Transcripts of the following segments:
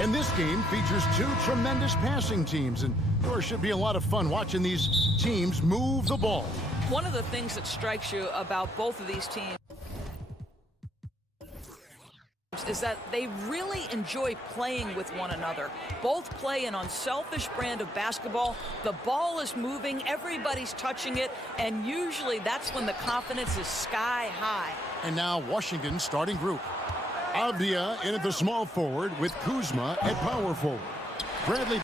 And this game features two tremendous passing teams, and there should be a lot of fun watching these teams move the ball. One of the things that strikes you about both of these teams is that they really enjoy playing with one another. Both play an unselfish brand of basketball. The ball is moving, everybody's touching it, and usually that's when the confidence is sky high. And now Washington's starting group. Avdia in at the small forward with Kuzma at power forward. Bradley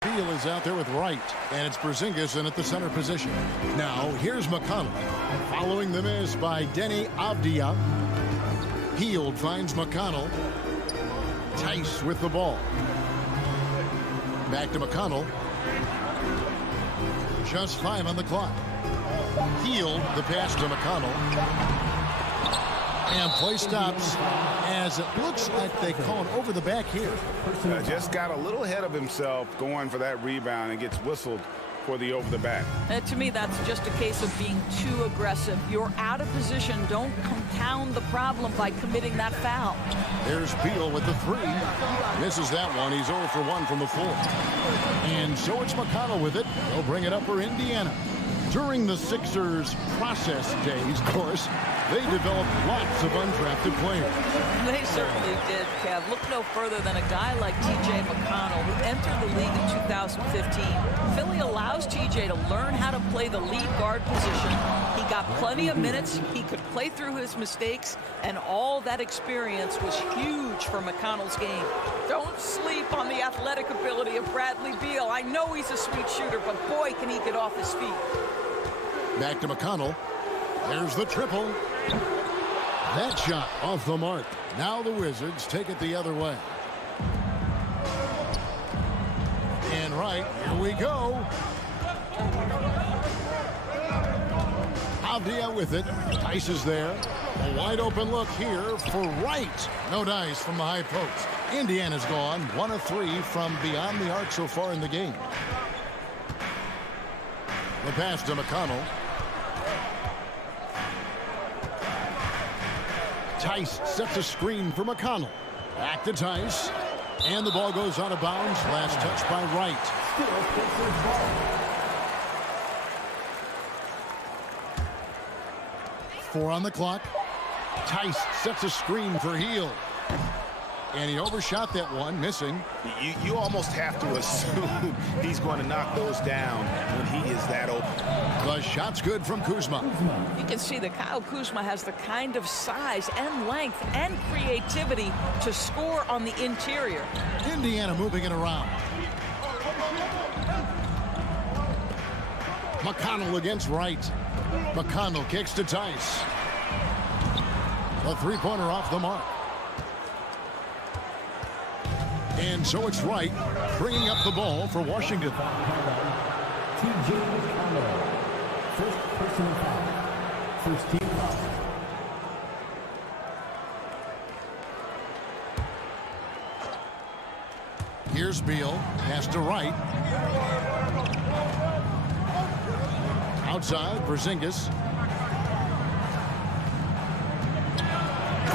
Beal is out there with Wright, and it's Porzingis in at the center position. Now here's McConnell, following the miss by Denny Avdia. Hield finds McConnell. Tice with the ball. Back to McConnell. Just 5 on the clock. Hield the pass to McConnell. And play stops as it looks like they call it over the back here. Just got a little ahead of himself going for that rebound and gets whistled for the over the back. To me, that's just a case of being too aggressive. You're out of position. Don't compound the problem by committing that foul. There's Beal with the three. Misses that one. He's 0 for 1 from the floor. And so it's McConnell with it. He'll bring it up for Indiana. During the Sixers process days, of course, they developed lots of undrafted players. They certainly did, Kev. Look no further than a guy like T.J. McConnell, who entered the league in 2015. Philly allows T.J. to learn how to play the lead guard position. He got plenty of minutes. He could play through his mistakes, and all that experience was huge for McConnell's game. Don't sleep on the athletic ability of Bradley Beal. I know he's a sweet shooter, but boy, can he get off his feet. Back to McConnell. There's the triple. That shot off the mark. Now the Wizards take it the other way. And right, here we go. Avdia with it. Tice is there. A wide open look here for Wright. No dice from the high post. Indiana's gone 1 of 3 from beyond the arc so far in the game. The pass to McConnell. Tice sets a screen for McConnell. Back to Tice. And the ball goes out of bounds. Last touch by Wright. 4 on the clock. Tice sets a screen for Hield. And he overshot that one, missing. You almost have to assume he's going to knock those down when he is that open. The shot's good from Kuzma. You can see that Kyle Kuzma has the kind of size and length and creativity to score on the interior. Indiana moving it around. McConnell against Wright. McConnell kicks to Tice. A three-pointer off the mark. And so it's Wright bringing up the ball for Washington. T.J. McConnell, first personal foul, first team foul. Here's Beal, pass to Wright. Outside, Porzingis.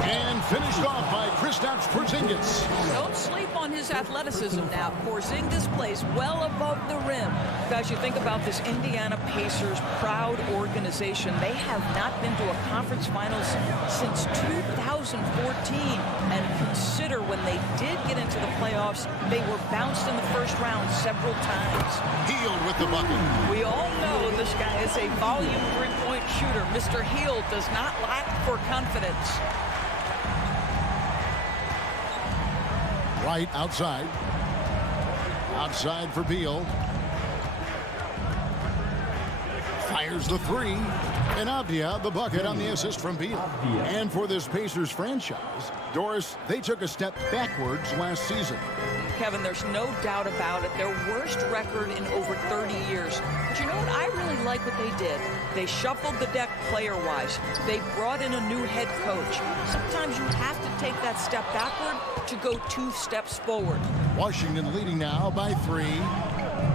And finished off by Kristaps Porzingis. Don't sleep on his athleticism now. Porzingis plays well above the rim. Guys, you think about this Indiana Pacers proud organization. They have not been to a conference finals since 2014. And consider when they did get into the playoffs, they were bounced in the first round several times. Hield with the bucket. We all know this guy is a volume three-point shooter. Mr. Hield does not lack for confidence. Wright outside. Outside for Beal. Fires the three. And Avdia the bucket on the assist from Beal. And for this Pacers franchise, Doris, they took a step backwards last season. Kevin, there's no doubt about it. Their worst record in over 30 years. But you know what? I really like what they did. They shuffled the deck player-wise. They brought in a new head coach. Sometimes you have to take that step backward to go 2 steps forward. Washington leading now by 3.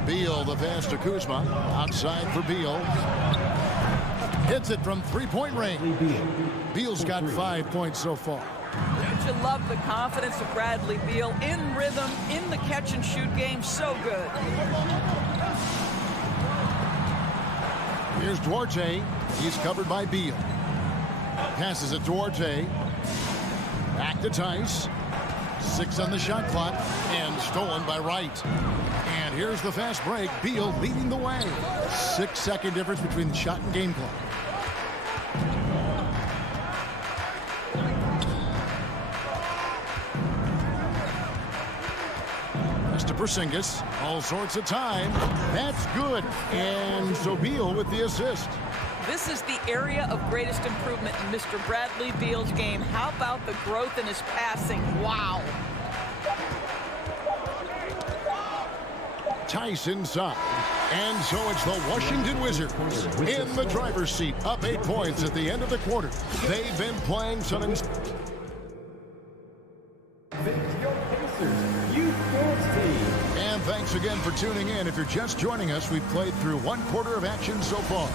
Beal the pass to Kuzma. Outside for Beal. Hits it from three-point range. Beal's got 5 points so far. Don't you love the confidence of Bradley Beal? In rhythm, in the catch-and-shoot game, so good. Here's Duarte. He's covered by Beal. Passes it Duarte. Back to Tice. 6 on the shot clock. And stolen by Wright. And here's the fast break. Beal leading the way. 6-second difference between the shot and game clock. To Porzingis, all sorts of time. That's good. And so Beal with the assist. This is the area of greatest improvement in Mr. Bradley Beal's game. How about the growth in his passing? Wow. Tice inside. And so it's the Washington Wizards in the driver's seat, up 8 points at the end of the quarter. They've been playing some... And thanks again for tuning in. If you're just joining us, we've played through 1 quarter of action so far.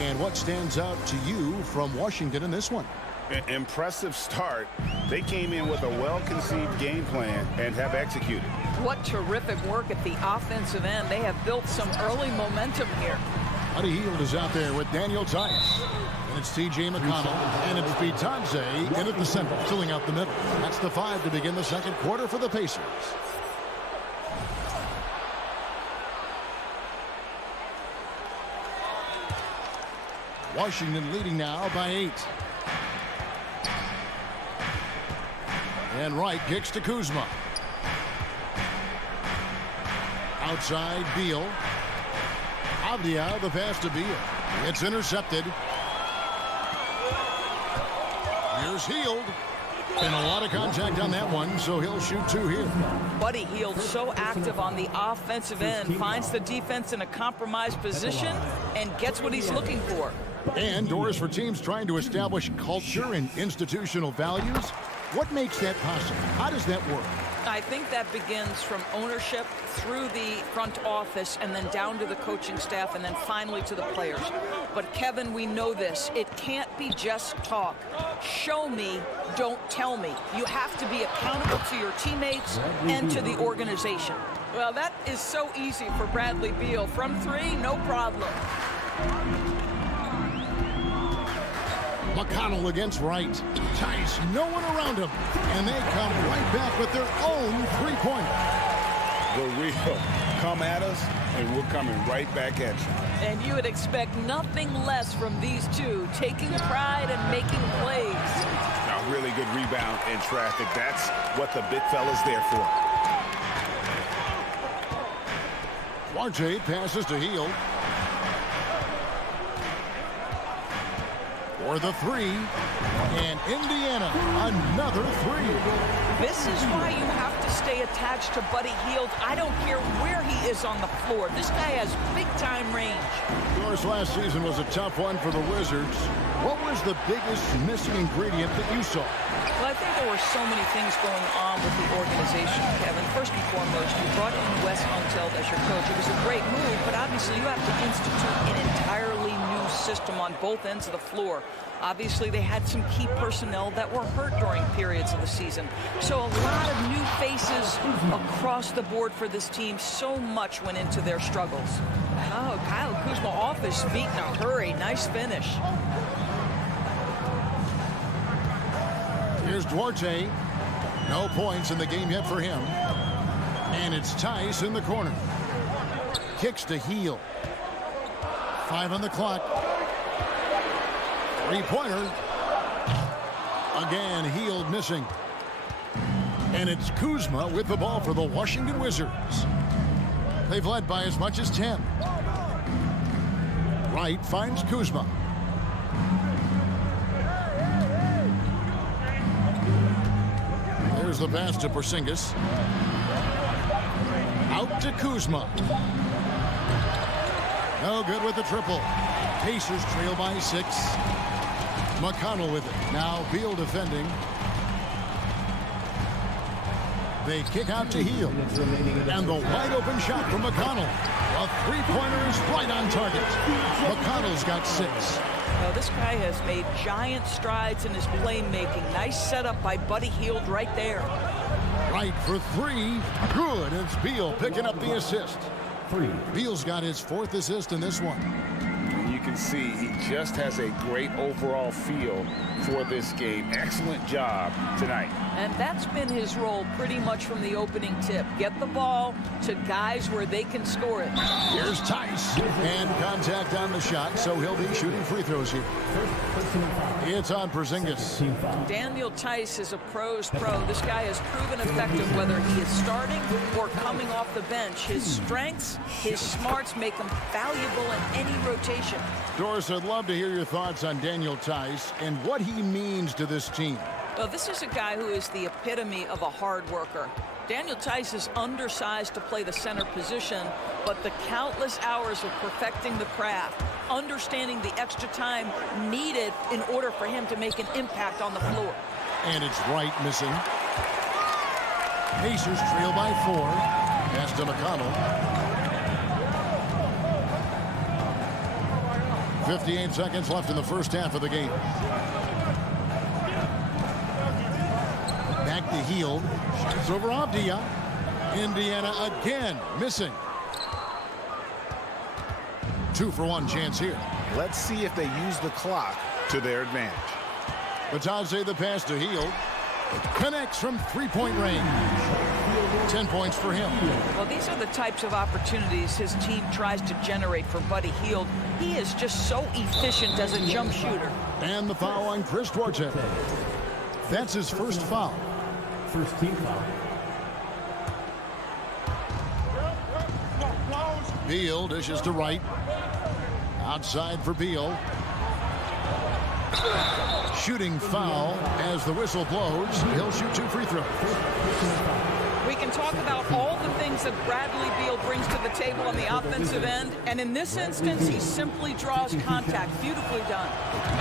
And what stands out to you from Washington in this one? Impressive start. They came in with a well-conceived game plan and have executed. What terrific work at the offensive end. They have built some early momentum here. Buddy Hield is out there with Daniel Tice. And it's T.J. McConnell. And it's Vitanze in at the center, filling out the middle. That's the 5 to begin the second quarter for the Pacers. Washington leading now by 8. And Wright kicks to Kuzma. Outside Beal. Avdia, the pass to Beal. It's intercepted. Here's Hield. And a lot of contact on that one, so he'll shoot 2 here. Buddy Hield so active on the offensive end, finds the defense in a compromised position and gets what he's looking for. And doors for teams trying to establish culture and institutional values. What makes that possible? How does that work? I think that begins from ownership through the front office and then down to the coaching staff and then finally to the players. But Kevin, we know this. It can't be just talk. Show me, don't tell me. You have to be accountable to your teammates and to the organization. Well, that is so easy for Bradley Beal. From 3, no problem. McConnell against Wright. Tice, no one around him. And they come right back with their own 3-pointer. The real come at us, and we're coming right back at you. And you would expect nothing less from these two, taking pride and making plays. A really good rebound in traffic. That's what the big fella's there for. Duarte passes to Hield. For the 3, and Indiana, another 3. This is why you have to stay attached to Buddy Hield. I don't care where he is on the floor. This guy has big-time range. Of course, last season was a tough one for the Wizards. What was the biggest missing ingredient that you saw? Well, I think there were so many things going on with the organization, Kevin. First and foremost, you brought in Wes Unseld as your coach. It was a great move, but obviously you have to institute an entirely new system on both ends of the floor. Obviously, they had some key personnel that were hurt during periods of the season. So a lot of new faces across the board for this team. So much went into their struggles. Oh, Kyle Kuzma off his feet in a hurry. Nice finish. Here's Duarte. No points in the game yet for him. And it's Tice in the corner. Kicks to Hield. 5 on the clock. 3-pointer. Again, Hield missing. And it's Kuzma with the ball for the Washington Wizards. They've led by as much as 10. Wright finds Kuzma. There's the pass to Porzingis. Out to Kuzma. No good with the triple. Pacers trail by 6. McConnell with it. Now Beal defending. They kick out to Hield. And the wide open shot from McConnell. A 3-pointer is right on target. McConnell's got 6. Now, this guy has made giant strides in his playmaking. Nice setup by Buddy Hield right there. Right for three. Good. It's Beal picking up the assist. Beal's got his 4th assist in this one. And you can see he just has a great overall feel for this game. Excellent job tonight. And that's been his role pretty much from the opening tip. Get the ball to guys where they can score it. Here's Tice. And contact on the shot, so he'll be shooting free throws here. It's on Porzingis. Daniel Tice is a pro's pro. This guy has proven effective whether he is starting or coming off the bench. His strengths, his smarts make him valuable in any rotation. Doris, I'd love to hear your thoughts on Daniel Tice and what he means to this team. Well, this is a guy who is the epitome of a hard worker. Daniel Tice is undersized to play the center position, but the countless hours of perfecting the craft, understanding the extra time needed in order for him to make an impact on the floor. And it's Wright missing. Pacers trail by 4. Pass to McConnell. 58 seconds left in the first half of the game. Back to Hield. Shots over Avdia. Indiana again missing. 2-for-1 chance here. Let's see if they use the clock to their advantage. Batadze the pass to Hield. Connects from 3-point range. 10 points for him. Well, these are the types of opportunities his team tries to generate for Buddy Hield. He is just so efficient as a jump shooter. And the foul on Chris Duarte. That's his first foul. First team foul. Beal dishes to Wright. Outside for Beal. Shooting foul as the whistle blows. He'll shoot 2 free throws. We can talk about all the things that Bradley Beal brings to the table on the offensive end, and in this instance, he simply draws contact. Beautifully done.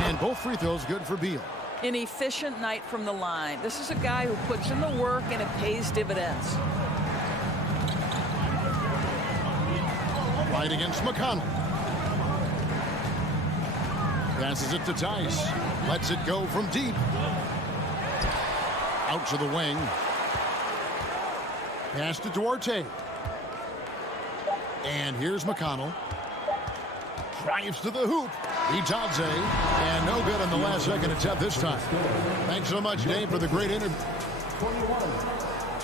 And both free throws good for Beal. An efficient night from the line. This is a guy who puts in the work, and it pays dividends. Right against McConnell. Passes it to Tice. Lets it go from deep. Out to the wing. Pass to Duarte. And here's McConnell. Drives to the hoop. Batadze. And no good on the last second attempt this time. Thanks so much, Dave, for the great interview. 21.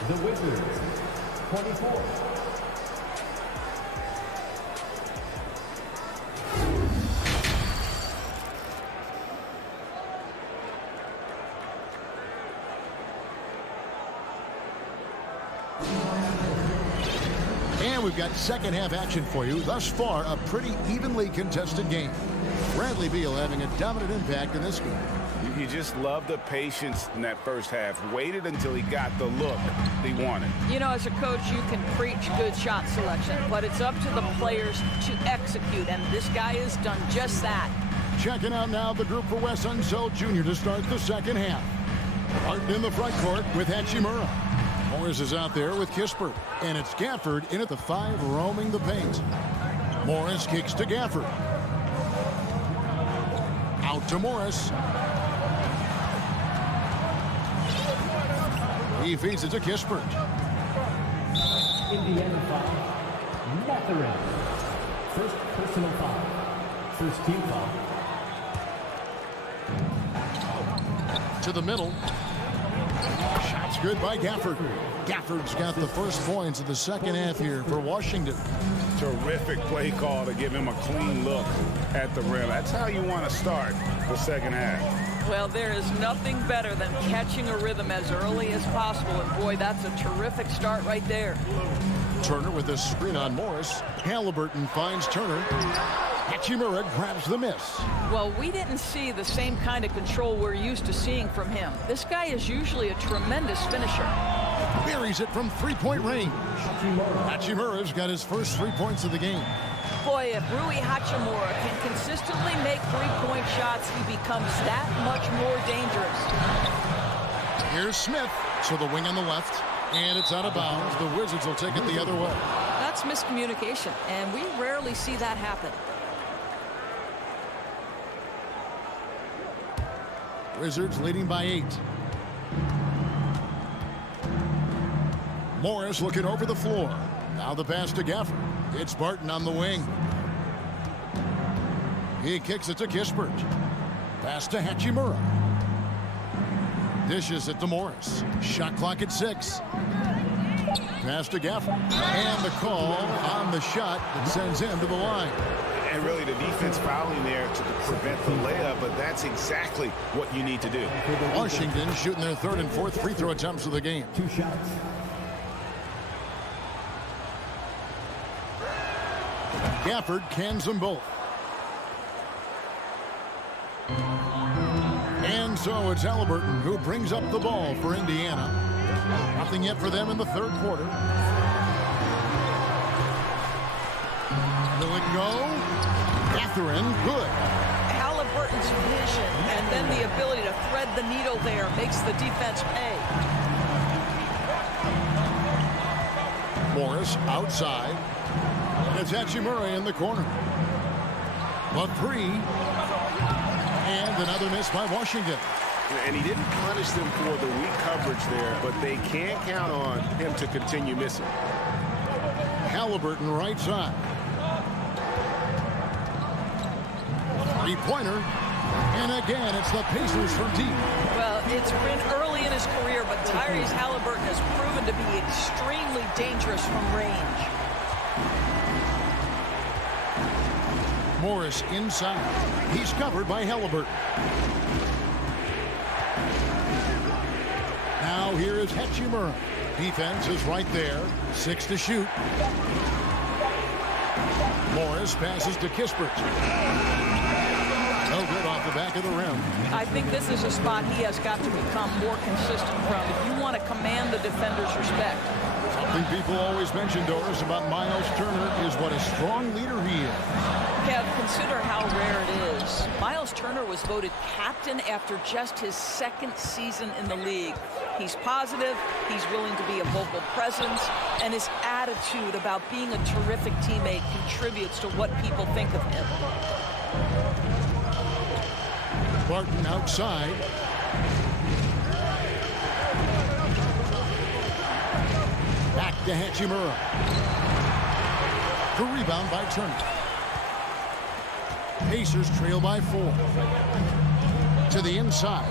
The Wizards. 24. And we've got second half action for you. Thus far, a pretty evenly contested game. Bradley Beal having a dominant impact in this game. You just love the patience in that first half. Waited until he got the look he wanted. You know, as a coach, you can preach good shot selection, but it's up to the players to execute, and this guy has done just that. Checking out now the group for Wes Unseld Jr. to start the second half. Martin in the front court with Hachimura. Morris is out there with Kispert. And it's Gafford in at the 5, roaming the paint. Morris kicks to Gafford. Out to Morris. He feeds it to Kispert. Indiana foul. Matherin. First personal foul. First team foul. To the middle. Shots good by Gafford. Gafford's got the first points of the second half here for Washington. Terrific play call to give him a clean look at the rim. That's how you want to start the second half. Well, there is nothing better than catching a rhythm as early as possible, and boy, that's a terrific start right there. Turner with a screen on Morris. Halliburton finds Turner. Hachimura grabs the miss. Well, we didn't see the same kind of control we're used to seeing from him. This guy is usually a tremendous finisher. Buries it from 3-point range. Hachimura's got his first 3 points of the game. Boy, if Rui Hachimura can consistently make 3-point shots, he becomes that much more dangerous. Here's Smith to the wing on the left, and it's out of bounds. The Wizards will take it the other way. That's miscommunication, and we rarely see that happen. Wizards leading by 8. Morris looking over the floor. Now the pass to Gafford. It's Barton on the wing. He kicks it to Kispert. Pass to Hachimura. Dishes it to Morris. Shot clock at 6. Pass to Gafford. And the call on the shot that sends him to the line. And really the defense fouling there to prevent the layup, but that's exactly what you need to do. Washington shooting their 3rd and 4th free throw attempts of the game. 2 shots. Gafford cans them both. And so it's Halliburton who brings up the ball for Indiana. Nothing yet for them in the 3rd quarter. Will it go? Catherine, good. Halliburton's vision and then the ability to thread the needle there makes the defense pay. Morris outside. It's Hachimura in the corner. A 3. And another miss by Washington. And he didn't punish them for the weak coverage there, but they can't count on him to continue missing. Halliburton right side. 3-pointer. And again, it's the Pacers from deep. Well, it's been early in his career, but Tyrese Halliburton has proven to be extremely dangerous from range. Morris inside. He's covered by Halliburton. Now here is Hachimura. Defense is right there. 6 to shoot. Morris passes to Kispert. No good off the back of the rim. I think this is a spot he has got to become more consistent from if you want to command the defender's respect. Something people always mention, Doris, about Miles Turner is what a strong leader he is. Kev, consider how rare it is. Miles Turner was voted captain after just his 2nd season in the league. He's positive, he's willing to be a vocal presence, and his attitude about being a terrific teammate contributes to what people think of him. Barton outside. Back to Hachimura. The rebound by Turner. Pacers trail by 4. To the inside.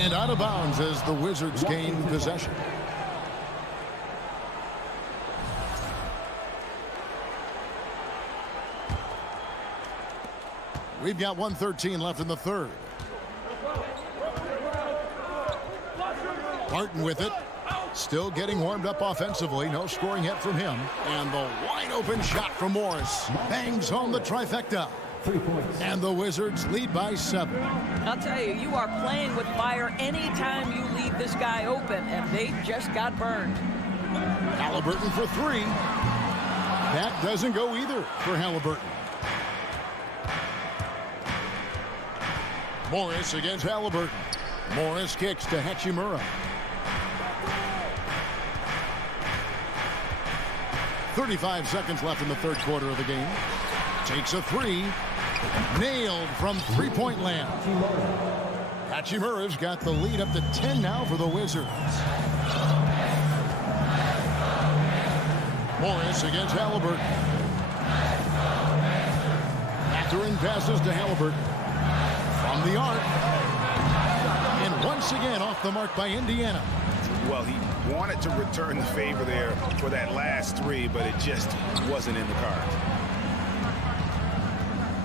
And out of bounds as the Wizards gain possession. We've got 1:13 left in the 3rd. Barton with it. Still getting warmed up offensively. No scoring yet from him. And the wide open shot from Morris. Bangs home the trifecta. 3 points. And the Wizards lead by 7. I'll tell you, you are playing with fire anytime you leave this guy open, and they just got burned. Halliburton for 3. That doesn't go either for Halliburton. Morris against Halliburton. Morris kicks to Hachimura. 35 seconds left in the 3rd quarter of the game. Takes a 3. Nailed from 3-point land. Hachimura's got the lead up to 10 now for the Wizards. Morris against Halliburton. Catherine passes to Halliburton. From the arc. And once again off the mark by Indiana. Well, he wanted to return the favor there for that last 3, but it just wasn't in the cards.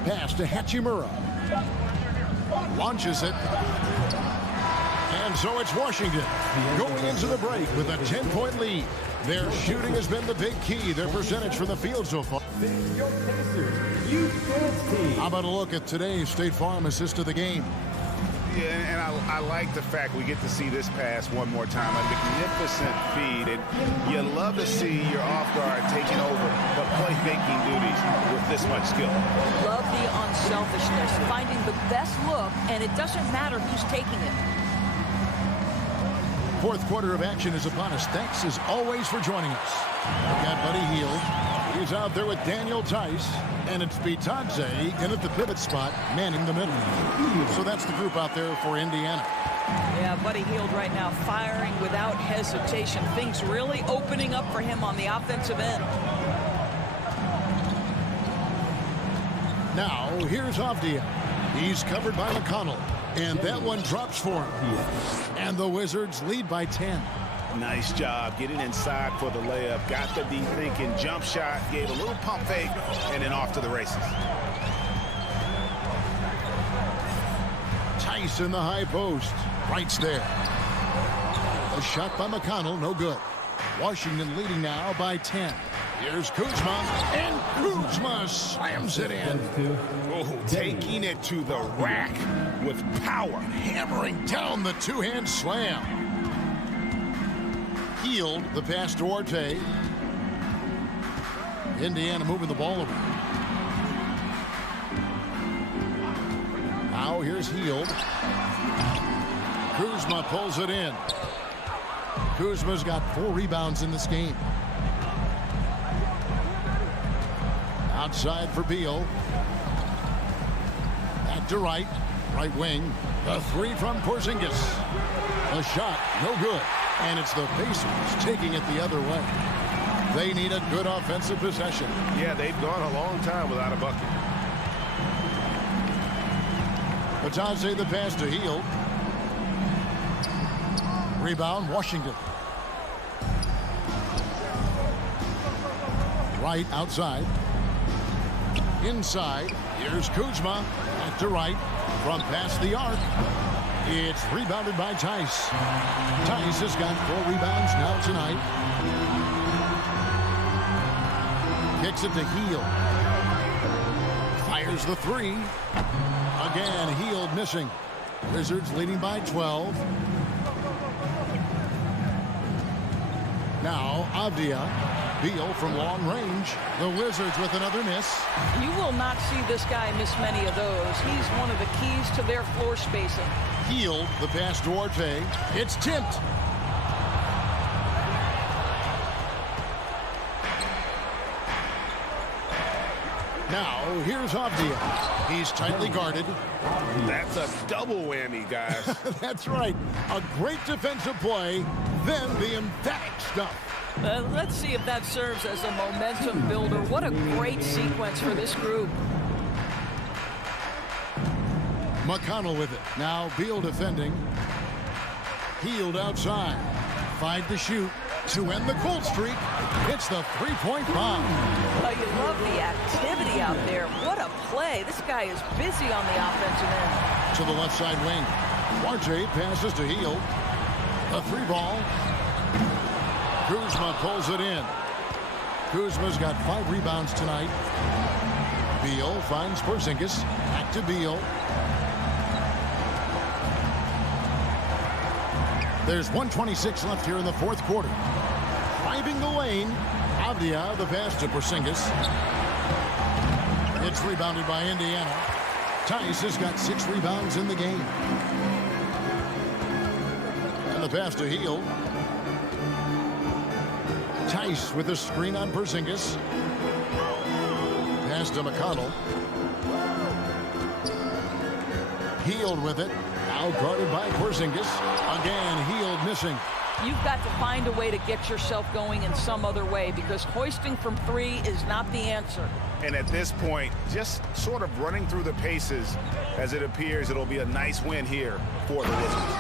Pass to Hachimura. Launches it. And so it's Washington going into the break with a 10-point lead. Their shooting has been the big key. Their percentage from the field so far. Your Pacers Youth Dance Team. How about a look at today's State Farm assist of the game? Yeah, and I like the fact we get to see this pass one more time. A magnificent feed, and you love to see your off guard taking over the playmaking duties with this much skill. Love the unselfishness, finding the best look, and it doesn't matter who's taking it. 4th quarter of action is upon us. Thanks as always for joining us. We've got Buddy Hield. He's out there with Daniel Tice, and it's Bitadze in at the pivot spot, manning the middle. So that's the group out there for Indiana. Yeah, Buddy Hield right now firing without hesitation. Things really opening up for him on the offensive end. Now, here's Avdia. He's covered by McConnell, and that one drops for him. And the Wizards lead by 10. Nice job getting inside for the layup. Got the D thinking, jump shot, gave a little pump fake, and then off to the races. Tice in the high post. Wright's there. A shot by McConnell, no good. Washington leading now by 10. Here's Kuzma, and Kuzma slams it in. Oh, taking it to the rack with power. Hammering down the two-hand slam. Hield the pass to Orte. Indiana moving the ball over. Now here's Hield. Kuzma pulls it in. Kuzma's got 4 rebounds in this game. Outside for Beal. Back to Wright. Right wing. The 3 from Porzingis. A shot, no good. And it's the Pacers taking it the other way. They need a good offensive possession. Yeah, they've gone a long time without a bucket. Bitadze the pass to Hield. Rebound, Washington. Wright outside. Inside. Here's Kuzma. Back to Wright. From past the arc. It's rebounded by Tice. Tice has got 4 rebounds now tonight. Kicks it to Hield. Fires the 3. Again, Hield missing. Wizards leading by 12. Now, Avdia. Beal from long range. The Wizards with another miss. You will not see this guy miss many of those. He's one of the keys to their floor spacing. Hield the pass to Orte. It's tipped. Now, here's Avdia. He's tightly guarded. That's a double whammy, guys. That's right. A great defensive play, then the emphatic stuff. Let's see if that serves as a momentum builder. What a great sequence for this group. McConnell with it. Now Beal defending. Hield outside. 5 to shoot. To end the cold streak. It's the 3-point bomb. You love the activity out there. What a play. This guy is busy on the offensive end. To the left side wing. Duarte passes to Hield. The 3 ball. Kuzma pulls it in. Kuzma's got 5 rebounds tonight. Beal finds Porzingis. Back to Beal. There's 1:26 left here in the 4th quarter. Driving the lane. Avdia the pass to Porzingis. It's rebounded by Indiana. Tice has got 6 rebounds in the game. And the pass to Hield. Tice with a screen on Porzingis. Pass to McConnell. Hield with it. Now guarded by Porzingis. Again, Hield missing. You've got to find a way to get yourself going in some other way because hoisting from 3 is not the answer. And at this point, just sort of running through the paces as it appears it'll be a nice win here for the Wizards.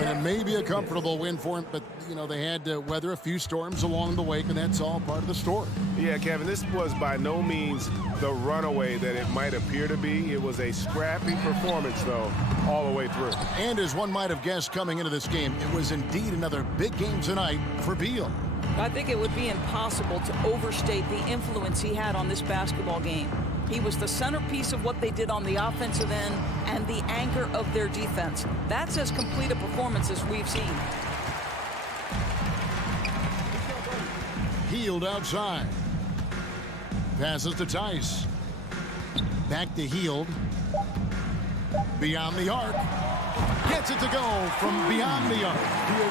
And it may be a comfortable win for him, but, you know, they had to weather a few storms along the way, and that's all part of the story. Yeah, Kevin, this was by no means the runaway that it might appear to be. It was a scrappy performance, though, all the way through. And as one might have guessed coming into this game, it was indeed another big game tonight for Beal. I think it would be impossible to overstate the influence he had on this basketball game. He was the centerpiece of what they did on the offensive end and the anchor of their defense. That's as complete a performance as we've seen. Hield outside. Passes to Tice. Back to Hield. Beyond the arc. Gets it to go from beyond the arc.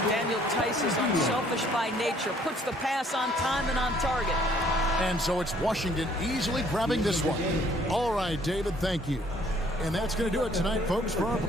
Daniel Tice is unselfish by nature. Puts the pass on time and on target. And so it's Washington easily grabbing this one. All right, David, thank you. And that's going to do it tonight, folks, for our...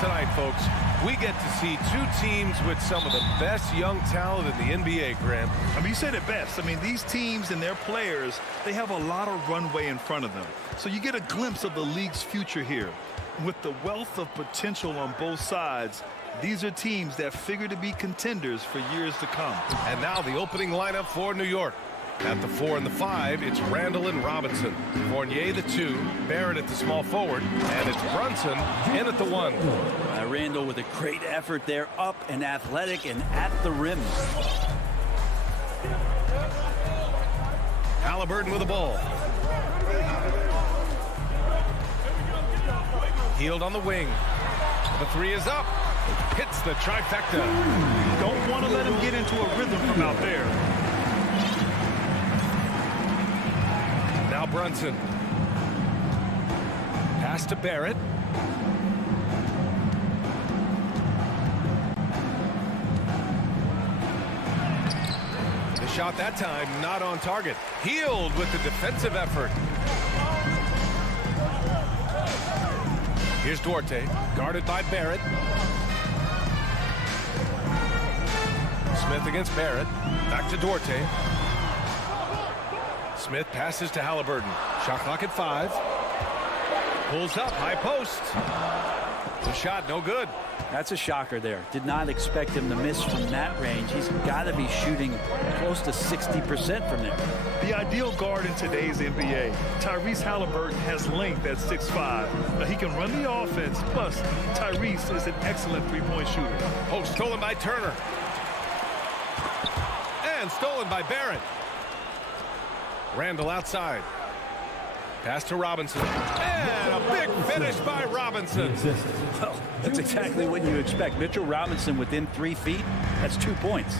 tonight, folks. We get to see two teams with some of the best young talent in the NBA, Graham. I mean, you said it best. I mean, these teams and their players, they have a lot of runway in front of them. So you get a glimpse of the league's future here. With the wealth of potential on both sides, these are teams that figure to be contenders for years to come. And now the opening lineup for New York. At the 4 and the 5, it's Randall and Robinson. Fournier the 2, Barrett at the small forward, and it's Brunson in at the 1. Randall with a great effort there, up and athletic and at the rim. Halliburton with the ball. Healed on the wing. The 3 is up. Hits the trifecta. Don't want to let him get into a rhythm from out there. Now Brunson. Pass to Barrett. The shot that time not on target. Healed with the defensive effort. Here's Duarte, guarded by Barrett. Smith against Barrett. Back to Duarte. Smith passes to Halliburton. Shot clock at 5. Pulls up, high post. The shot, no good. That's a shocker there. Did not expect him to miss from that range. He's got to be shooting close to 60% from there. The ideal guard in today's NBA, Tyrese Halliburton, has length at 6'5". Now, he can run the offense, plus Tyrese is an excellent three-point shooter. Oh, stolen by Turner. And stolen by Barrett. Randall outside. Pass to Robinson. And a big finish by Robinson. Well, that's exactly what you expect. Mitchell Robinson within 3 feet. That's 2 points.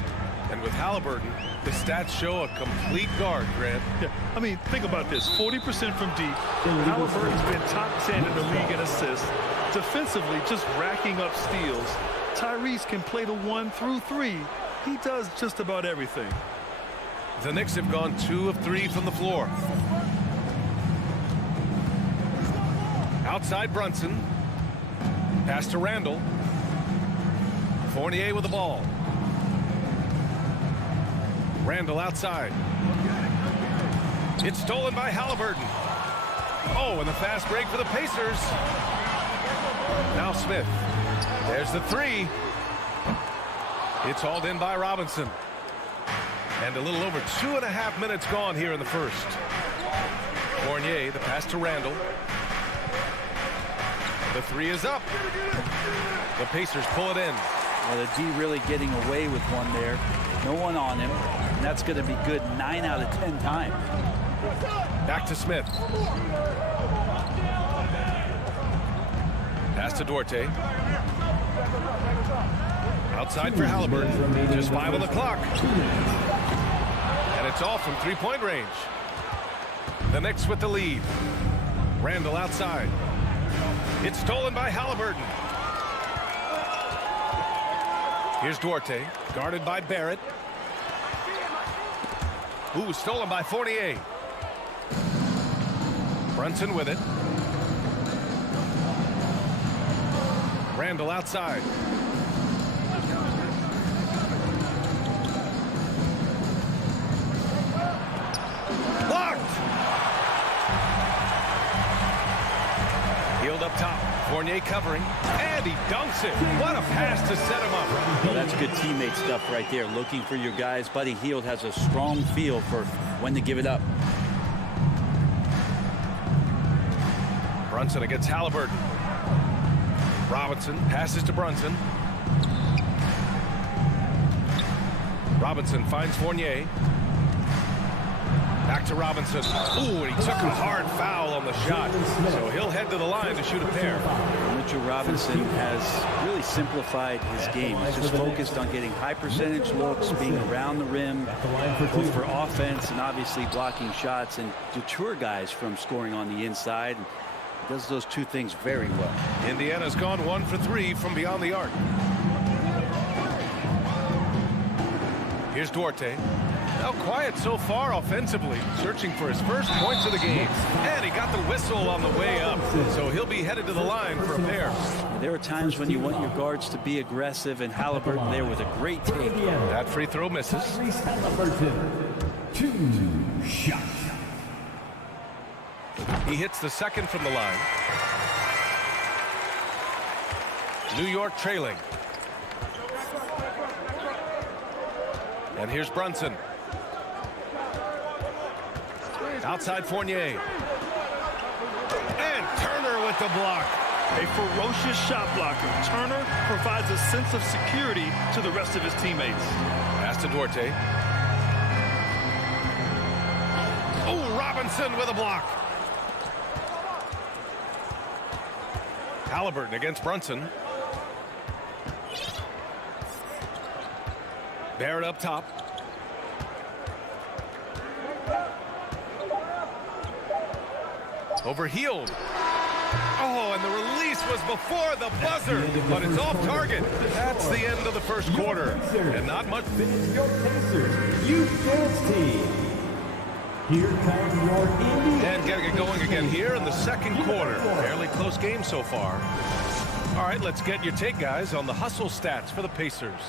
And with Halliburton, the stats show a complete guard, Grant. Yeah, I mean, think about this. 40% from deep. Halliburton's been top 10 in the league in assists. Defensively, just racking up steals. Tyrese can play the 1 through 3. He does just about everything. The Knicks have gone 2 of 3 from the floor. Outside Brunson. Pass to Randall. Fournier with the ball. Randall outside. It's stolen by Halliburton. Oh, and the fast break for the Pacers. Now Smith. There's the 3. It's hauled in by Robinson. And a little over 2.5 minutes gone here in the first. Fournier, the pass to Randall. The 3 is up. The Pacers pull it in. Well, the D really getting away with one there. No one on him. And that's going to be good 9 out of 10 times. Back to Smith. Pass to Duarte. Outside for Halliburton. Just 5 on the clock. And it's all from three-point range. The Knicks with the lead. Randall outside. It's stolen by Halliburton. Here's Duarte, guarded by Barrett. Ooh, stolen by Fournier. Brunson with it. Randall outside. Blocked! Healed up top. Fournier covering. And he dunks it. What a pass to set him up. Well, that's good teammate stuff right there. Looking for your guys. Buddy Hield has a strong feel for when to give it up. Brunson against Halliburton. Robinson passes to Brunson. Robinson finds Fournier. Back to Robinson. Ooh, and he took a hard foul on the shot. So he'll head to the line to shoot a pair. Mitchell Robinson has really simplified his game. He's just focused on getting high percentage looks, being around the rim, both for offense and obviously blocking shots, and deter guys from scoring on the inside. And does those two things very well. Indiana's gone 1 for 3 from beyond the arc. Here's Duarte. Now quiet so far offensively, searching for his first points of the game. And he got the whistle on the way up, so he'll be headed to the line for a pair. There are times when you want your guards to be aggressive, and Halliburton there with a great take. That free throw misses. Halliburton, 2 shots. He hits the second from the line. New York trailing. And here's Brunson. Outside Fournier. And Turner with the block. A ferocious shot blocker. Turner provides a sense of security to the rest of his teammates. Pass to Duarte. Oh, Robinson with a block. Halliburton against Brunson. Barrett up top. Overhealed. Oh, and the release was before the buzzer, but it's off target. That's the end of the first quarter. And not much. This is your Pacers Youth Dance Team. Here comes your Indiana. And getting it going again here in the second quarter. Fairly close game so far. All right, let's get your take, guys, on the hustle stats for the Pacers.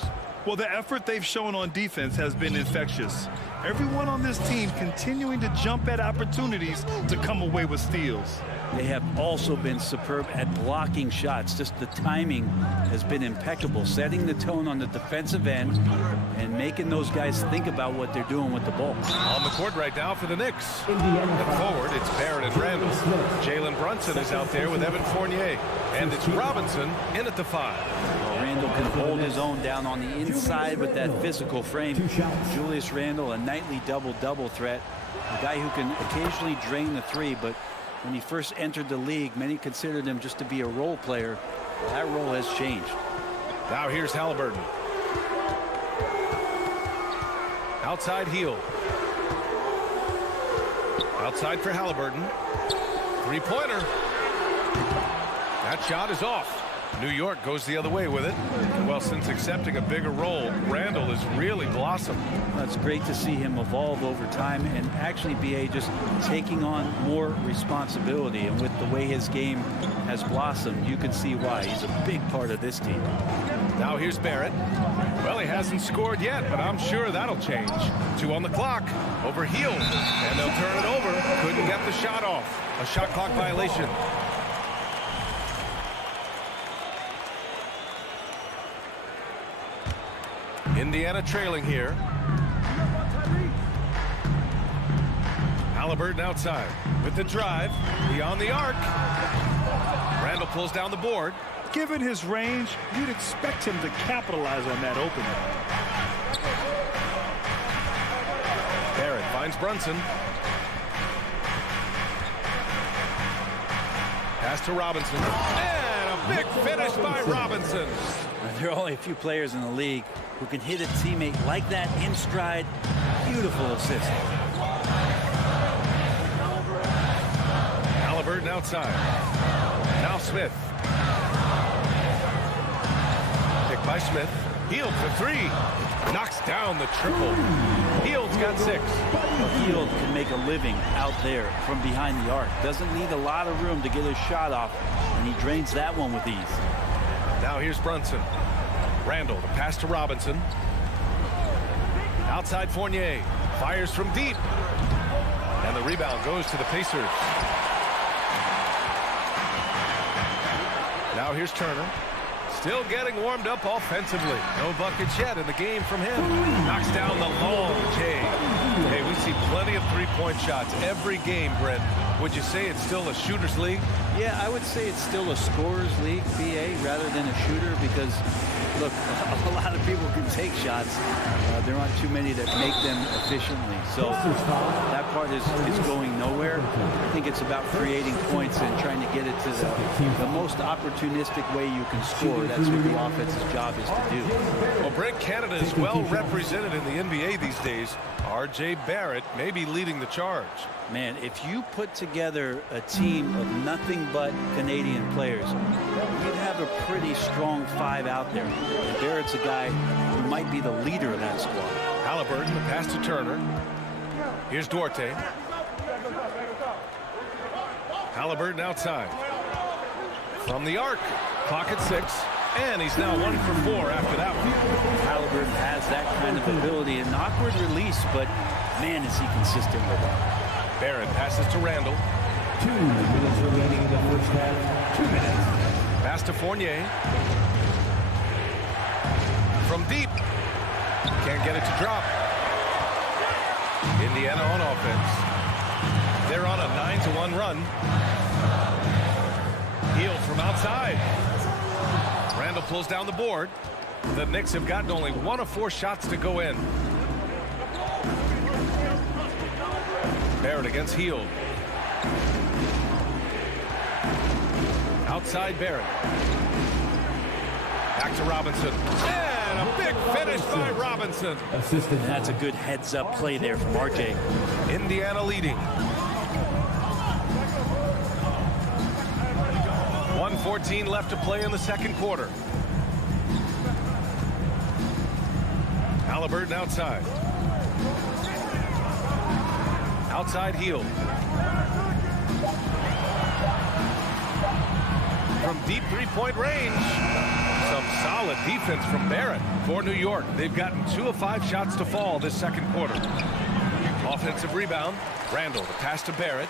Well, the effort they've shown on defense has been infectious. Everyone on this team continuing to jump at opportunities to come away with steals. They have also been superb at blocking shots. Just the timing has been impeccable, setting the tone on the defensive end and making those guys think about what they're doing with the ball. On the court right now for the Knicks. Indiana And forward, it's Barrett and Randall. Jalen Brunson is out there with Evan Fournier. And it's Robinson in at the 5. Randall can hold his own down on the inside with that physical frame. Julius Randle, a nightly double-double threat. A guy who can occasionally drain the 3, but when he first entered the league, many considered him just to be a role player. That role has changed. Now here's Halliburton. Outside heel. Outside for Halliburton. Three-pointer. That shot is off. New York goes the other way with it. Well, since accepting a bigger role, Randall has really blossomed. Well, it's great to see him evolve over time and actually be just taking on more responsibility. And with the way his game has blossomed, you can see why. He's a big part of this team. Now here's Barrett. Well, he hasn't scored yet, but I'm sure that'll change. 2 on the clock. Overhealed. And they'll turn it over. Couldn't get the shot off. A shot clock violation. Indiana trailing here. Halliburton outside with the drive. Beyond the arc. Randall pulls down the board. Given his range, you'd expect him to capitalize on that opening. Barrett finds Brunson. Pass to Robinson. And a big finish by Robinson. There are only a few players in the league who can hit a teammate like that in stride. Beautiful assist. Halliburton outside. Now Smith. Pick by Smith. Hield for 3. Knocks down the triple. Hield's got 6. Hield can make a living out there from behind the arc. Doesn't need a lot of room to get his shot off, and he drains that one with ease. Now here's Brunson. Randall, the pass to Robinson. Outside Fournier. Fires from deep. And the rebound goes to the Pacers. Now here's Turner. Still getting warmed up offensively. No buckets yet in the game from him. Knocks down the long J. Hey, we see plenty of three-point shots every game, Brent. Would you say it's still a shooter's league? Yeah, I would say it's still a scorer's league, BA, rather than a shooter, because, look, a lot of people can take shots. There aren't too many that make them efficiently. So that part is going nowhere. I think it's about creating points and trying to get it to the most opportunistic way you can score. That's what the offense's job is to do. Well, Brent, Canada is well represented in the NBA these days. R.J. Barrett may be leading the charge. Man, if you put together a team of nothing but Canadian players, you'd have a pretty strong 5 out there. And Barrett's a guy who might be the leader of that squad. Halliburton, the pass to Turner. Here's Duarte. Halliburton outside. From the arc. Clock at 6, and he's now 1 for 4 after that one. Halliburton has that kind of ability. An awkward release, but man, is he consistent with it. Barrett passes to Randall. 2 minutes remaining in the first half. 2 minutes. Pass to Fournier. From deep. Can't get it to drop. Indiana on offense. They're on a 9-1 run. Hield from outside. Randall pulls down the board. The Knicks have gotten only 1 of 4 shots to go in. Barrett against Hield. Outside Barrett. Back to Robinson. And a big finish by Robinson. Assistant. That's a good heads-up play there from RJ. Indiana leading. 1:14 left to play in the second quarter. Halliburton outside. Outside Hield. From deep three-point range. Some solid defense from Barrett for New York. They've gotten 2 of 5 shots to fall this second quarter. Offensive rebound. Randall, the pass to Barrett.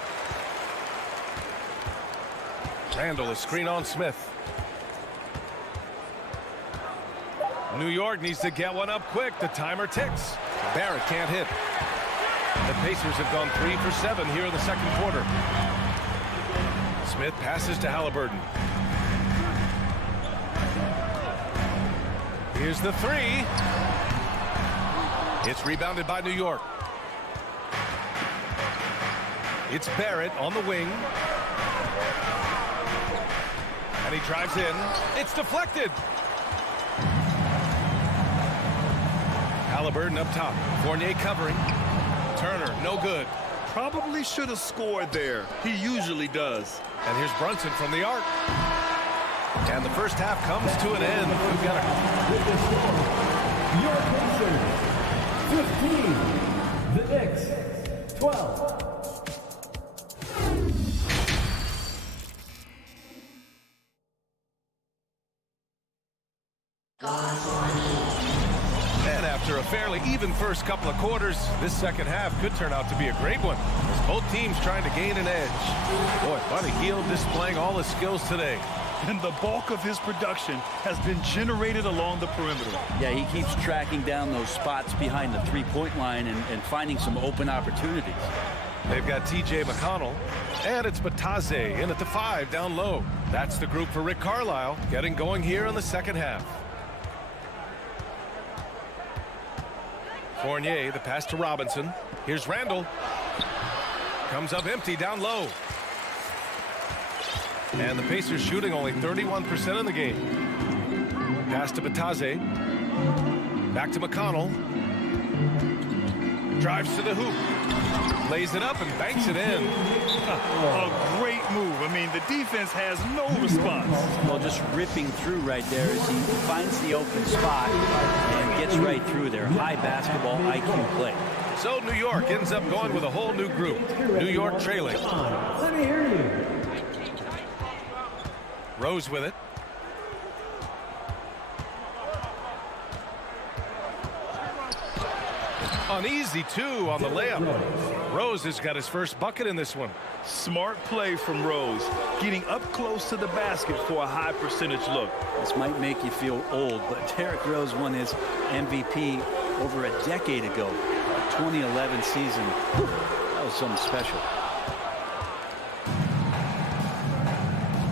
Randall, a screen on Smith. New York needs to get one up quick. The timer ticks. Barrett can't hit. The Pacers have gone 3 for 7 here in the second quarter. Smith passes to Halliburton. Here's the 3. It's rebounded by New York. It's Barrett on the wing. And he drives in. It's deflected. Halliburton up top. Fournier covering. Turner, no good. Probably should have scored there. He usually does. And here's Brunson from the arc. And the first half comes to an end. We've got With the score, your Pacers 15, the Knicks 12. And after a fairly even first couple of quarters, this second half could turn out to be a great one, as both teams trying to gain an edge. Boy, Buddy Hield displaying all his skills today. And the bulk of his production has been generated along the perimeter. Yeah, he keeps tracking down those spots behind the three-point line and finding some open opportunities. They've got TJ McConnell, and it's Bataze in at the 5 down low. That's the group for Rick Carlisle, getting going here in the second half. Fournier, the pass to Robinson. Here's Randall. Comes up empty down low. And the Pacers shooting only 31% in the game. Pass to Bataze. Back to McConnell. Drives to the hoop. Lays it up and banks it in. A great move. I mean, the defense has no response. Well, just ripping through right there as he finds the open spot and gets right through there. High basketball IQ play. So New York ends up going with a whole new group. New York trailing. Let me hear you. Rose with it. An easy 2 on the layup. Rose has got his first bucket in this one. Smart play from Rose, getting up close to the basket for a high percentage look. This might make you feel old, but Derrick Rose won his MVP over a decade ago. 2011 season. That was something special.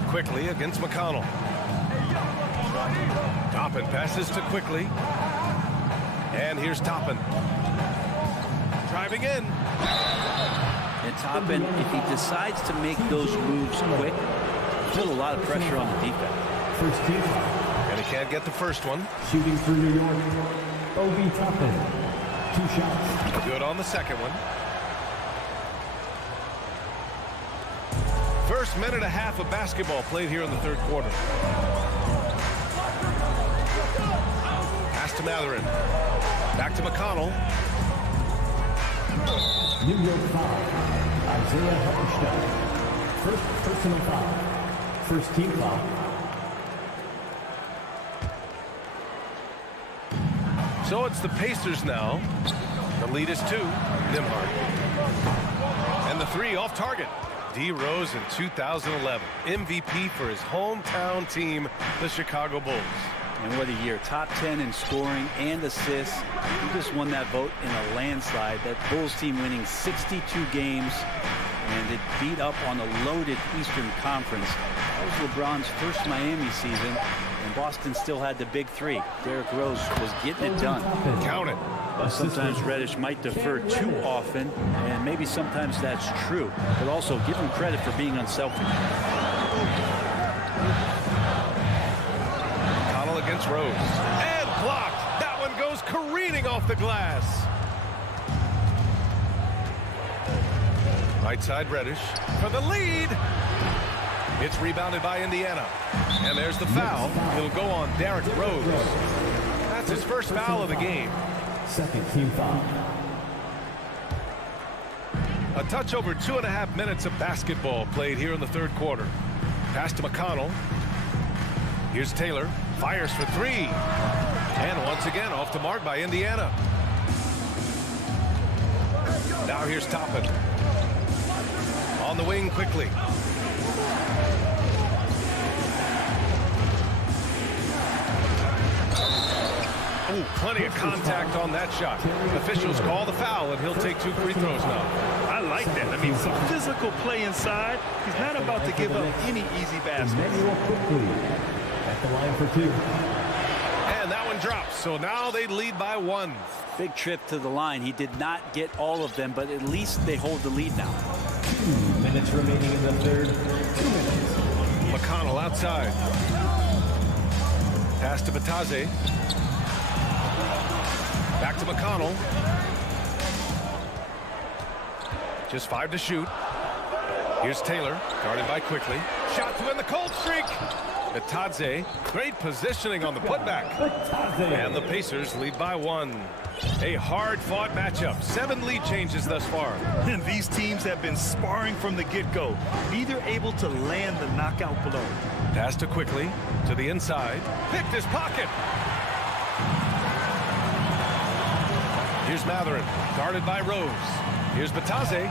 Quickly against McConnell. Toppin passes to Quickly. And here's Toppin. Driving in. And Toppin, if he decides to make those moves quick, still a lot of pressure on the defense. First team. And he can't get the first one. Shooting for New York, Obi Toppin. 2 shots. Good on the second one. First minute and a half of basketball played here in the third quarter. Pass to Matherin. Back to McConnell. New York foul. Isaiah Hartenstein. First personal foul. First team foul. So it's the Pacers now. The lead is 2. Nembhard. And the 3 off target. D. Rose in 2011. MVP for his hometown team, the Chicago Bulls. And what a year. Top 10 in scoring and assists. He just won that vote in a landslide. That Bulls team winning 62 games. And it beat up on a loaded Eastern Conference. That was LeBron's first Miami season. And Boston still had the big 3. Derrick Rose was getting it done. Count it. Sometimes Reddish might defer too often, and maybe sometimes that's true, but also give him credit for being unselfish. Connell against Rose. And blocked. That one goes careening off the glass. Right side Reddish for the lead. It's rebounded by Indiana. And there's the foul. It'll go on Derrick Rose. That's his first foul of the game. Second team foul. A touch over 2.5 minutes of basketball played here in the third quarter. Pass to McConnell. Here's Taylor. Fires for 3. And once again off the mark by Indiana. Now here's Toppin. On the wing quickly. Ooh, plenty of contact on that shot. Officials call the foul, and he'll take 2 free throws now. I like that. I mean, some physical play inside. He's not about to give up any easy baskets. Emmanuel quickly at the line for 2. And that one drops. So now they lead by 1. Big trip to the line. He did not get all of them, but at least they hold the lead now. 2 minutes remaining in the third. 2 minutes. McConnell outside. Pass to Batadze. Back to McConnell. Just 5 to shoot. Here's Taylor, guarded by Quickly. Shot to end the cold streak. Batadze, great positioning on the putback. And the Pacers lead by 1. A hard-fought matchup. 7 lead changes thus far. And these teams have been sparring from the get-go. Neither able to land the knockout blow. Pass to Quickly, to the inside. Picked his pocket. Here's Matherin, guarded by Rose. Here's Batadze.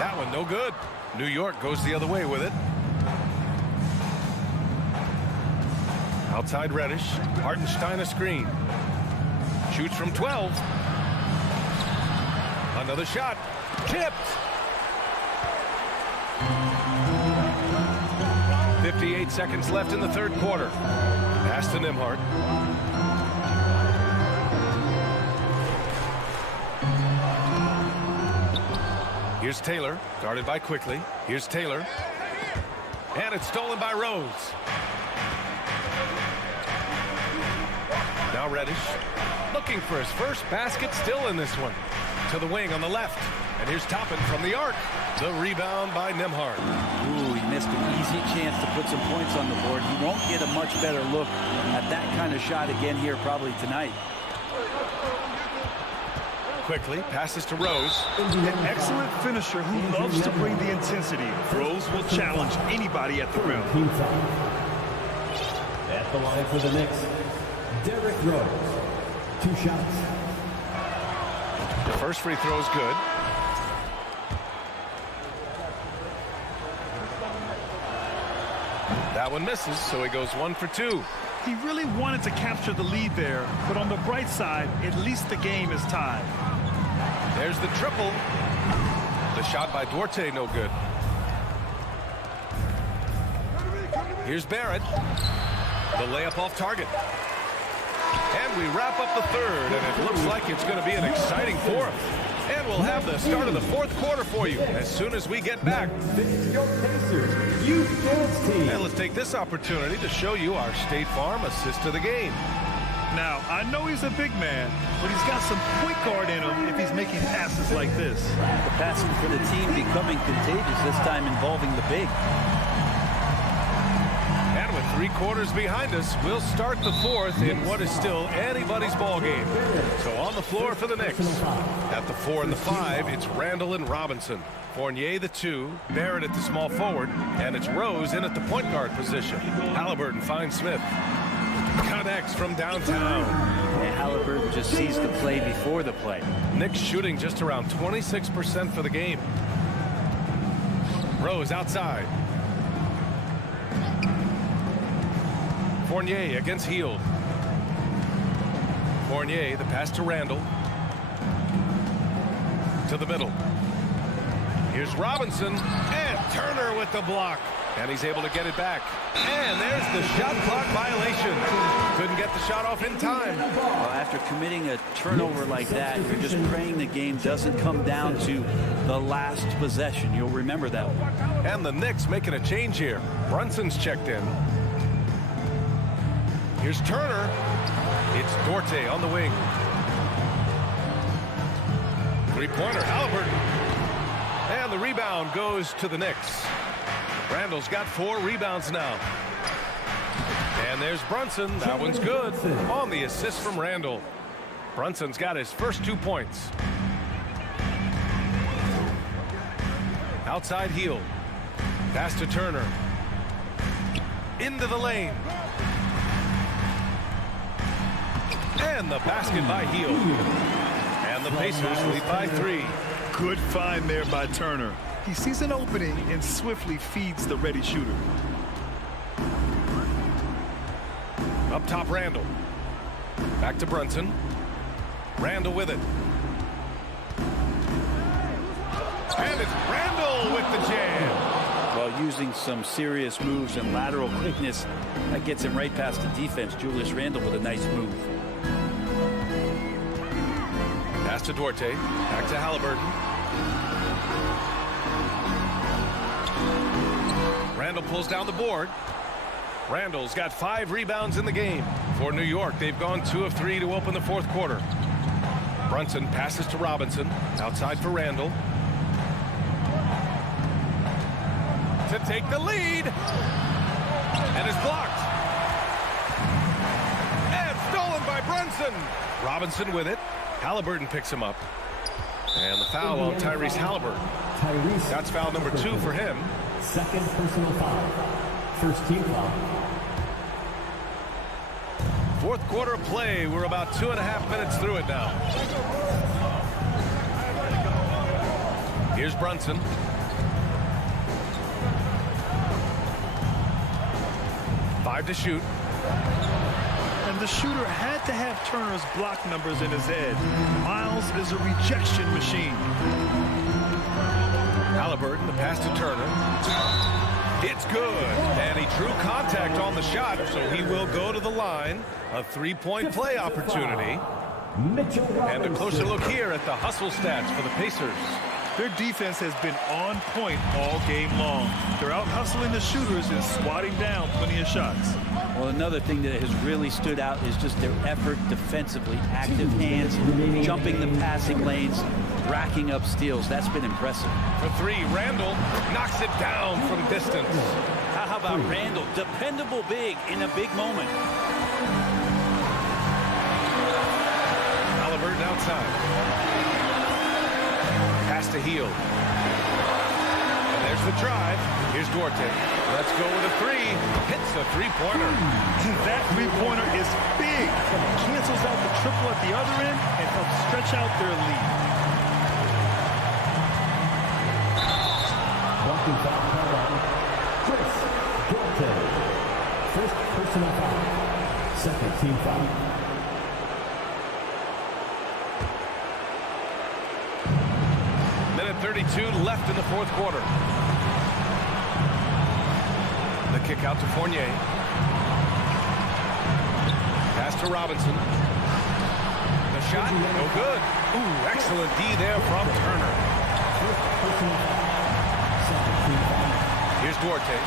That one no good. New York goes the other way with it. Outside Reddish. Hartenstein a screen. Shoots from 12. Another shot. Tipped. 58 seconds left in the third quarter. Pass to Nembhard. Here's Taylor, guarded by Quickly. Here's Taylor. And it's stolen by Rose. Now Reddish, looking for his first basket, still in this one. To the wing on the left. And here's Toppin from the arc. The rebound by Nembhard. Ooh, he missed an easy chance to put some points on the board. He won't get a much better look at that kind of shot again here probably tonight. Quickly passes to Rose. An excellent finisher who loves to bring the intensity. Rose will challenge anybody at the rim. Team foul. At the line for the Knicks, Derrick Rose. 2 shots. The first free throw is good. That one misses, so he goes 1 for 2. He really wanted to capture the lead there, but on the bright side, at least the game is tied. There's the triple. The shot by Duarte, no good. Here's Barrett. The layup off target. And we wrap up the third, and it looks like it's going to be an exciting fourth. And we'll have the start of the fourth quarter for you as soon as we get back. Your Pacers Youth Dance Team. And let's take this opportunity to show you our State Farm assist to the game. Now, I know he's a big man, but he's got some point guard in him if he's making passes like this. The passing for the team becoming contagious, this time involving the big. And with 3 quarters behind us, we'll start the fourth in what is still anybody's ball game. So on the floor for the Knicks. At the 4 and the 5, it's Randall and Robinson. Fournier the 2, Barrett at the small forward, and it's Rose in at the point guard position. Halliburton finds Smith. connects from downtown. And Halliburton just sees the play before the play. Knicks shooting just around 26% for the game. Rose outside. Fournier against Hield. Fournier, the pass to Randall. To the middle. Here's Robinson, and Turner with the block. And he's able to get it back. And there's the shot clock violation. Couldn't get the shot off in time. Well, after committing a turnover like that, you're just praying the game doesn't come down to the last possession. You'll remember that one. And the Knicks making a change here. Brunson's checked in. Here's Turner. It's Dorte on the wing. Three-pointer, Halliburton. And the rebound goes to the Knicks. Randall's got 4 rebounds now. And there's Brunson. That one's good. On the assist from Randall. Brunson's got his first 2 points. Outside Hield. Pass to Turner. Into the lane. And the basket by Hield. And the Pacers lead by 3. Good find there by Turner. He sees an opening and swiftly feeds the ready shooter. Up top, Randall. Back to Brunson. Randall with it. And it's Randall with the jam. Well, using some serious moves and lateral quickness, that gets him right past the defense. Julius Randle with a nice move. Pass to Dorte. Back to Halliburton. Randall pulls down the board. Randall's got 5 rebounds in the game. For New York, they've gone 2 of 3 to open the 4th quarter. Brunson passes to Robinson. Outside for Randall. To take the lead. And it's blocked. And stolen by Brunson. Robinson with it. Halliburton picks him up. And the foul on Tyrese Halliburton. That's foul number 2 for him. Second personal foul. First team foul. 4th quarter of play. We're about 2.5 minutes through it now. Here's Brunson. Five to shoot. And the shooter had to have Turner's block numbers in his head. Miles is a rejection machine. Halliburton, the pass to Turner. It's good. And he drew contact on the shot, so he will go to the line. A 3-point play opportunity. And a closer look here at the hustle stats for the Pacers. Their defense has been on point all game long. They're out hustling the shooters and swatting down plenty of shots. Well, another thing that has really stood out is just their effort defensively. Active hands, jumping the passing lanes, racking up steals. That's been impressive. For 3, Randall knocks it down from distance. How about Randall? Dependable big in a big moment. Halliburton outside. Pass to Hield. And there's the drive. Here's Dorte. Let's go with a 3. Hits a 3-pointer. That 3-pointer is big. Cancels out the triple at the other end and helps stretch out their lead. Walking foul called on Chris Dorte. First personal foul. Second team foul. Minute 32 left in the 4th quarter. The kick out to Fournier. Pass to Robinson. The shot, no good. Ooh, excellent D there from Turner. Here's Dorte.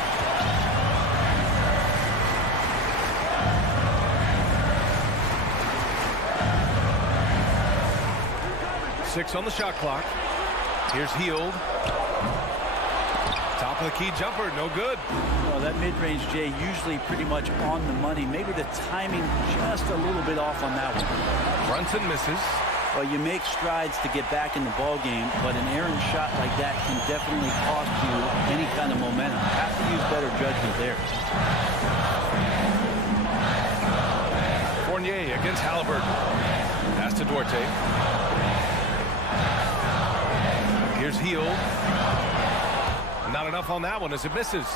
Six on the shot clock. Here's Hield. Top of the key jumper, no good. Well, that mid-range, Jay, usually pretty much on the money. Maybe the timing just a little bit off on that one. Brunson misses. Well, you make strides to get back in the ball game, but an errant shot like that can definitely cost you any kind of momentum. Have to use better judgment there. Fournier against Halliburton. Pass to Duarte. Here's Heel. Not enough on that one as it misses.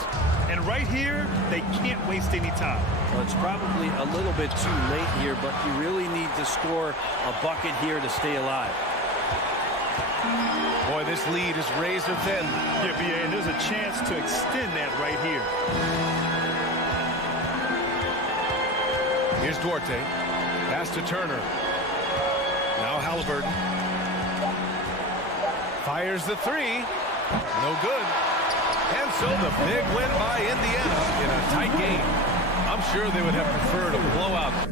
And right here, they can't waste any time. Well, it's probably a little bit too late here, but you really need to score a bucket here to stay alive. Boy, this lead is razor thin. Yeah, BA, and there's a chance to extend that right here. Here's Duarte. Pass to Turner. Now Halliburton. Fires the three. No good. And so the big win by Indiana in a tight game. I'm sure they would have preferred a blowout.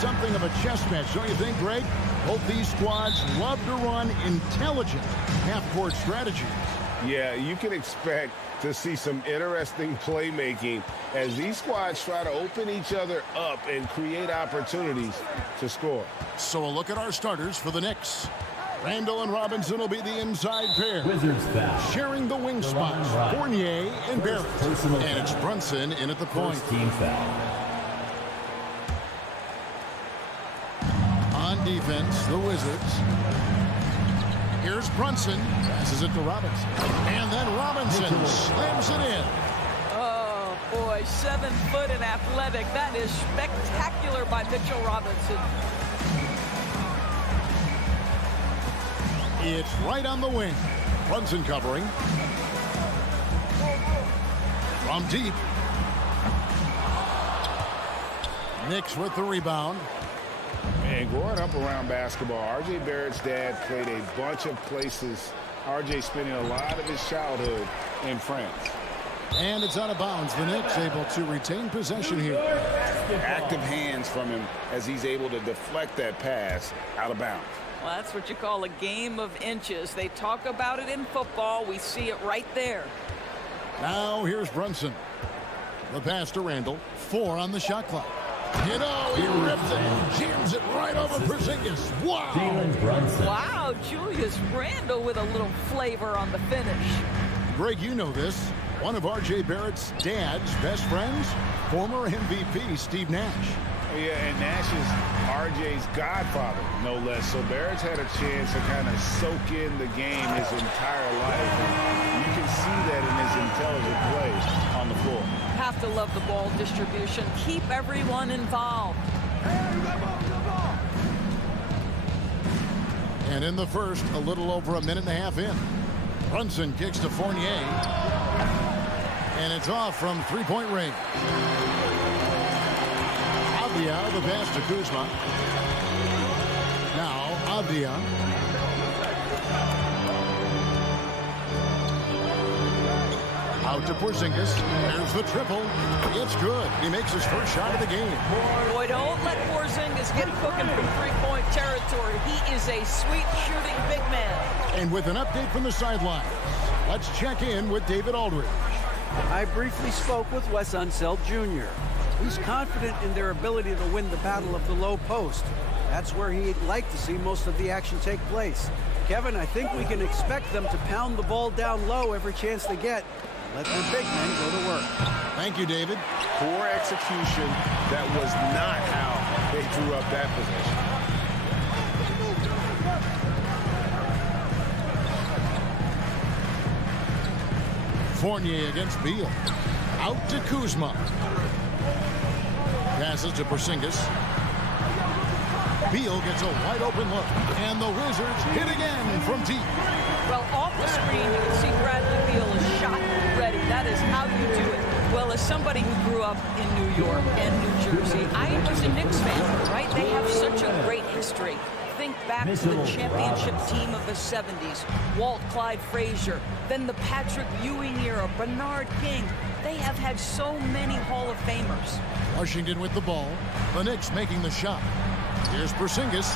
Something of a chess match, don't you think, Greg? Both these squads love to run intelligent half-court strategies. Yeah, you can expect to see some interesting playmaking as these squads try to open each other up and create opportunities to score. So a look at our starters for the Knicks. Randall and Robinson will be the inside pair. Wizards foul. Sharing the wing spots, Fournier and Barrett. And it's Brunson in at the point. Team foul. On defense, the Wizards. Here's Brunson. Passes it to Robinson. And then Robinson slams it in. Oh, boy, 7 foot and athletic. That is spectacular by Mitchell Robinson. It's right on the wing. Brunson covering. From deep. Knicks with the rebound. And growing up around basketball, R.J. Barrett's dad played a bunch of places. R.J. spending a lot of his childhood in France. And it's out of bounds. The Knicks able to retain possession here. Active hands from him as he's able to deflect that pass out of bounds. Well, that's what you call a game of inches. They talk about it in football. We see it right there. Now here's Brunson. The pass to Randall. 4 on the shot clock. You know, he rips it. Jams it right over Porzingis. Wow. Wow, Julius Randle with a little flavor on the finish. Greg, you know this. One of R.J. Barrett's dad's best friends, former MVP Steve Nash. Yeah, and Nash is R.J.'s godfather, no less. So Barrett's had a chance to kind of soak in the game his entire life. And you can see that in his intelligent plays on the floor. Have to love the ball distribution. Keep everyone involved. And in the first, a little over a minute and a half in. Brunson kicks to Fournier. And it's off from three-point range. Avdia, the pass to Kuzma. Now, Avdia. Out to Porzingis. There's the triple. It's good. He makes his first shot of the game. Boy, don't let Porzingis get cooking from three-point territory. He is a sweet shooting big man. And with an update from the sideline, let's check in with David Aldridge. I briefly spoke with Wes Unseld Jr. He's confident in their ability to win the battle of the low post. That's where he'd like to see most of the action take place. Kevin, I think we can expect them to pound the ball down low every chance they get. Let their big men go to work. Thank you, David. Poor execution. That was not how they drew up that possession. Fournier against Beal. Out to Kuzma. Passes to Porzingis. Beal gets a wide open look. And the Wizards hit again from deep. Well, off the screen, you can see Bradley Beal is shot ready. That is how you do it. Well, as somebody who grew up in New York and New Jersey, I was a Knicks fan, right? They have such a great history. Think back to the championship team of the 70s, Walt Clyde Frazier, then the Patrick Ewing era, Bernard King. They have had so many Hall of Famers. Washington with the ball. The Knicks making the shot. Here's Porzingis.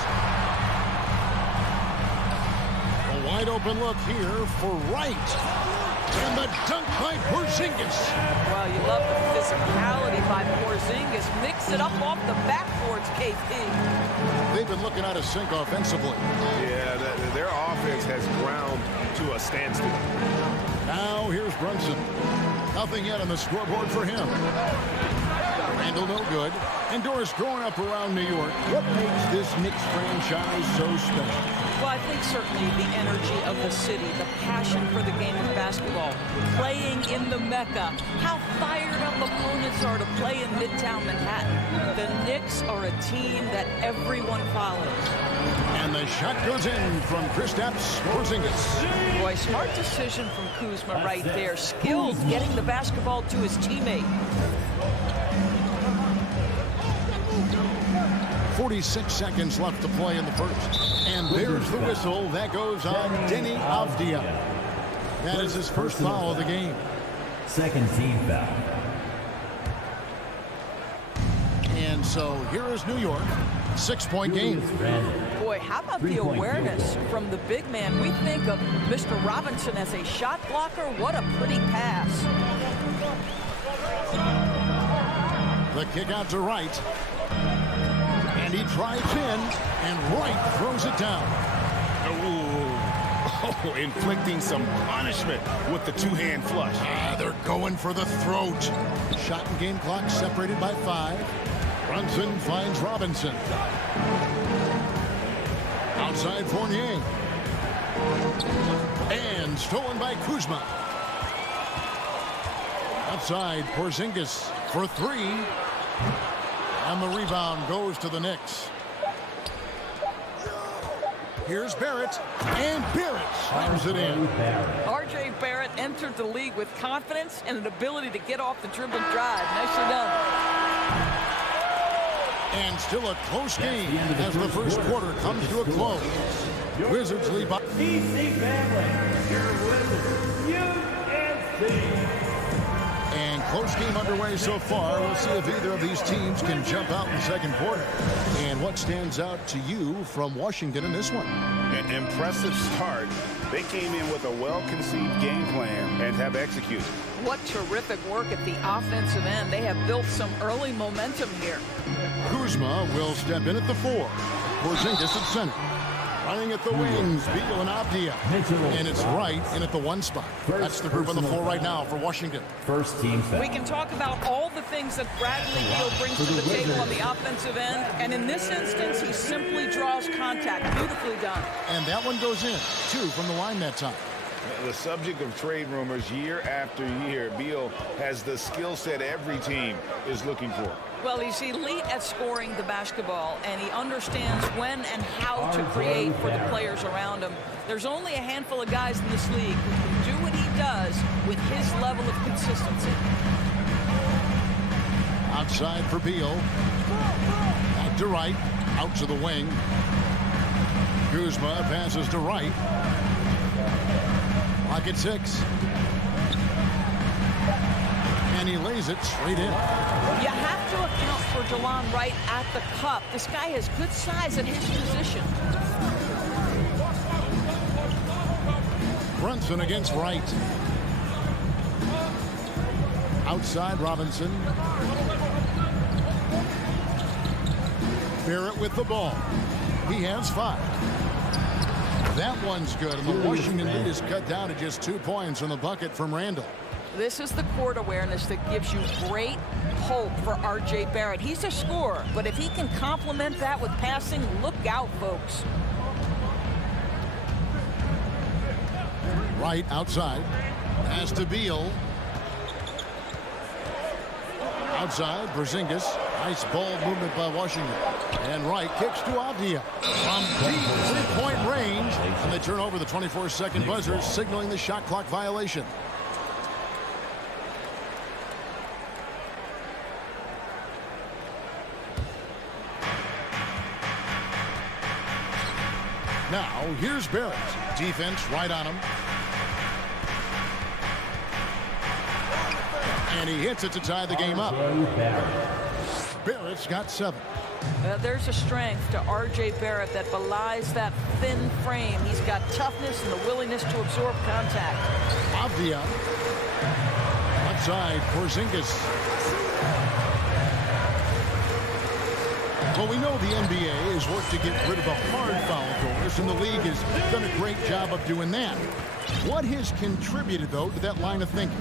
A wide open look here for Wright. And the dunk by Porzingis. Well, you love the physicality by Porzingis. Mix it up off the backboards, KP. They've been looking out of sync offensively. Yeah, their offense has ground to a standstill. Now here's Brunson. Nothing yet on the scoreboard for him. Randall no good. And Doris, growing up around New York, what makes this Knicks franchise so special? Well, I think certainly the energy of the city, the passion for the game of basketball, playing in the Mecca, how fired up opponents are to play in Midtown Manhattan. The Knicks are a team that everyone follows. And the shot goes in from Kristaps Porzingis. Boy, smart decision from Kuzma right there. Skilled getting the basketball to his teammate. 46 seconds left to play in the first. And there's the whistle. That goes on Denny Avdia. That is his first foul of the game. Second team foul. And so here is New York. 6-point game. Boy, how about the awareness from the big man? We think of Mr. Robinson as a shot blocker. What a pretty pass. The kick out to Wright. And he drives in, and Wright throws it down. Oh, inflicting some punishment with the two-hand flush. They're going for the throat. Shot and game clock separated by 5. Brunson finds Robinson. Outside Fournier. And stolen by Kuzma. Outside, Porzingis for three. And the rebound goes to the Knicks. Here's Barrett. And Barrett slams it in. R.J. Barrett entered the league with confidence and an ability to get off the dribble drive. Nicely done. And still a close game as the first quarter comes to a close. Wizards lead by... EPC family, your Wizards, UNC. And close game underway so far. We'll see if either of these teams can jump out in the second quarter. And what stands out to you from Washington in this one? An impressive start. They came in with a well-conceived game plan and have executed. What terrific work at the offensive end. They have built some early momentum here. Kuzma will step in at the 4. Porzingis at center. Running at the wings, Beal and Avdia. And it's right in at the 1 spot. That's the group on the floor right now for Washington. First team foul. We can talk about all the things that Bradley Beal brings to the table on the offensive end. And in this instance, he simply draws contact. Beautifully done. And that one goes in. 2 from the line that time. The subject of trade rumors year after year, Beal has the skill set every team is looking for. Well, he's elite at scoring the basketball, and he understands when and how to create for the players around him. There's only a handful of guys in this league who can do what he does with his level of consistency. Outside for Beal. Back to right. Out to the wing. Kuzma passes to right. Clock at 6. And he lays it straight in. You have to account for Delon Wright at the cup. This guy has good size at his position. Brunson against Wright. Outside Robinson. Barrett with the ball. He has 5. That one's good, and the Washington lead is cut down to just 2 points on the bucket from Randall. This is the court awareness that gives you great hope for R.J. Barrett. He's a scorer, but if he can complement that with passing, look out, folks. Right outside. Pass to Beal. Outside, Porzingis. Nice ball movement by Washington. And Wright kicks to Avdia from deep 3-point range. And they turn over the 24-second buzzer, signaling the shot clock violation. Now, here's Barrett. Defense right on him. And he hits it to tie the game up. Barrett's got 7. There's a strength to R.J. Barrett that belies that thin frame. He's got toughness and the willingness to absorb contact. Avdia. Outside, Porzingis. Well, we know the NBA has worked to get rid of the hard foul doors, and the league has done a great job of doing that. What has contributed, though, to that line of thinking?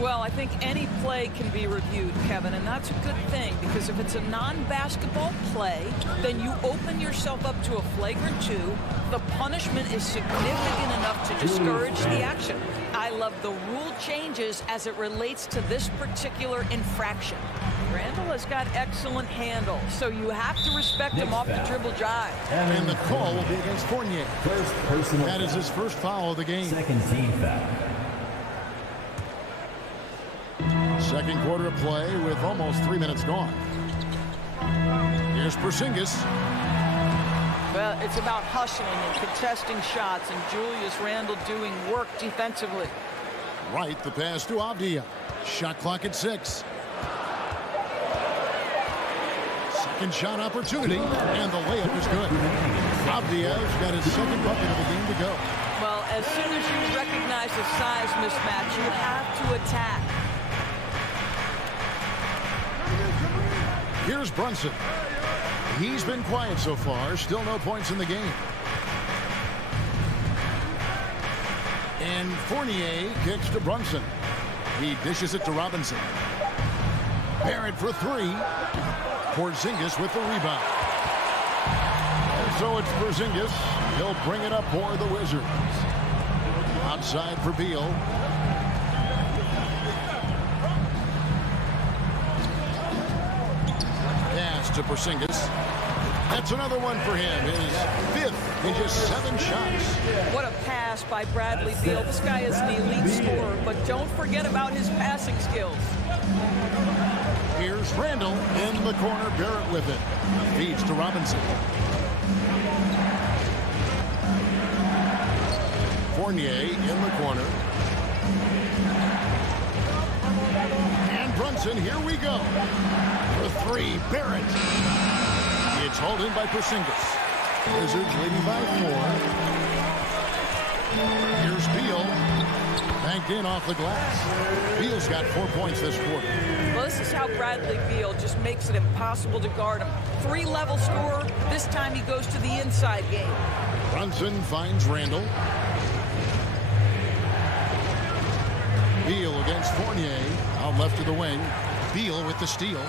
Well, I think any play can be reviewed, Kevin, and that's a good thing, because if it's a non-basketball play, then you open yourself up to a flagrant 2. The punishment is significant enough to discourage the action. I love the rule changes as it relates to this particular infraction. Randall has got excellent handle, so you have to respect him off the dribble drive. And the call will be against Fournier. That is his first foul of the game. Second team foul. Second quarter of play with almost 3 minutes gone. Here's Porzingis. Well, it's about hustling and contesting shots, and Julius Randle doing work defensively. Right, the pass to Avdia. Shot clock at 6. Second shot opportunity, and the layup is good. Avdia's got his second bucket of the game to go. Well, as soon as you recognize the size mismatch, you have to attack. Here's Brunson. He's been quiet so far. Still no points in the game. And Fournier kicks to Brunson. He dishes it to Robinson. Barrett for 3. Porzingis with the rebound. so it's Porzingis. He'll bring it up for the Wizards. Outside for Beal. Pass to Porzingis. That's another one for him. His 5th in just 7 shots. What a pass by Bradley Beal. This guy is an elite scorer, but don't forget about his passing skills. Here's Randall in the corner. Barrett with it. Feeds to Robinson. Fournier in the corner. And Brunson, here we go. For 3, Barrett. It's hauled in by Porzingis. Wizards leading by 4. Here's Beal. Banked in off the glass. Beal's got 4 points this quarter. Well, this is how Bradley Beal just makes it impossible to guard him. 3-level scorer. This time he goes to the inside game. Brunson finds Randall. Beal against Fournier. Out left of the wing. Beal with the steal.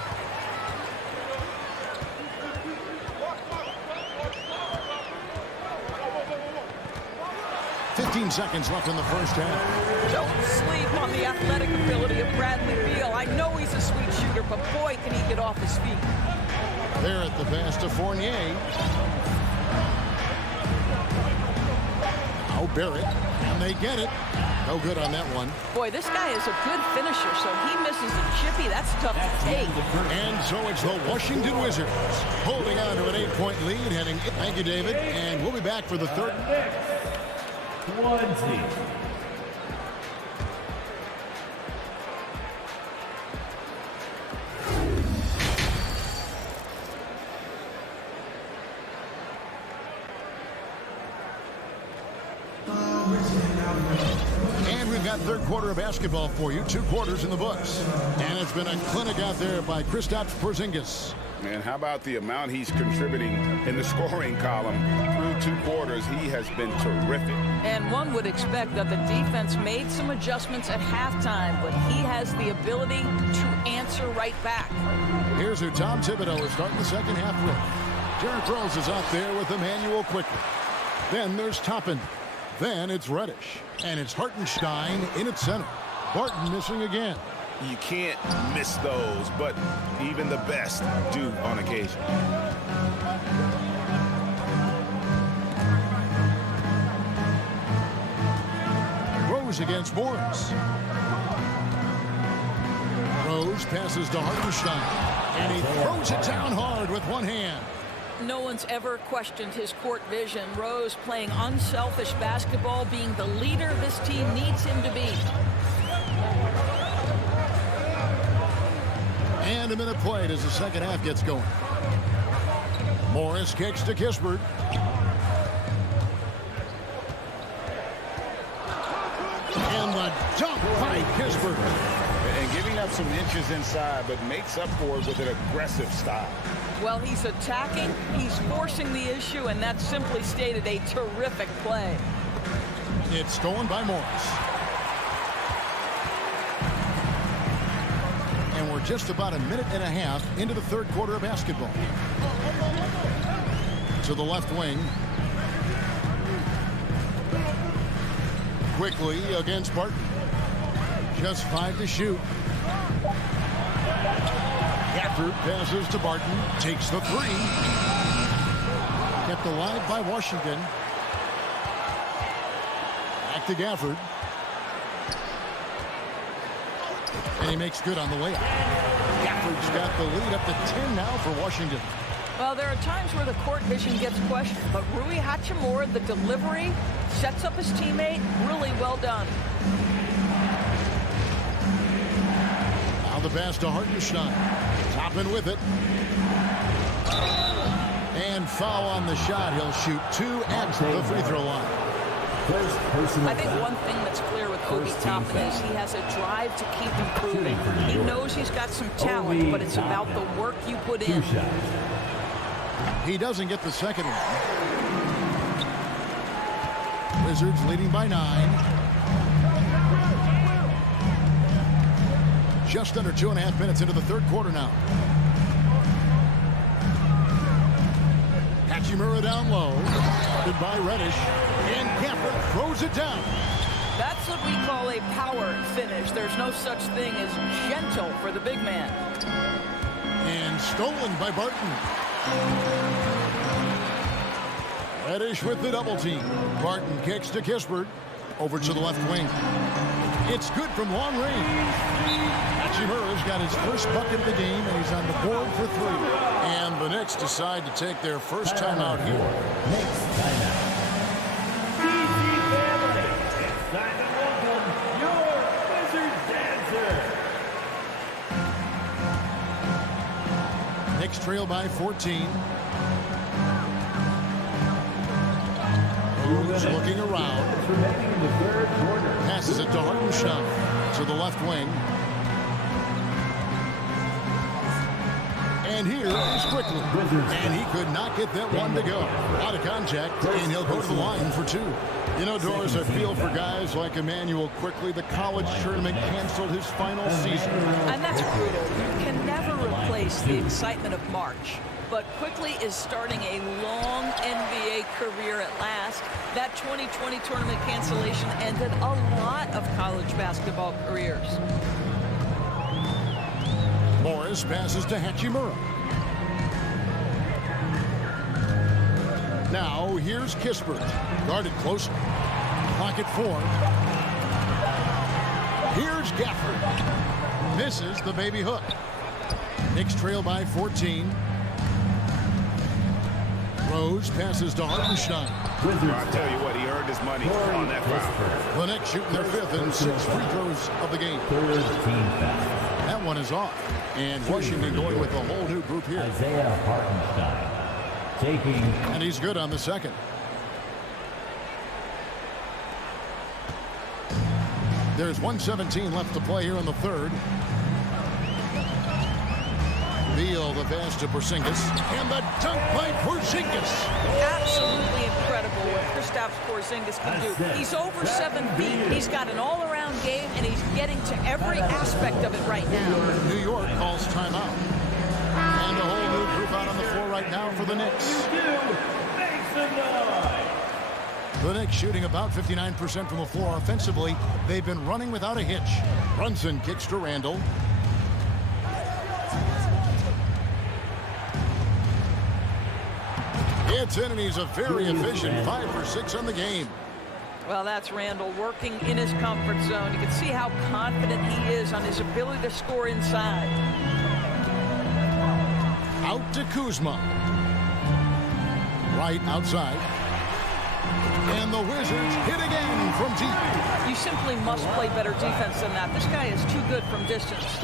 15 seconds left in the first half. Don't sleep on the athletic ability of Bradley Beal. I know he's a sweet shooter, but boy, can he get off his feet. There at the pass to Fournier. Now Barrett, and they get it. No good on that one. Boy, this guy is a good finisher, so he misses a chippy. That's tough to take. And so it's the Washington Wizards holding on to an 8-point lead. Thank you, David. And we'll be back for the third. 20. And we've got third quarter of basketball for you. 2 quarters in the books. And it's been a clinic out there by Kristaps Porzingis. Man, how about the amount he's contributing in the scoring column through 2 quarters? He has been terrific. And one would expect that the defense made some adjustments at halftime, but he has the ability to answer right back. Here's who Tom Thibodeau is starting the second half with. Derrick Rose is out there with Emmanuel quickly. Then there's Toppin. Then it's Reddish. And it's Hartenstein in its center. Barton missing again. You can't miss those, but even the best do on occasion. Rose against Morris. Rose passes to Hartenstein, and he throws it down hard with one hand. No one's ever questioned his court vision. Rose playing unselfish basketball, being the leader this team needs him to be. And a minute played as the second half gets going. Morris kicks to Kispert. And the dunk by Kispert. And giving up some inches inside, but makes up for it with an aggressive style. Well, he's attacking, he's forcing the issue, and that's simply stated a terrific play. It's stolen by Morris. And we're just about a minute and a half into the third quarter of basketball. To the left wing. Quickly against Barton. Just 5 to shoot. Gafford passes to Barton. Takes the 3. Kept alive by Washington. Back to Gafford. And he makes good on the layup. Gafford's got the lead up to 10 now for Washington. Well, there are times where the court vision gets questioned, but Rui Hachimura, the delivery, sets up his teammate. Really well done. Now the pass to Hartenstein. Toppin with it. And foul on the shot. He'll shoot 2 at the free throw line. I think one thing that's clear with Obi Toppin is he has a drive to keep improving. He knows he's got some talent, but it's about the work you put in. He doesn't get the second one. Wizards leading by 9. Just under 2.5 minutes into the third quarter now. Hachimura down low. Goodbye Reddish. And Gafford throws it down. That's what we call a power finish. There's no such thing as gentle for the big man. And stolen by Barton. Reddish with the double team. Barton kicks to Kispert. Over to the left wing. It's good from long range. Hachimura's got his first bucket of the game, and he's on the board for 3. And the Knicks decide to take their first timeout here. Knicks timeout. DC family, it's time to welcome your Wizards dancer. Knicks trail by 14. Rose looking around. Passes it to Hartenstein to the left wing. And here is Quickly. And he could not get that one to go. Out of contact, and he'll go to the line for 2. You know, Doris, I feel for guys like Emmanuel Quickly. The college tournament canceled his final season. And that's brutal. You can never replace the excitement of March. But Quickly is starting a long NBA career at last. That 2020 tournament cancellation ended a lot of college basketball careers. Morris passes to Hachimura. Now here's Kispert. Guarded close. Clock at 4. Here's Gafford. Misses the baby hook. Knicks trail by 14. Rose passes to Hartenstein. I'll tell you what, he earned his money on that foul. The Knicks shooting their 5th and 6th free throws of the game. That one is off. And Washington going with a whole new group here. Isaiah Hartenstein taking. And he's good on the second. There's 1:17 left to play here in the third. Beal the pass to Porzingis. And the dunk by Porzingis. Absolutely incredible what Kristaps Porzingis can do. He's over 7 feet. He's got an all-around game, and he's getting to every aspect of it right now. New York calls timeout. And a whole new group out on the floor right now for the Knicks. The Knicks shooting about 59% from the floor offensively. They've been running without a hitch. Brunson kicks to Randall. It's in, and he's a very efficient 5 for 6 on the game. Well, that's Randall working in his comfort zone. You can see how confident he is on his ability to score inside. Out to Kuzma. Right outside. And the Wizards hit again from deep. You simply must play better defense than that. This guy is too good from distance.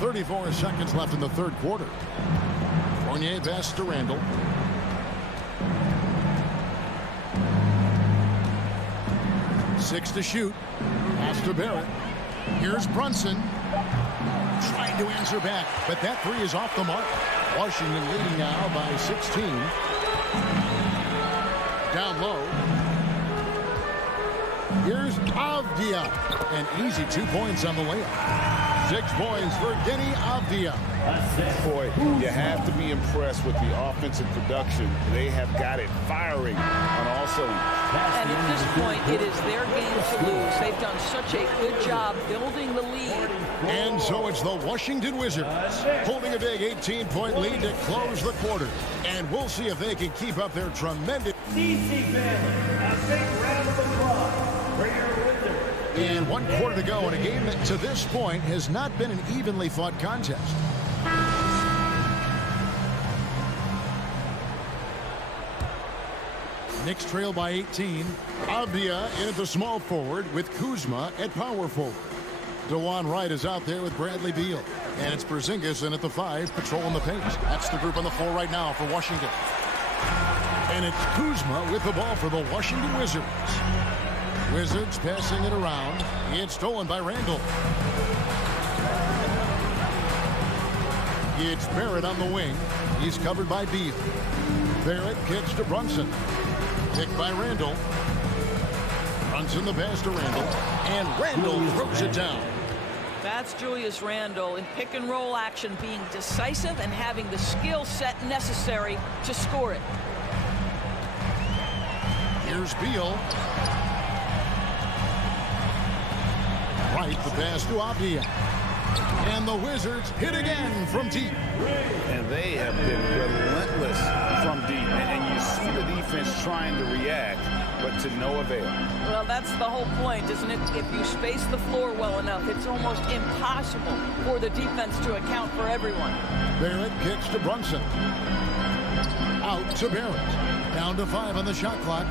34 seconds left in the third quarter. Fournier pass to Randall. Six to shoot. Pass to Barrett. Here's Brunson. Trying to answer back, but that 3 is off the mark. Washington leading now by 16. Down low. Here's Avdia. An easy 2 points on the layup. 6 points for Deni Avdia. Boy, you have to be impressed with the offensive production. They have got it firing on all cylinders. And at this point, it is their game to lose. They've done such a good job building the lead. And so it's the Washington Wizards holding a big 18-point lead to close the quarter. And we'll see if they can keep up their tremendous... DC family, a big round of applause for your Wizards. And 1 quarter to go in a game that to this point has not been an evenly fought contest. Knicks trail by 18. Avdia in at the small forward with Kuzma at power forward. DeJuan Wright is out there with Bradley Beal. And it's Porzingis in at the 5, patrolling the paint. That's the group on the floor right now for Washington. And it's Kuzma with the ball for the Washington Wizards. Wizards passing it around. It's stolen by Randall. It's Barrett on the wing. He's covered by Beal. Barrett kicks to Brunson. Picked by Randall. Brunson the pass to Randall. And Randall throws it down. That's Julius Randle in pick and roll action, being decisive and having the skill set necessary to score it. Here's Beal. Right, the pass to Avdia. And the Wizards hit again from deep. And they have been relentless from deep. And you see the defense trying to react, but to no avail. Well, that's the whole point, isn't it? If you space the floor well enough, it's almost impossible for the defense to account for everyone. Barrett kicks to Brunson. Out to Barrett. Down to 5 on the shot clock.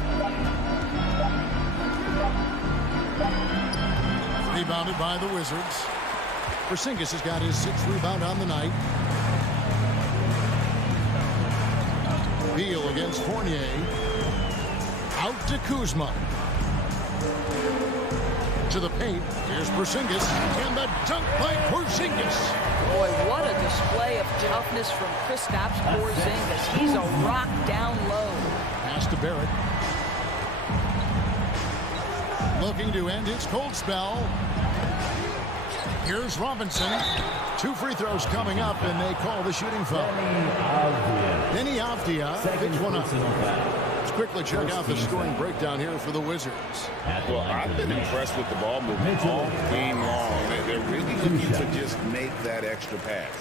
Rebounded by the Wizards. Porzingis has got his 6th rebound on the night. Beal against Fournier. Out to Kuzma. To the paint. Here's Porzingis. And the dunk by Porzingis. Boy, what a display of toughness from Kristaps Porzingis. He's a rock down low. Pass to Barrett. Looking to end his cold spell. Here's Robinson. 2 free throws coming up, and they call the shooting foul. Denny Avdia picks one up. Let's quickly check out the scoring breakdown here for the Wizards. Well, I've been impressed with the ball movement all game long. They're really looking to just make that extra pass.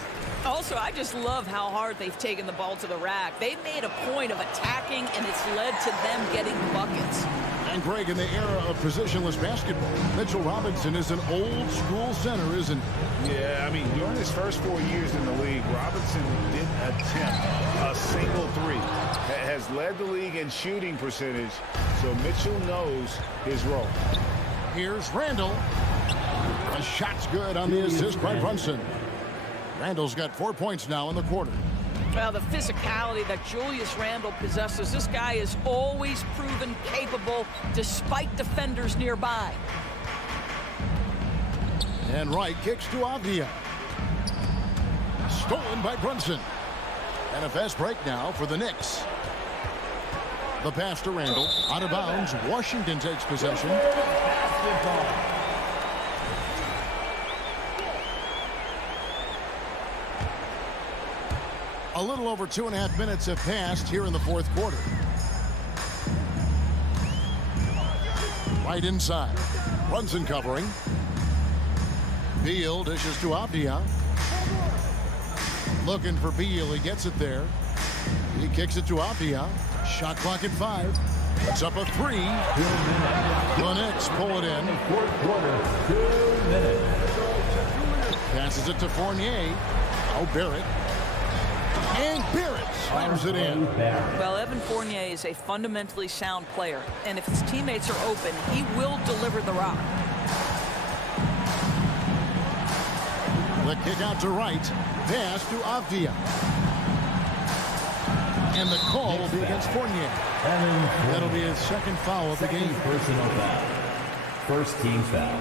Also, I just love how hard they've taken the ball to the rack. They've made a point of attacking, and it's led to them getting buckets. And Greg, in the era of positionless basketball, Mitchell Robinson is an old school center, isn't he? Yeah, I mean, during his first 4 years in the league, Robinson didn't attempt a single three. Has led the league in shooting percentage, so Mitchell knows his role. Here's Randle. A shot's good on the assist by Brunson. Randle's got 4 points now in the quarter. Well, the physicality that Julius Randle possesses, this guy is always proven capable despite defenders nearby. And Wright kicks to Avdia. Stolen by Brunson. And a fast break now for the Knicks. The pass to Randle. Out of bounds. Washington takes possession. A little over 2.5 minutes have passed here in the 4th quarter. Right inside. Brunson covering. Beal dishes to Avdia. Looking for Beal. He gets it there. He kicks it to Avdia. Shot clock at 5. It's up a 3. The Knicks pull it in. 4th quarter, 2 minutes. Passes it to Fournier. Oh, Barrett. And Barrett slams it in. Well, Evan Fournier is a fundamentally sound player, and if his teammates are open, he will deliver the rock. The kick out to Wright. Pass to Avdia. And the call will be against Fournier. That'll be his 2nd foul of the game. Personal foul. First team foul.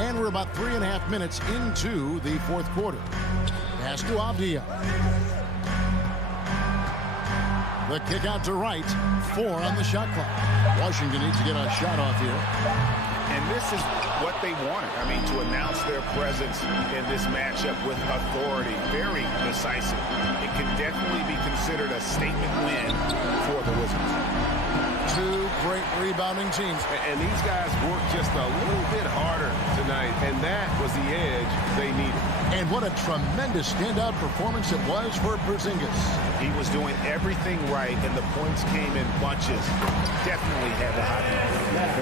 And we're about 3.5 minutes into the 4th quarter. Pass to Avdia. The kick out to Wright. 4 on the shot clock. Washington needs to get a shot off here. And this is what they wanted. I mean, to announce their presence in this matchup with authority. Very decisive. It can definitely be considered a statement win for the Wizards. 2 great rebounding teams. And these guys worked just a little bit harder tonight, and that was the edge they needed. And what a tremendous standout performance it was for Porzingis. He was doing everything right, and the points came in bunches. Definitely had the hot hand.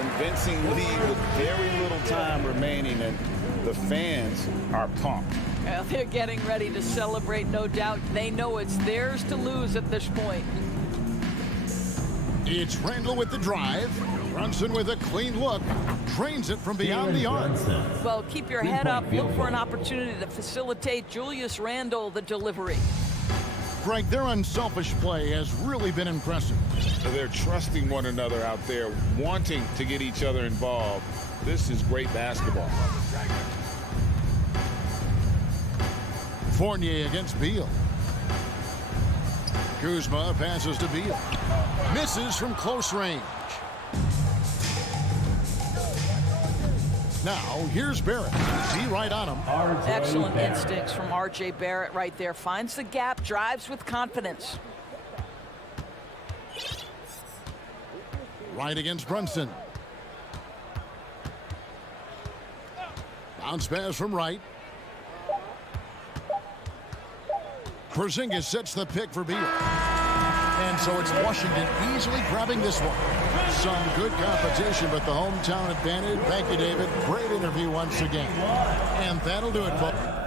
Convincing lead with very little time remaining, and the fans are pumped. Well, they're getting ready to celebrate, no doubt. They know it's theirs to lose at this point. It's Randle with the drive. Brunson with a clean look. Drains it from beyond the arc. Well, keep your head up. Look for an opportunity to facilitate Julius Randle the delivery. Greg, their unselfish play has really been impressive. So they're trusting one another out there, wanting to get each other involved. This is great basketball. Fournier against Beal. Kuzma passes to Beal. Misses from close range. Now, here's Barrett. Be right on him. Excellent instincts from R.J. Barrett right there. Finds the gap, drives with confidence. Right against Brunson. Bounce pass from right. Porzingis sets the pick for Beal. And so it's Washington easily grabbing this one. Some good competition, but the hometown advantage. Thank you, David. Great interview once again. And that'll do it, folks.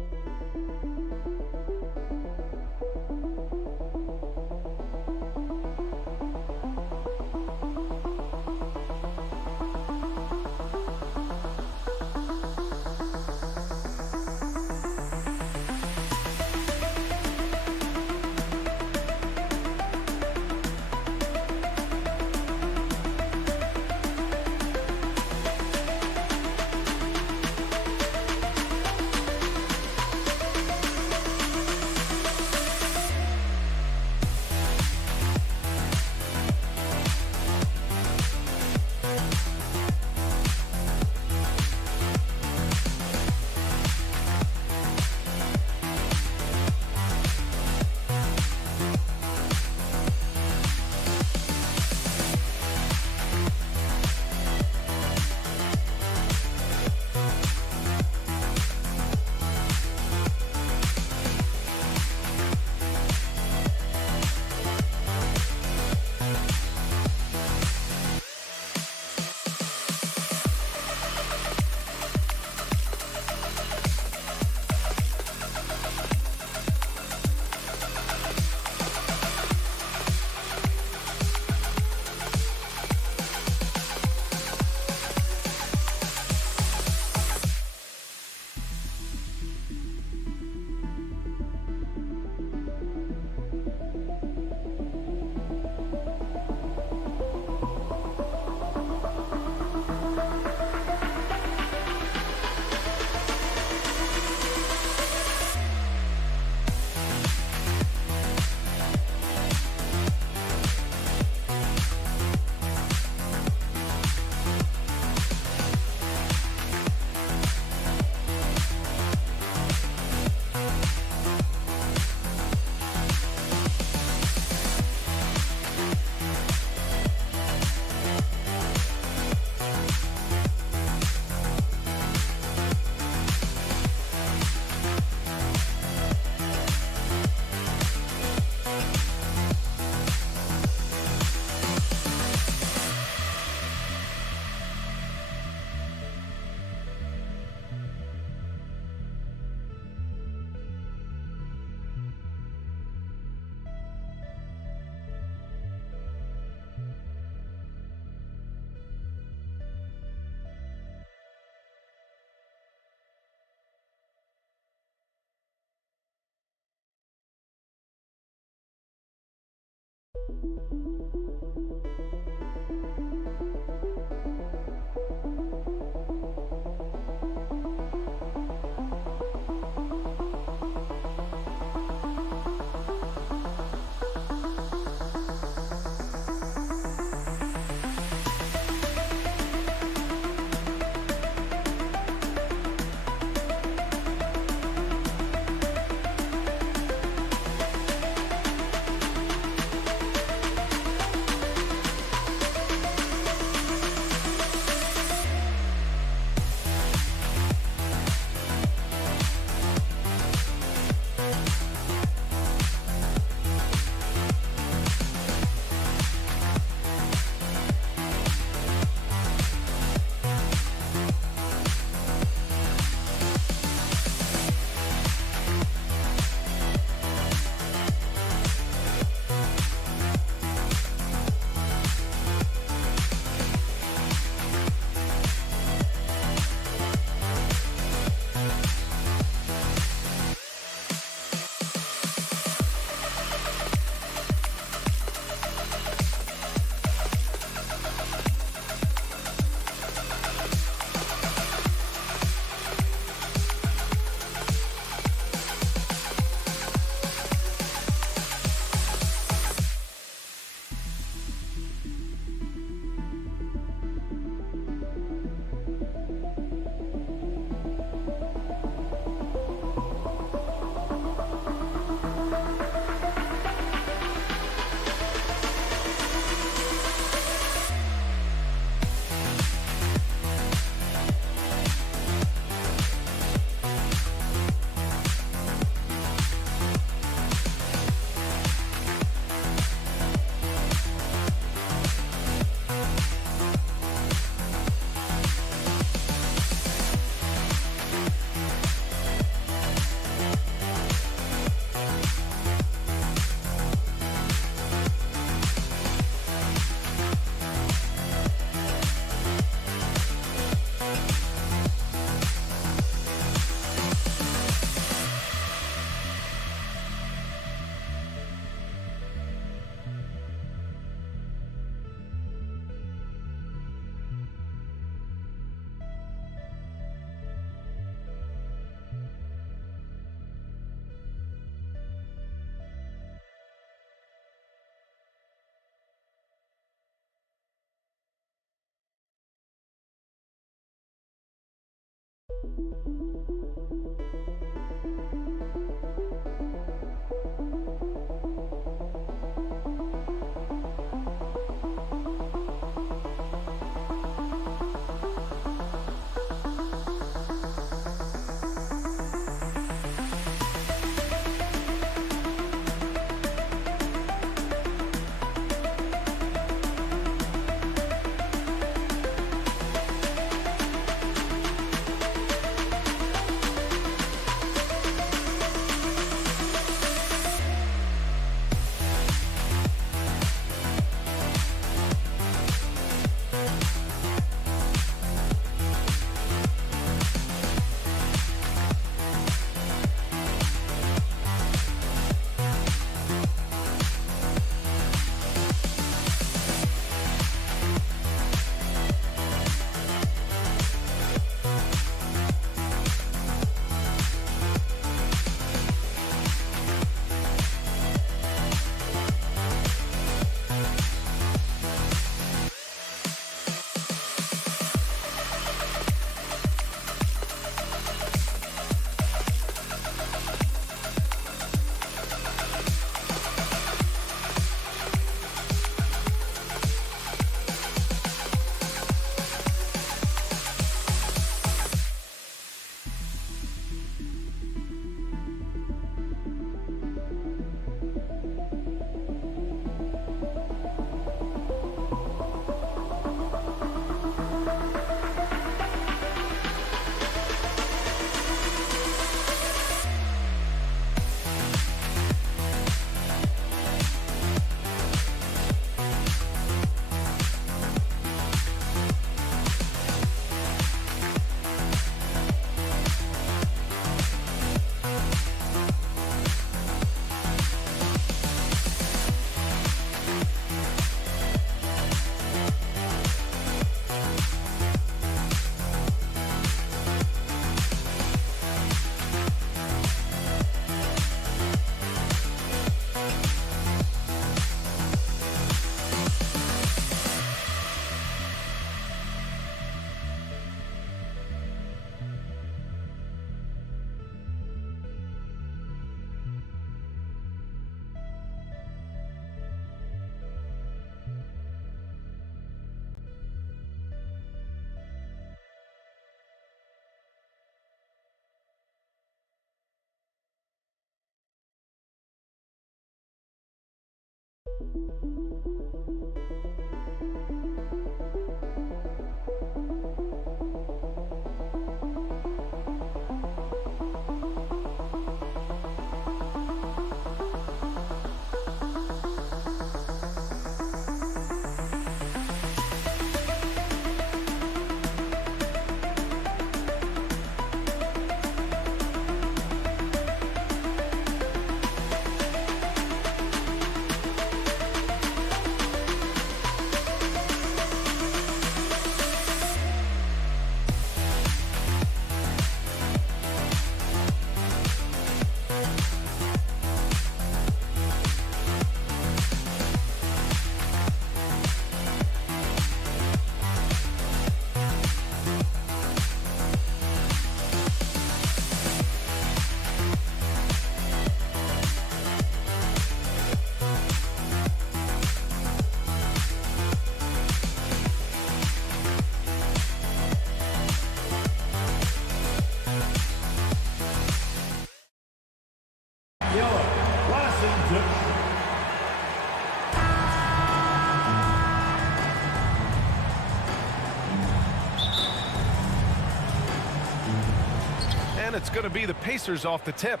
And it's going to be the Pacers off the tip.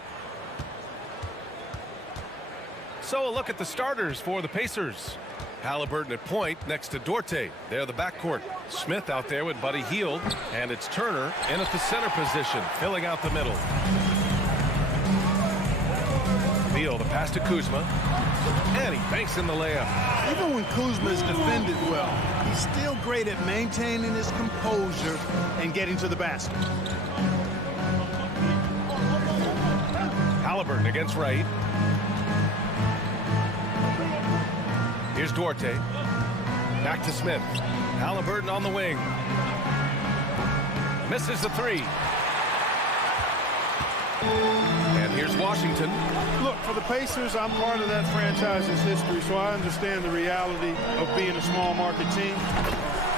So a look at the starters for the Pacers. Halliburton at point next to Dorte. They're the backcourt. Smith out there with Buddy Hield. And it's Turner in at the center position, filling out the middle. Beal, the pass to Kuzma. And he banks in the layup. Even when Kuzma is defended well, he's still great at maintaining his composure and getting to the basket. Halliburton against Wright. Here's Dorte. Back to Smith. Halliburton on the wing. Misses the three. And here's Washington. Look, for the Pacers, I'm part of that franchise's history, so I understand the reality of being a small market team.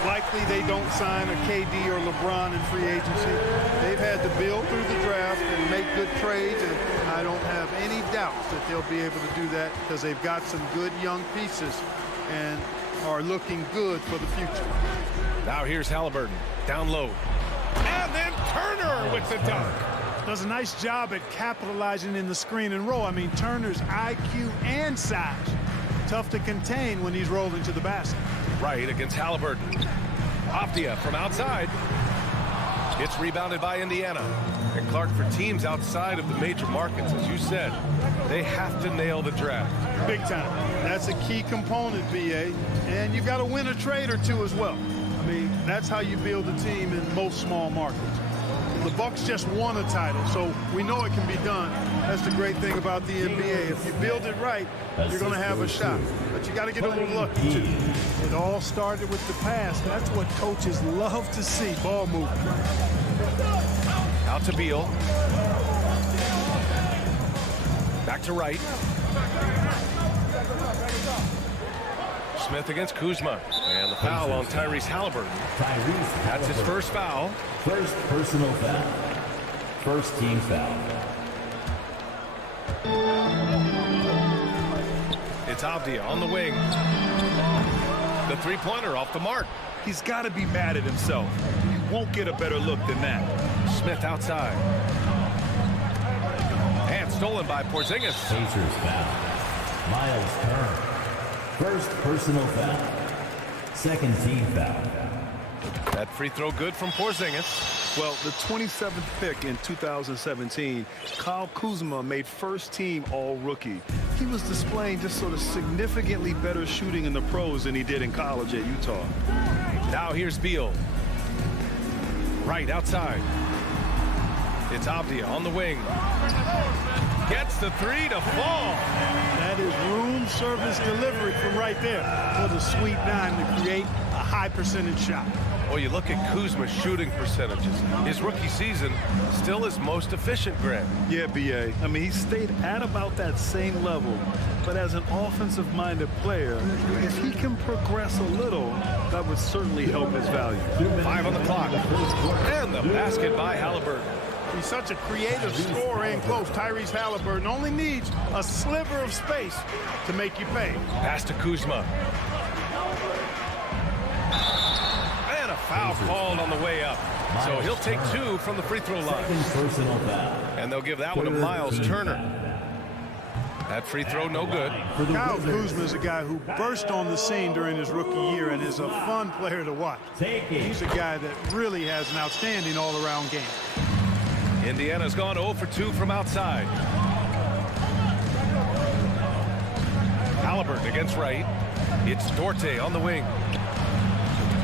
Likely they don't sign a KD or LeBron in free agency. They've had to build through the draft and make good trades, and I don't have any doubts that they'll be able to do that because they've got some good young pieces and are looking good for the future. Now here's Halliburton. Down low. And then Turner with the dunk. Does a nice job at capitalizing in the screen and roll. I mean, Turner's IQ and size. Tough to contain when he's rolling to the basket. Right against Halliburton. Optia from outside. It's rebounded by Indiana. And Clark, for teams outside of the major markets, as you said, they have to nail the draft. Big time. That's a key component, BA. And you've got to win a trade or two as well. I mean, that's how you build a team in most small markets. The Bucks just won a title, so we know it can be done. That's the great thing about the NBA. If you build it right, you're going to have a shot. But you got to get a little lucky, too. It all started with the pass. That's what coaches love to see, ball movement. Out to Beal. Back to Wright. Smith against Kuzma. And the foul on Tyrese Halliburton. That's his first foul. First personal foul. First team foul. It's Avdia on the wing. The three-pointer off the mark. He's got to be mad at himself. He won't get a better look than that. Smith outside. And stolen by Porzingis. Pacers foul. Miles Turner. First personal foul. Second team foul. That free throw good from Porzingis. Well, the 27th pick in 2017, Kyle Kuzma made first team all-rookie. He was displaying just sort of significantly better shooting in the pros than he did in college at Utah. Now here's Beal. Right outside. It's Avdia on the wing. Gets the three to fall. That is room service delivery from right there for the Sweet Nine to create a high percentage shot. Well, you look at Kuzma's shooting percentages. His rookie season still his most efficient, Grant. Yeah, BA. I mean, he stayed at about that same level. But as an offensive-minded player, if he can progress a little, that would certainly help his value. 5 on the clock. And the basket by Halliburton. He's such a creative scorer in close. Tyrese Halliburton only needs a sliver of space to make you pay. Pass to Kuzma. And a foul called on the way up. So he'll take 2 from the free throw line. Personal foul. And they'll give that one to Miles Turner. That free throw no good. Kyle Kuzma is a guy who burst on the scene during his rookie year and is a fun player to watch. He's a guy that really has an outstanding all-around game. Indiana's gone 0 for 2 from outside. Halliburton against Wright. It's Dorte on the wing.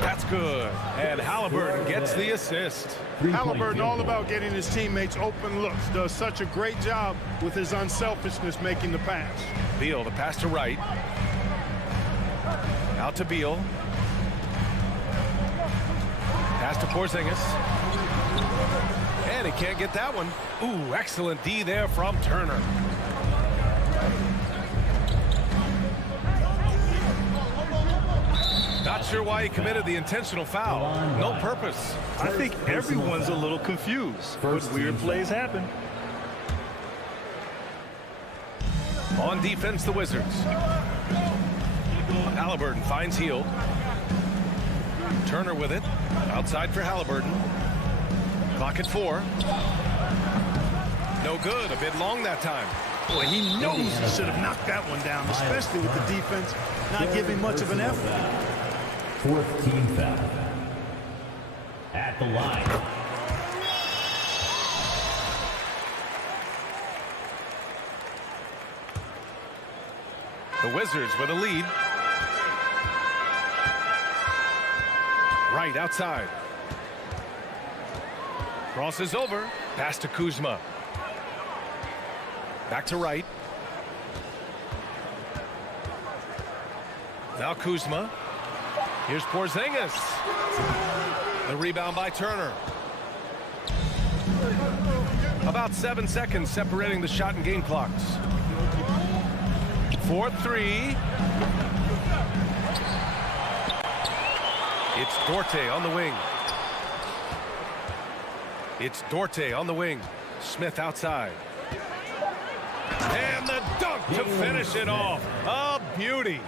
That's good. And Halliburton gets the assist. Halliburton all about getting his teammates open looks. Does such a great job with his unselfishness making the pass. Beal, the pass to Wright. Out to Beal. Pass to Porzingis. And he can't get that one. Ooh, excellent D there from Turner. Not sure why he committed the intentional foul. No purpose. I think everyone's a little confused. But weird plays happen. On defense, the Wizards. Halliburton finds Hield. Turner with it. Outside for Halliburton. Clock at 4. No good. A bit long that time. Boy, he knows he should have knocked that one down, especially with the defense not giving much of an effort. Fourth team foul. At the line. The Wizards with a lead. Right outside. Crosses over. Pass to Kuzma. Back to Wright. Now Kuzma. Here's Porzingis. The rebound by Turner. About 7 seconds separating the shot and game clocks. 4-3. It's Dorte on the wing. It's Dorte on the wing. Smith outside. And the dunk to finish it off. A beauty.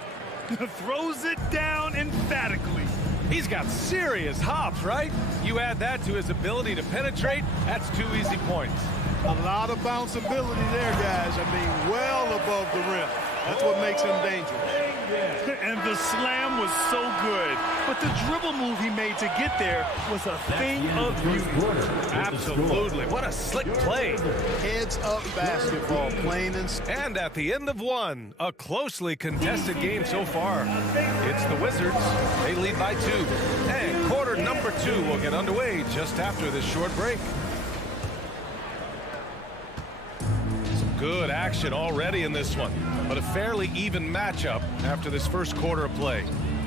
Throws it down emphatically. He's got serious hops, right? You add that to his ability to penetrate, that's 2 easy points. A lot of bounce ability there, guys. I mean, well above the rim. That's what makes him dangerous. And the slam was so good. But the dribble move he made to get there was a thing of beauty. Absolutely. What a slick play. Heads up basketball, plain and simple. And at the end of one, a closely contested game so far. It's the Wizards. They lead by 2. And quarter number 2 will get underway just after this short break. Some good action already in this one, but a fairly even matchup after this first quarter of play.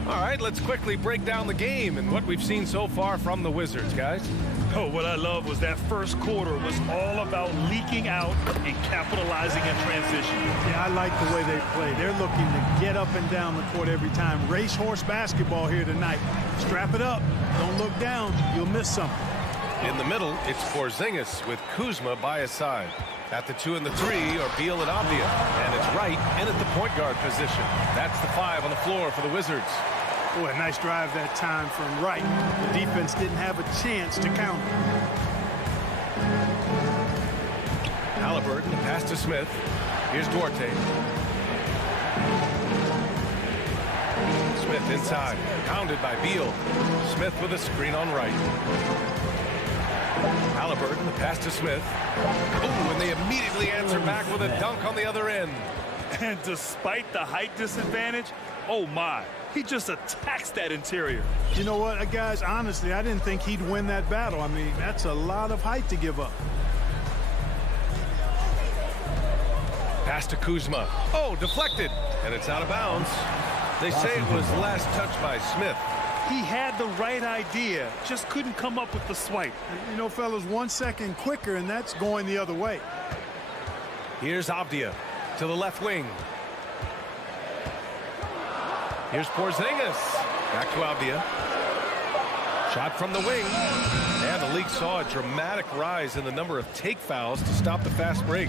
All right, let's quickly break down the game and what we've seen so far from the Wizards, guys. Oh, what I love was that first quarter was all about leaking out and capitalizing in transition. Yeah, I like the way they play. They're looking to get up and down the court every time. Racehorse basketball here tonight. Strap it up. Don't look down. You'll miss something. In the middle, it's Porzingis with Kuzma by his side. At the 2 and the 3 are Beal and Avdia. And it's Wright in at the point guard position. That's the 5 on the floor for the Wizards. Boy, a nice drive that time from Wright. The defense didn't have a chance to counter. Halliburton, pass to Smith. Here's Duarte. Smith inside. Pounded by Beal. Smith with a screen on Wright. Halliburton, the pass to Smith. Ooh, and they immediately answer back with a dunk on the other end. And despite the height disadvantage, oh my, he just attacks that interior. You know what, guys, honestly, I didn't think he'd win that battle. I mean, that's a lot of height to give up. Pass to Kuzma. Oh, deflected. And it's out of bounds. They say it was last touched by Smith. He had the right idea, just couldn't come up with the swipe. You know, fellas, 1 second quicker, and that's going the other way. Here's Avdia to the left wing. Here's Porzingis. Back to Avdia. Shot from the wing. And the league saw a dramatic rise in the number of take fouls to stop the fast break.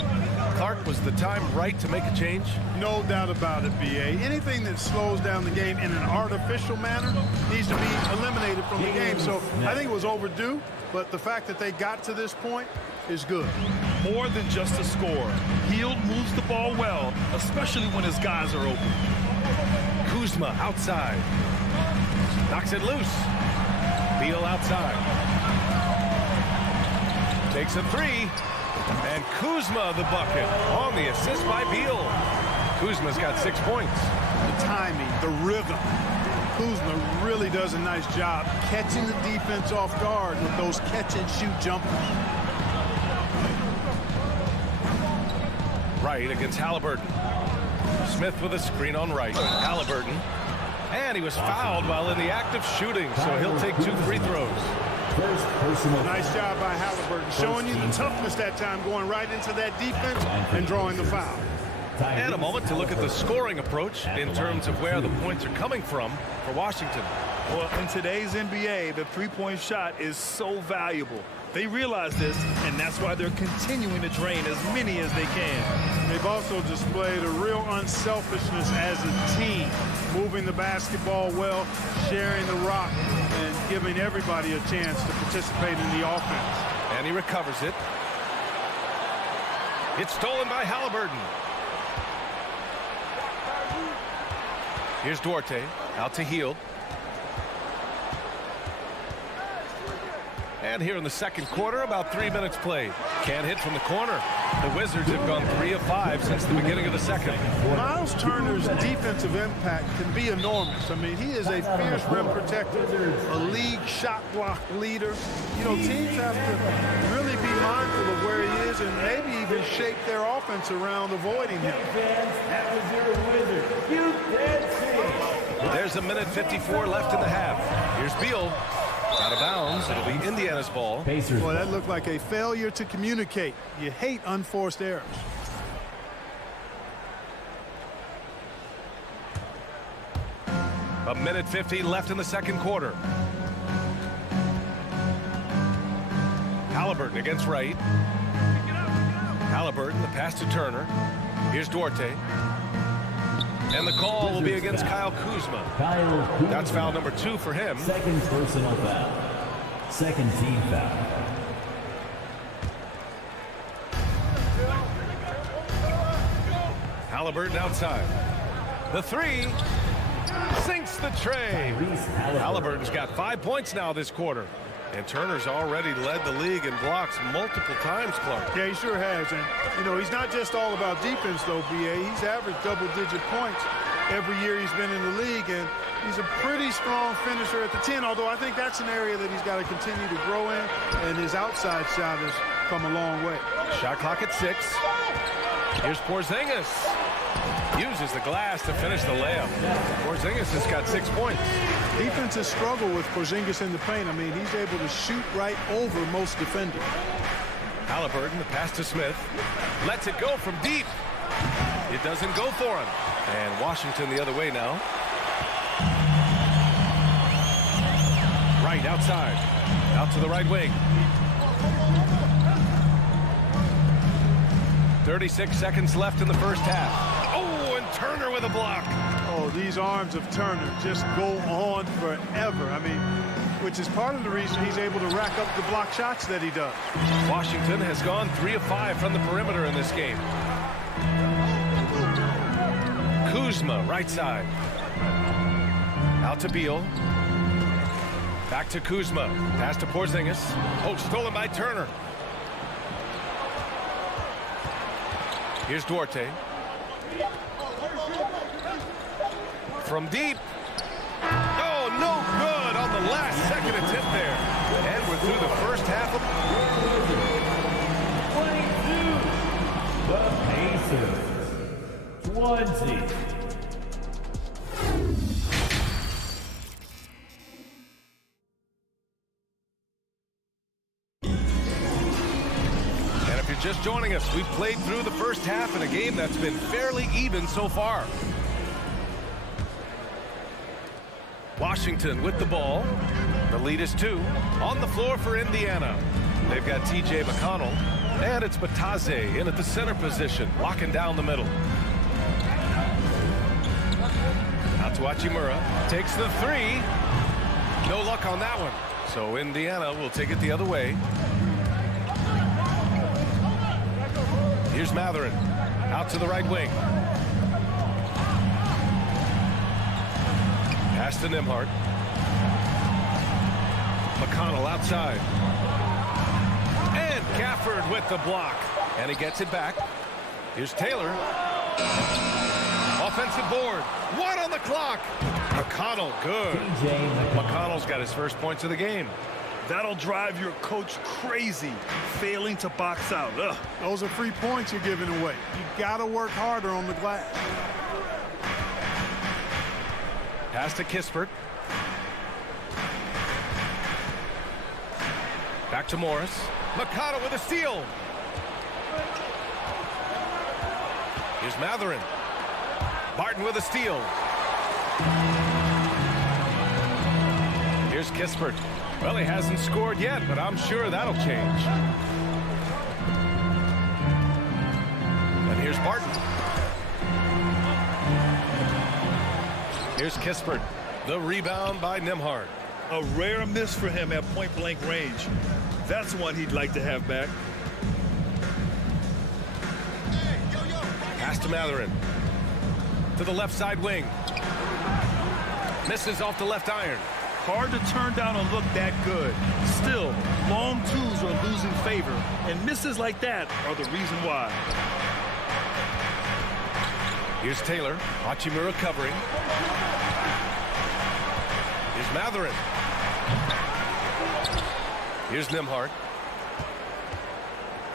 Clark, was the time right to make a change? No doubt about it, B.A. Anything that slows down the game in an artificial manner needs to be eliminated from the game. So I think it was overdue, but the fact that they got to this point is good. More than just a score. Hield moves the ball well, especially when his guys are open. Kuzma outside. Knocks it loose. Beal outside. Takes a 3. And Kuzma the bucket on the assist by Beal. Kuzma's got 6 points. The timing, the rhythm. Kuzma really does a nice job catching the defense off guard with those catch-and-shoot jumpers. Wright against Halliburton. Smith with a screen on Wright. Halliburton. And he was fouled while in the act of shooting, so he'll take 2 free throws. Nice job by Halliburton, showing you the toughness that time, going right into that defense and drawing the foul. And a moment to look at the scoring approach in terms of where the points are coming from for Washington. Well, in today's NBA, the three-point shot is so valuable. They realize this, and that's why they're continuing to drain as many as they can. They've also displayed a real unselfishness as a team, moving the basketball well, sharing the rock, and giving everybody a chance to participate in the offense. And he recovers it. It's stolen by Halliburton. Here's Duarte, out to Hield. And here in the second quarter, about 3 minutes played. Can't hit from the corner. The Wizards have gone 3 of 5 since the beginning of the second. Miles Turner's defensive impact can be enormous. I mean, he is a fierce rim protector, a league shot block leader. You know, teams have to really be mindful of where he is and maybe even shape their offense around avoiding him. There's a minute 54 left in the half. Here's Beal. Got Out of bounds. It'll be Indiana's ball. Pacers. Boy, that looked like a failure to communicate. You hate unforced errors. A minute 50 left in the second quarter. Halliburton against Wright. Halliburton, the pass to Turner. Here's Duarte. And the call will be against Kyle Kuzma. That's foul number 2 for him. Second personal foul. Second team foul. Halliburton outside. The 3 sinks the tray. Halliburton's got 5 points now this quarter. And Turner's already led the league in blocks multiple times, Clark. Yeah, he sure has. And, you know, he's not just all about defense, though, B.A. He's averaged double-digit points every year he's been in the league. And he's a pretty strong finisher at the 10, although I think that's an area that he's got to continue to grow in. And his outside shot has come a long way. Shot clock at 6. Here's Porzingis. Uses the glass to finish the layup. Porzingis has got 6 points. Defenses struggle with Porzingis in the paint. I mean, he's able to shoot right over most defenders. Halliburton, the pass to Smith. Lets it go from deep. It doesn't go for him. And Washington the other way now. Right outside. Out to the right wing. 36 seconds left in the first half. Oh, and Turner with a block. Oh, these arms of Turner just go on forever. I mean, which is part of the reason he's able to rack up the block shots that he does. Washington has gone 3 of 5 from the perimeter in this game. Kuzma, right side. Out to Beal. Back to Kuzma. Pass to Porzingis. Oh, stolen by Turner. Here's Duarte. From deep. Oh, no good on the last second attempt there. And we're through the first half of... 22. The Pacers. 20. Just joining us, we've played through the first half in a game that's been fairly even so far. Washington with the ball. The lead is 2. On the floor for Indiana. They've got TJ McConnell. And it's Bataze in at the center position, locking down the middle. Out to Hachimura. Takes the 3. No luck on that one. So Indiana will take it the other way. Here's Matherin. Out to the right wing. Pass to Nembhard. McConnell outside. And Gafford with the block. And he gets it back. Here's Taylor. Offensive board. 1 on the clock. McConnell, good. McConnell's got his first points of the game. That'll drive your coach crazy, failing to box out. Ugh. Those are free points you're giving away. You got to work harder on the glass. Pass to Kispert. Back to Morris. McConnell with a steal. Here's Matherin. Barton with a steal. Here's Kispert. Well, he hasn't scored yet, but I'm sure that'll change. And here's Barton. Here's Kispert. The rebound by Nembhard. A rare miss for him at point-blank range. That's one he'd like to have back. Pass to Matherin. To the left side wing. Misses off the left iron. Hard to turn down a look that good. Still, long twos are losing favor, and misses like that are the reason why. Here's Taylor. Hachimura covering. Here's Matherin. Here's Nembhard.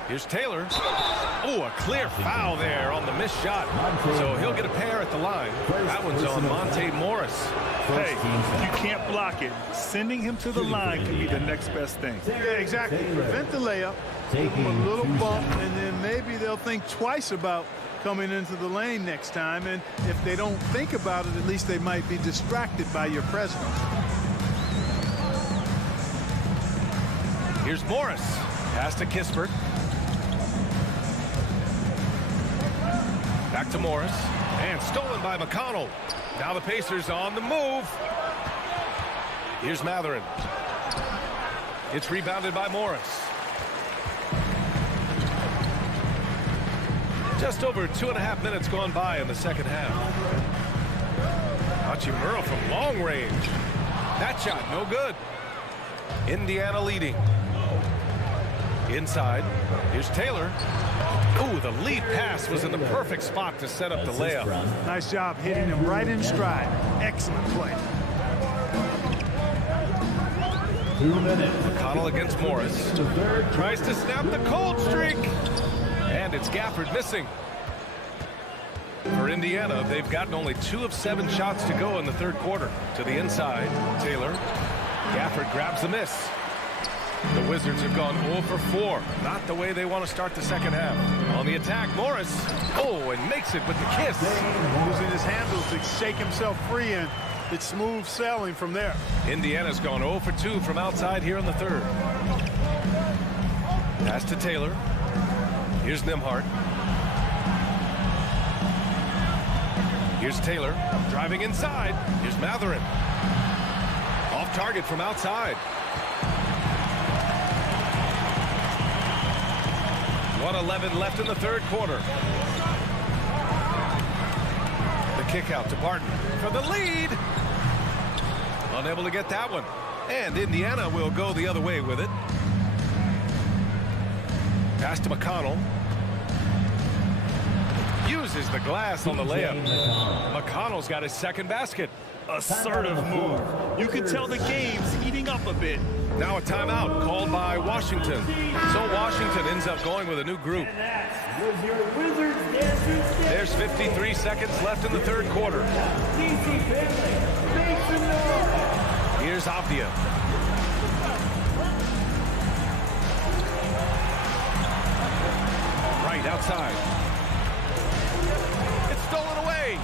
Here's Taylor. Oh, a clear foul there on the missed shot. So he'll get a pair at the line. That one's on Monte Morris. Hey, you can't block it. Sending him to the line can be the next best thing. Yeah, exactly. Prevent the layup, give them a little bump, and then maybe they'll think twice about coming into the lane next time. And if they don't think about it, at least they might be distracted by your presence. Here's Morris. Pass to Kispert. Back to Morris. And stolen by McConnell. Now the Pacers on the move. Here's Matherin. It's rebounded by Morris. Just over 2.5 minutes gone by in the second half. Hachimura from long range. That shot no good. Indiana leading. Inside. Here's Taylor. Ooh, the lead pass was in the perfect spot to set up the layup. Nice job hitting him right in stride. Excellent play. 2 minutes. McConnell against Morris. Tries to snap the cold streak. And it's Gafford missing. For Indiana, they've gotten only 2 of 7 shots to go in the third quarter. To the inside, Taylor. Gafford grabs the miss. The Wizards have gone 0 for 4. Not the way they want to start the second half. On the attack, Morris. Oh, and makes it with the kiss. Using his handles to shake himself free, and it's smooth sailing from there. Indiana's gone 0 for 2 from outside here in the third. Pass to Taylor. Here's Nembhard. Here's Taylor driving inside. Here's Matherin. Off target from outside. 1:11 left in the third quarter. The kick out to Barton for the lead. Unable to get that one. And Indiana will go the other way with it. Pass to McConnell. Uses the glass on the layup. McConnell's got his second basket. Assertive move. You can tell the game's heating up a bit. Now a timeout called by Washington. So Washington ends up going with a new group. There's 53 seconds left in the third quarter. Here's Avdia. Right outside. It's stolen away.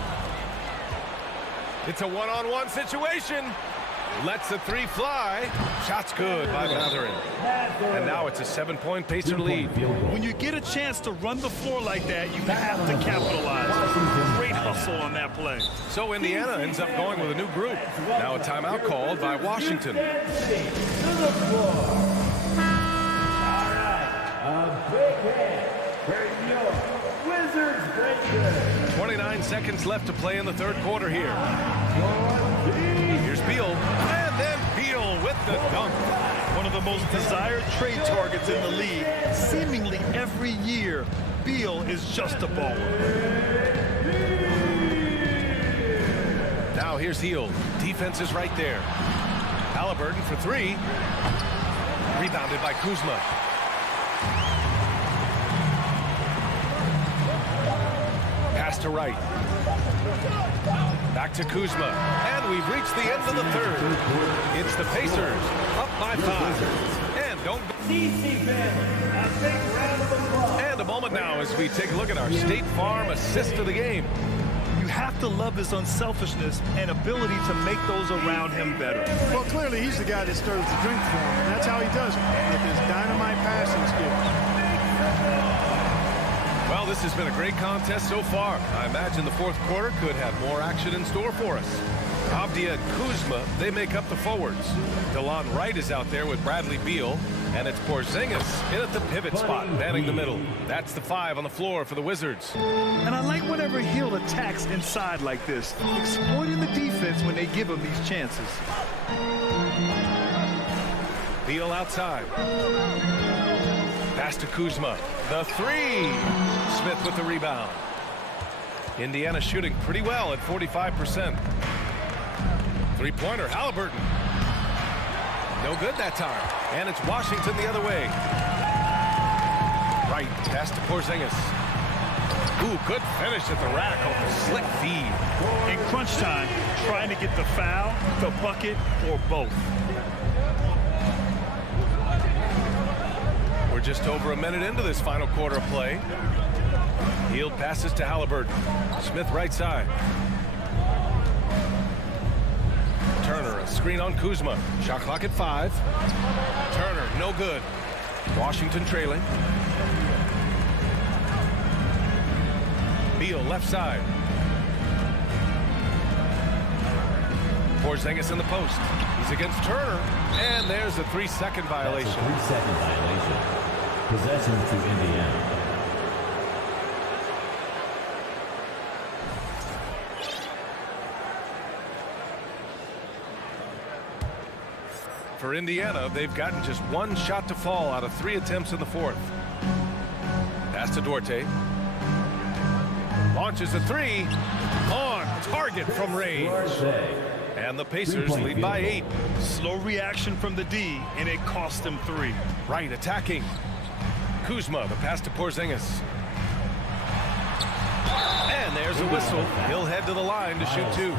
It's a one-on-one situation. Lets the 3 fly. Shot's good by Matherin. And now it's a 7-point Pacer lead. When you get a chance to run the floor like that, you have to capitalize. Great hustle on that play. So Indiana ends up going with a new group. Now a timeout called by Washington. 29 seconds left to play in the third quarter here. Here's Beal, and then Beal with the dunk. One of the most desired trade targets in the league. Seemingly every year, Beal is just a baller. Now here's Hield. Defense is right there. Halliburton for 3. Rebounded by Kuzma. Pass to Wright. Back to Kuzma. And we've reached the end of the third. It's the Pacers up by 5. And don't go. And a moment now as we take a look at our State Farm assist of the game. You have to love his unselfishness and ability to make those around him better. Well, clearly he's the guy that stirs the drink for him, and that's how he does it, with his dynamite passing skills. Well, this has been a great contest so far. I imagine the fourth quarter could have more action in store for us. Avdia and Kuzma, they make up the forwards. DeLon Wright is out there with Bradley Beal, and it's Porzingis in at the pivot spot, manning the middle. That's the 5 on the floor for the Wizards. And I like whenever Hield attacks inside like this, exploiting the defense when they give him these chances. Beal outside. Pass to Kuzma. The 3. Smith with the rebound. Indiana shooting pretty well at 45%. Three-pointer, Halliburton. No good that time. And it's Washington the other way. Right, pass to Porzingis. Ooh, good finish at the rack off a slick feed. In crunch time, trying to get the foul, the bucket, or both. We're just over a minute into this final quarter of play. Hield passes to Halliburton. Smith right side. Turner, a screen on Kuzma. Shot clock at 5. Turner, no good. Washington trailing. Beal left side. Porzingis in the post. He's against Turner. And there's a 3-second violation. That's a 3-second violation. Possession to Indiana. For Indiana, they've gotten just 1 shot to fall out of 3 attempts in the 4th. Pass to Duarte. Launches a 3. On target from range. And the Pacers lead by 8. Slow reaction from the D, and it cost them 3. Right, attacking. Kuzma, the pass to Porzingis. And there's a whistle. He'll head to the line to shoot 2. You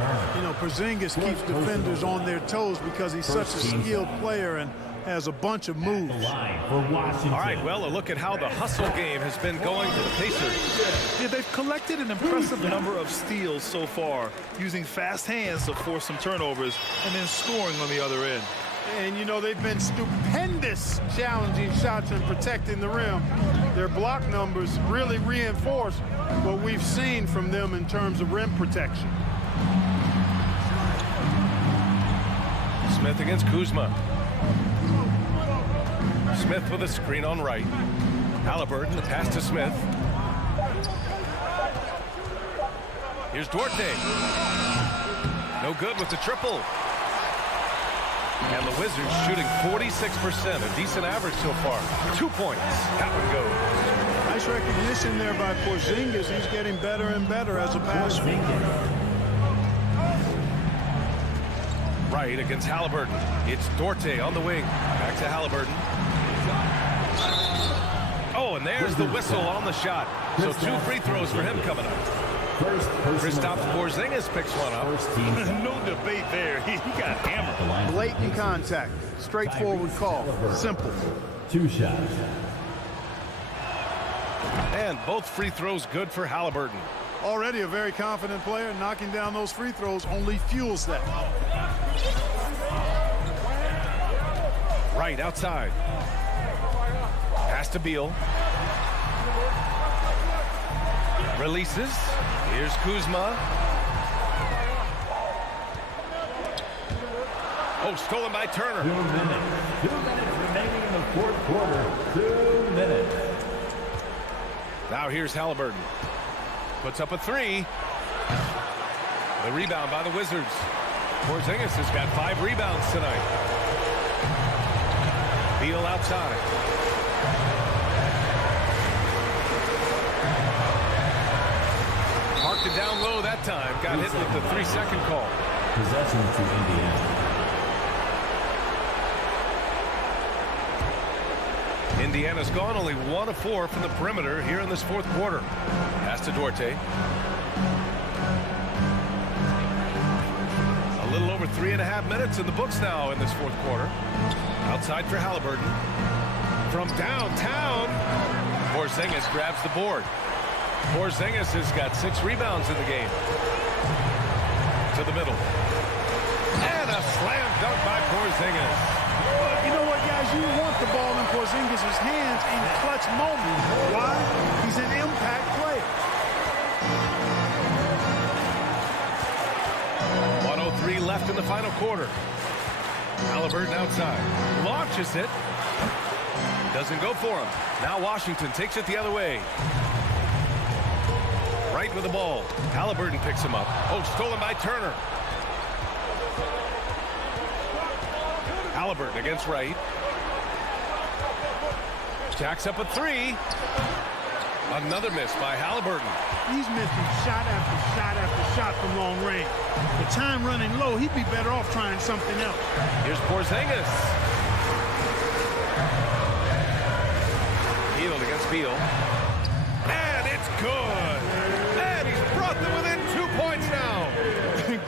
know, Porzingis keeps defenders on their toes because he's such a skilled player and has a bunch of moves. All right, well, a look at how the hustle game has been going for the Pacers. Yeah, they've collected an impressive number of steals so far, using fast hands to force some turnovers and then scoring on the other end. And, you know, they've been stupendous challenging shots and protecting the rim. Their block numbers really reinforce what we've seen from them in terms of rim protection. Smith against Kuzma. Smith with a screen on right. Halliburton, the pass to Smith. Here's Duarte. No good with the triple. And the Wizards shooting 46%, a decent average so far. 2 points. That one goes. Nice recognition there by Porzingis. He's getting better and better as a passer. Right against Halliburton. It's Duarte on the wing. Back to Halliburton. Oh, and there's the whistle on the shot. So 2 free throws for him coming up. Kristaps Porzingis picks one up. No debate there. He got hammered. Blatant contact. Straightforward call. Simple. 2 shots. And both free throws good for Halliburton. Already a very confident player. Knocking down those free throws only fuels that. Right outside. Pass to Beal. Releases. Here's Kuzma. Oh, stolen by Turner. 2 minutes. 2 minutes remaining in the 4th quarter. 2 minutes. Now here's Halliburton. Puts up a 3. The rebound by the Wizards. Porzingis has got 5 rebounds tonight. Beal outside. Marked it down low that time. Got hit with the 3-second call. Possession to Indiana. Indiana's gone only 1 of 4 from the perimeter here in this 4th quarter. Pass to Duarte. A little over 3.5 minutes in the books now in this 4th quarter. Outside for Halliburton. From downtown, Porzingis grabs the board. Porzingis has got 6 rebounds in the game. To the middle. And a slam dunk by Porzingis. You know what, guys? You want the ball in Porzingis' hands in clutch moments. Why? He's an impact player. 1:03 left in the final quarter. Halliburton outside. Launches it. Doesn't go for him. Now Washington takes it the other way. Right with the ball. Halliburton picks him up. Oh, stolen by Turner. Halliburton against Wright. Jacks up a 3. Another miss by Halliburton. He's missing shot after shot after shot from long range. The time running low, he'd be better off trying something else. Here's Porzingis. Hield against Beal. And it's good. And he's brought them within 2 points now.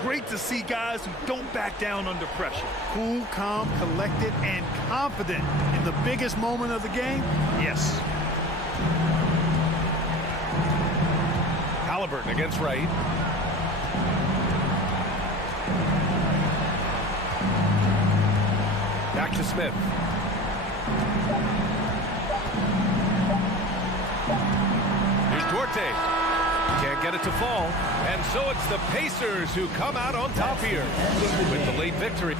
Great to see guys who don't back down under pressure. Cool, calm, collected, and confident in the biggest moment of the game. Yes. Halliburton against Wright. Back to Smith. Here's Duarte. Can't get it to fall. And so it's the Pacers who come out on top here with the late victory.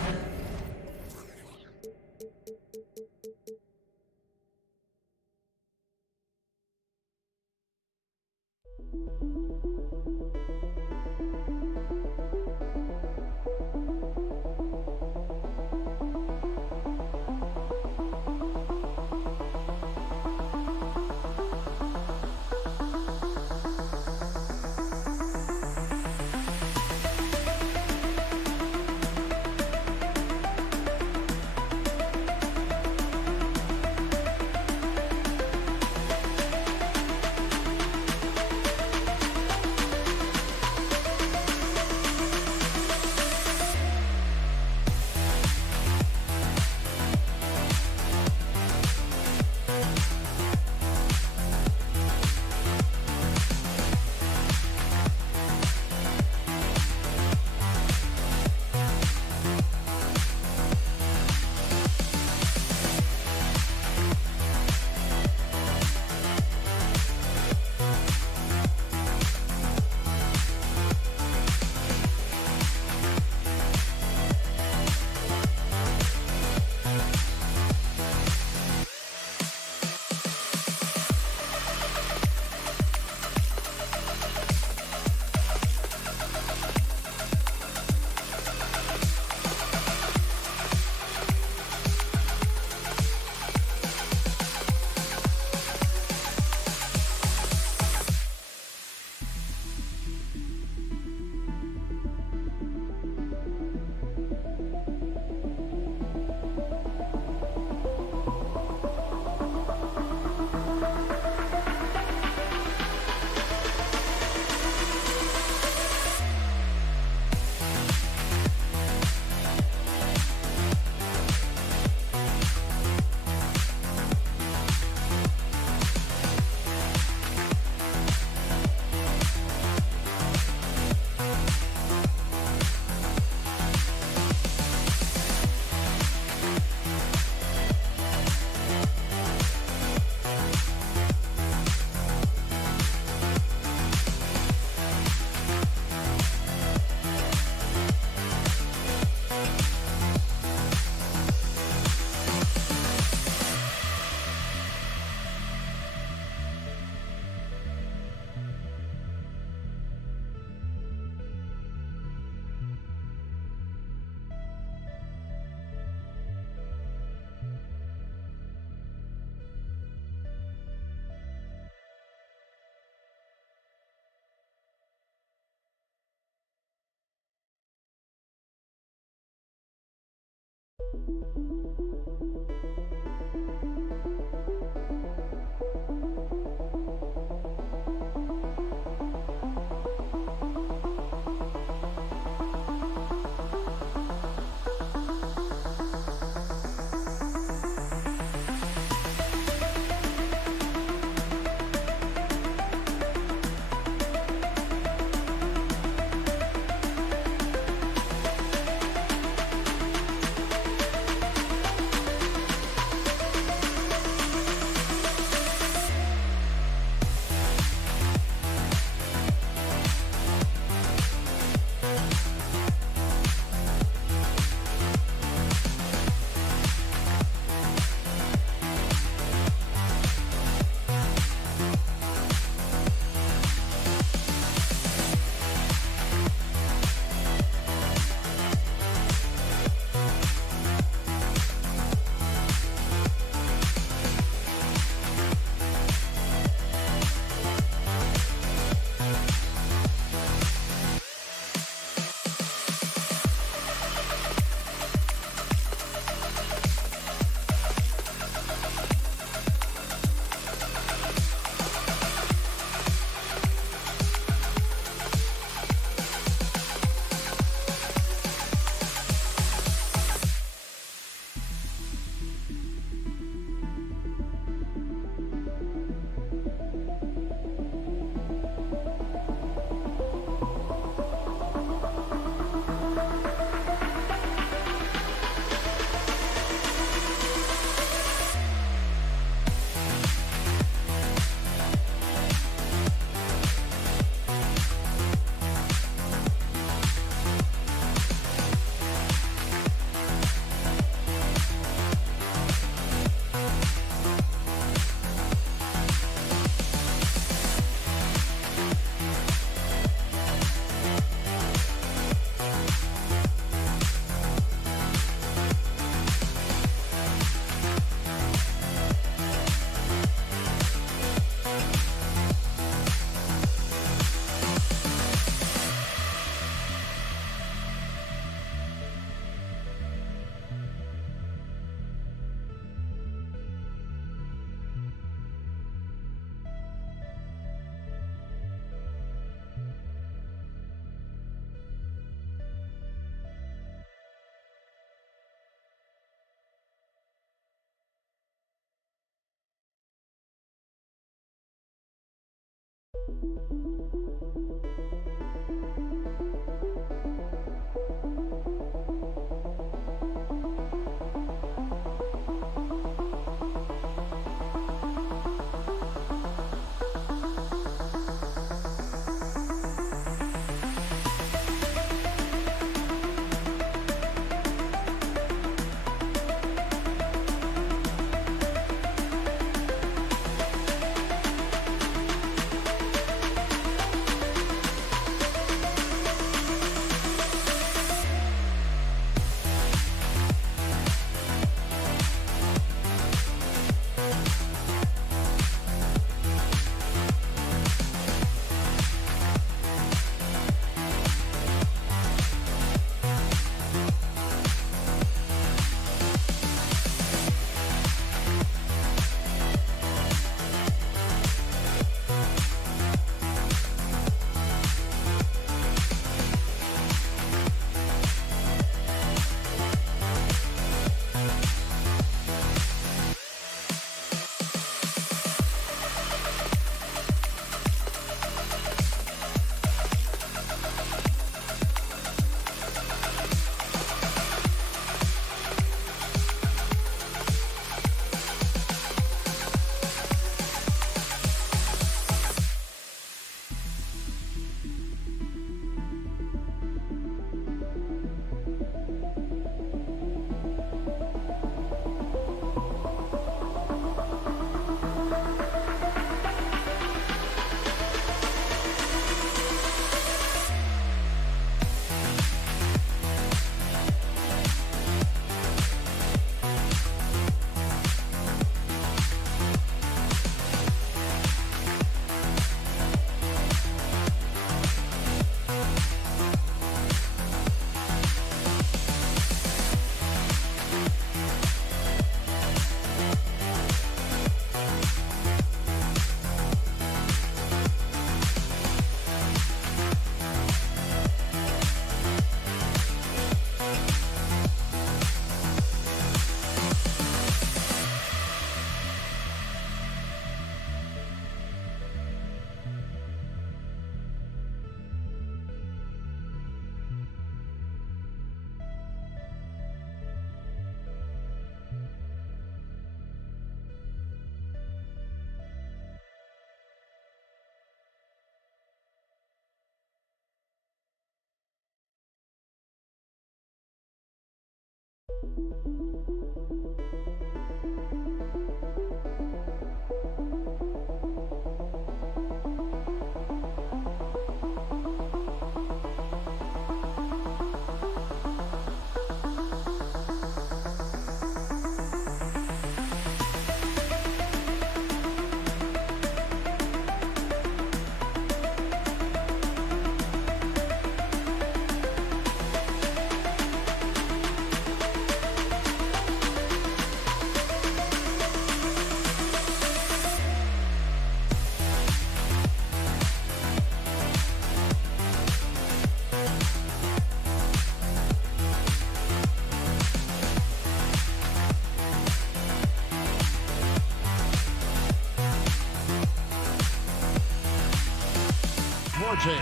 Forte.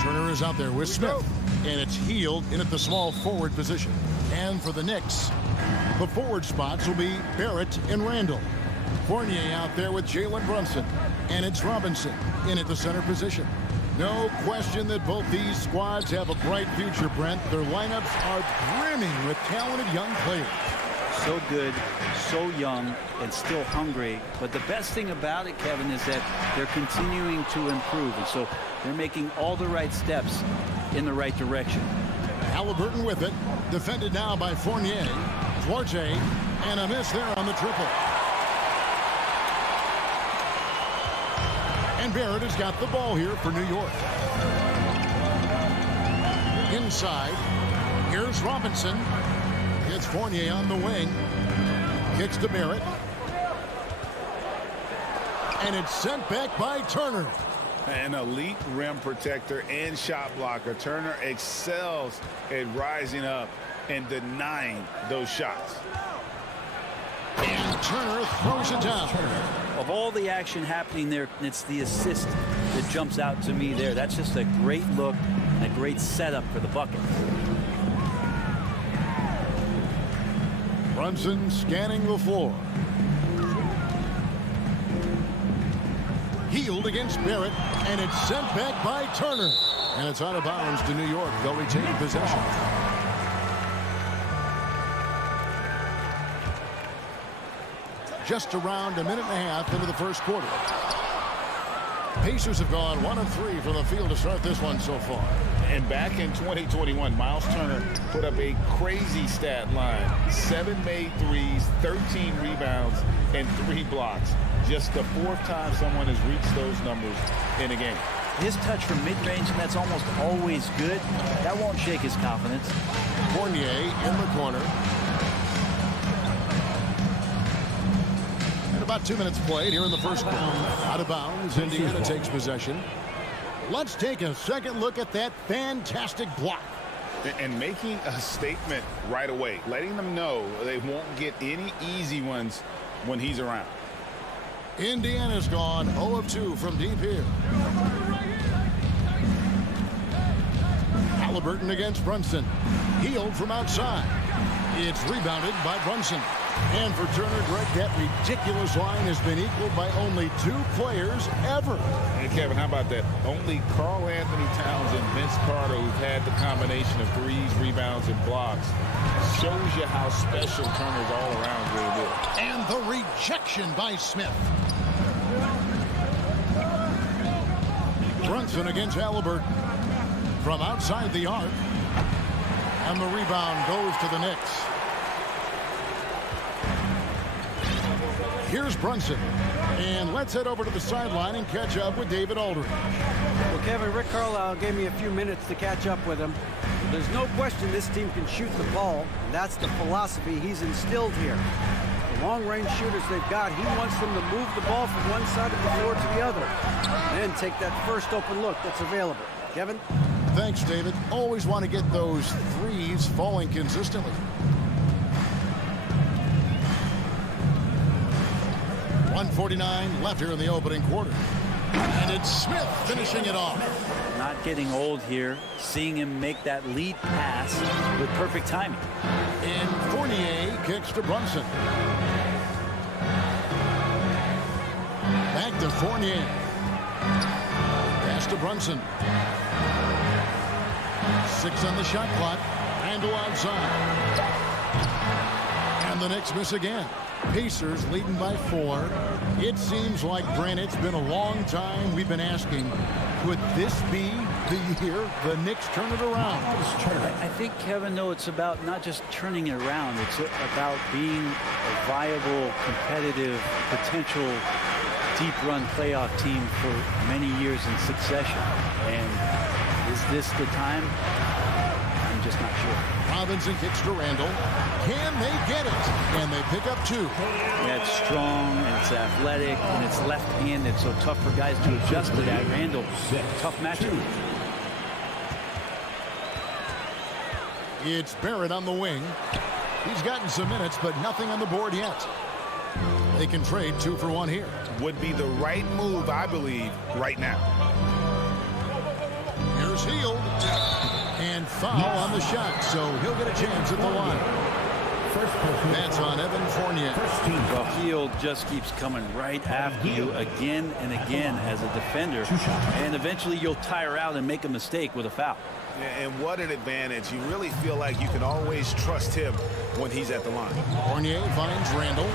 Turner is out there with Smith, and it's Healed in at the small forward position. And for the Knicks, the forward spots will be Barrett and Randall. Fournier out there with Jalen Brunson, and it's Robinson in at the center position. No question that both these squads have a bright future, Brent. Their lineups are brimming with talented young players. So good, so young, and still hungry. But the best thing about it, Kevin, is that they're continuing to improve. And so they're making all the right steps in the right direction. Halliburton with it. Defended now by Fournier. Forte, and a miss there on the triple. And Barrett has got the ball here for New York. Inside, here's Robinson. It's Fournier on the wing. Kicks to Barrett. And it's sent back by Turner. An elite rim protector and shot blocker. Turner excels at rising up and denying those shots. And Turner throws it down. Of all the action happening there, it's the assist that jumps out to me there. That's just a great look and a great setup for the bucket. Brunson scanning the floor. Healed against Barrett, and it's sent back by Turner. And it's out of bounds to New York. They'll retain possession. Just around a minute and a half into the first quarter. Pacers have gone 1 of 3 from the field to start this one so far. And back in 2021, Miles Turner put up a crazy stat line. 7 made threes, 13 rebounds, and 3 blocks. Just the 4th time someone has reached those numbers in a game. His touch from mid-range, and that's almost always good. That won't shake his confidence. Fournier in the corner. And about 2 minutes played here in the first quarter. Out of bounds. Indiana takes possession. Let's take a second look at that fantastic block. And making a statement right away, letting them know they won't get any easy ones when he's around. Indiana's gone 0 of 2 from deep here. Halliburton against Brunson. Healed from outside. It's rebounded by Brunson. And for Turner, Greg, that ridiculous line has been equaled by only 2 players ever. And Kevin, how about that? Only Karl Anthony Towns and Vince Carter who've had the combination of threes, rebounds, and blocks. Shows you how special Turner's all around really is. And the rejection by Smith. Brunson against Halliburton. From outside the arc. And the rebound goes to the Knicks. Here's Brunson. And let's head over to the sideline and catch up with David Aldridge. Well, Kevin, Rick Carlisle gave me a few minutes to catch up with him. There's no question this team can shoot the ball. And that's the philosophy he's instilled here. The long-range shooters they've got, he wants them to move the ball from one side of the floor to the other. And then take that first open look that's available. Kevin? Thanks, David. Always want to get those threes falling consistently. 1:49 left here in the opening quarter. And it's Smith finishing it off. Not getting old here. Seeing him make that lead pass with perfect timing. And Fournier kicks to Brunson. Back to Fournier. Pass to Brunson. 6 on the shot clock. Randall outside. And the Knicks miss again. Pacers leading by 4. It seems like, Brent, it's been a long time we've been asking, could this be the year the Knicks turn it around? I think, Kevin, though, it's about not just turning it around. It's about being a viable, competitive, potential deep-run playoff team for many years in succession. And is this the time? I'm just not sure. Robinson kicks to Randall. Can they get it? And they pick up 2. Yeah, it's strong, and it's athletic, and it's left-handed, so tough for guys to adjust to that. Randall, tough matchup. It's Barrett on the wing. He's gotten some minutes, but nothing on the board yet. They can trade 2 for 1 here. Would be the right move, I believe, right now. Here's Hield. And foul on the shot, so he'll get a chance at the line. That's on Evan Fournier. Well, Hield just keeps coming right after you again and again as a defender. And eventually you'll tire out and make a mistake with a foul. And what an advantage. You really feel like you can always trust him when he's at the line. Fournier finds Randall.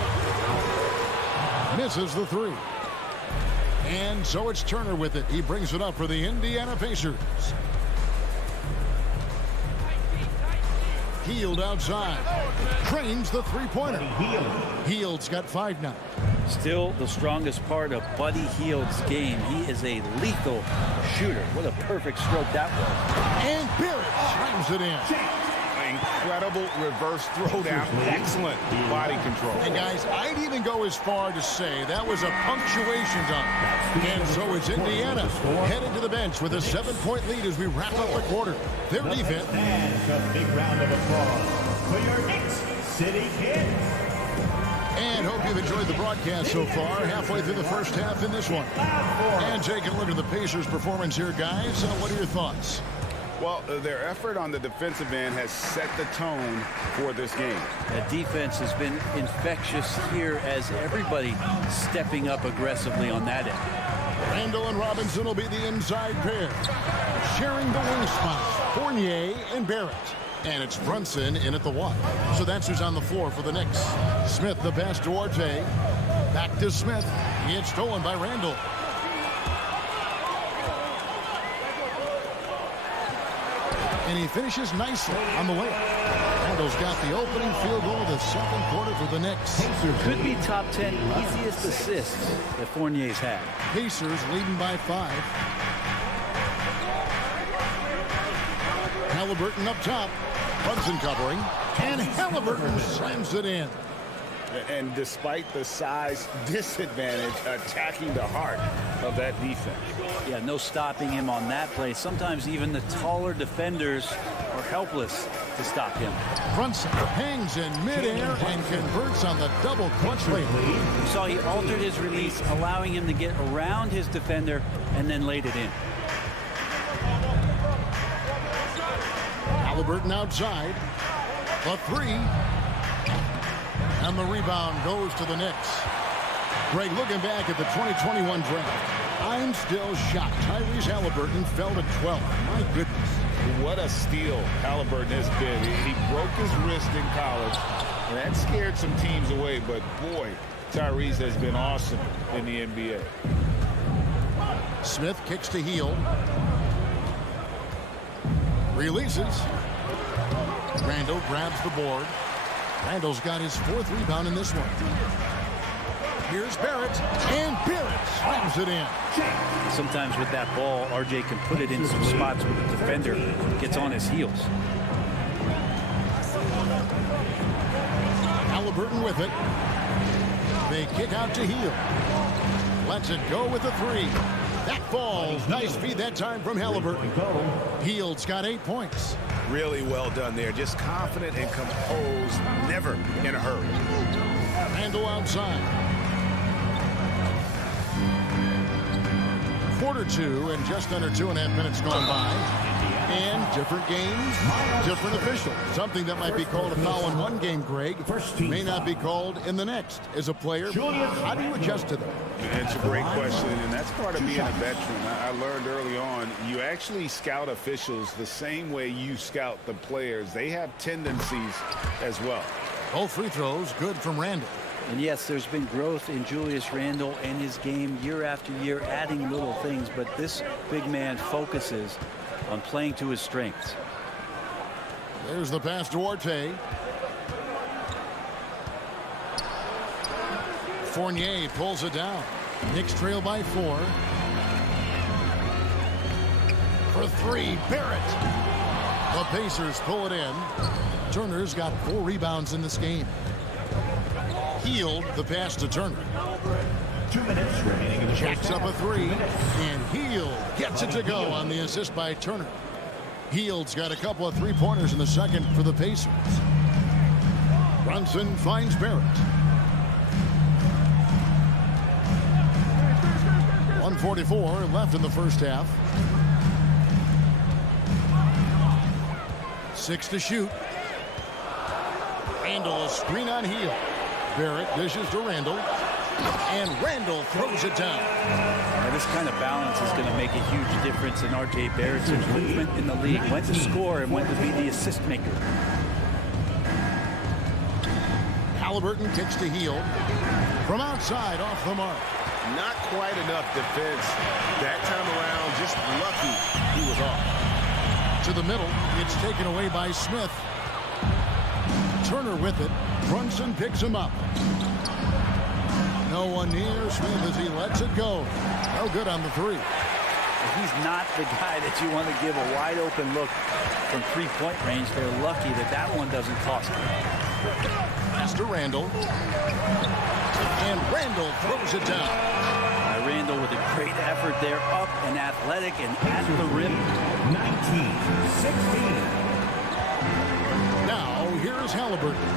Misses the 3. And so it's Turner with it. He brings it up for the Indiana Pacers. Hield outside. Trains the 3-pointer. Hield's got 5 now. Still the strongest part of Buddy Hield's game. He is a lethal shooter. What a perfect stroke that was. And Barrett slams it in. Incredible reverse throwdown. Excellent body control. And guys, I'd even go as far to say that was a punctuation dunk. And so it's Indiana headed to the bench with a 7-point lead as we wrap up the quarter. Their defense. And a big round of applause for your Knicks City Kid. And hope you've enjoyed the broadcast so far. Halfway through the first half in this one. And taking a look at the Pacers' performance here, guys. What are your thoughts? Well, their effort on the defensive end has set the tone for this game. The defense has been infectious here as everybody stepping up aggressively on that end. Randall and Robinson will be the inside pair. Sharing the wing spots, Fournier and Barrett. And it's Brunson in at the 1. So that's who's on the floor for the Knicks. Smith, the pass to Duarte. Back to Smith. It's stolen by Randall. And he finishes nicely on the layup. Randall's got the opening field goal of the second quarter for the Knicks. Could be top 10 easiest assists that Fournier's had. Pacers leading by 5. Halliburton up top. Brunson covering. And Halliburton slams it in. And despite the size disadvantage, attacking the heart of that defense. Yeah, no stopping him on that play. Sometimes even the taller defenders are helpless to stop him. Brunson hangs in midair and converts on the double clutch play. You saw he altered his release, allowing him to get around his defender and then laid it in. Halliburton outside. A 3. And the rebound goes to the Knicks. Greg, looking back at the 2021 draft, I'm still shocked. Tyrese Halliburton fell to 12. My goodness. What a steal Halliburton has been. He broke his wrist in college, and that scared some teams away. But, boy, Tyrese has been awesome in the NBA. Smith kicks to Hield. Releases. Randall grabs the board. Randall's got his 4th rebound in this one. Here's Barrett, and Barrett slams it in. Sometimes with that ball, RJ can put it in some spots where the defender gets on his heels. Halliburton with it. They kick out to Hield. Lets it go with a 3. That falls. Nice feed that time from Halliburton. Hield's got 8 points. Really well done there. Just confident and composed. Never in a hurry. Randall outside. Quarter 2 and just under 2.5 minutes gone by. And different games, different officials. Something that might be called a foul in one game, Greg, may not be called in the next. As a player, how do you adjust to that? It's a great question, and that's part of being a veteran. I learned early on, you actually scout officials the same way you scout the players. They have tendencies as well. Both free throws good from Randall. And yes, there's been growth in Julius Randle and his game year after year, adding little things, but this big man focuses on playing to his strengths. There's the pass to Duarte. Fournier pulls it down. Knicks trail by 4. For 3, Barrett. The Pacers pull it in. Turner's got 4 rebounds in this game. Hield the pass to Turner. 2 minutes remaining in the Jacks up a 3, and Hield gets it to go on the assist by Turner. Hield's got a couple of 3-pointers in the second for the Pacers. Brunson finds Barrett. 1:44 left in the first half. 6 to shoot. Randall screen on Hield. Barrett dishes to Randall. And Randall throws it down. Now, this kind of balance is going to make a huge difference in R.J. Barrett's movement in the league. When to score and when to be the assist maker. Halliburton kicks to Hield. From outside, off the mark. Not quite enough defense that time around. Just lucky he was off. To the middle. It's taken away by Smith. Turner with it. Brunson picks him up. No one near Smith as he lets it go. No good on the 3. He's not the guy that you want to give a wide open look from 3-point range. They're lucky that that one doesn't cost them. Pass to Randall. And Randall throws it down. Randall with a great effort there, up and athletic and at the rim. 19-16. Now here's Halliburton.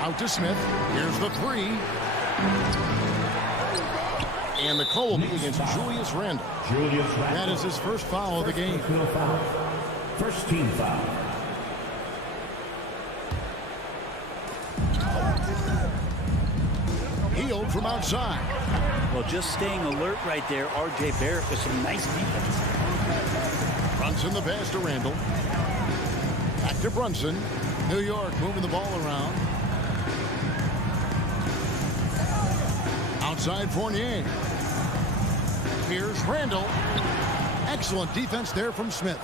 Out to Smith. Here's the three. And the call will be against Julius Randle. That is his first foul of the game. First team foul. Healed from outside. Well, just staying alert right there. R.J. Barrett with some nice defense. Brunson the pass to Randle. Back to Brunson. New York moving the ball around. Outside Fournier. Here's Randle. Excellent defense there from Smith.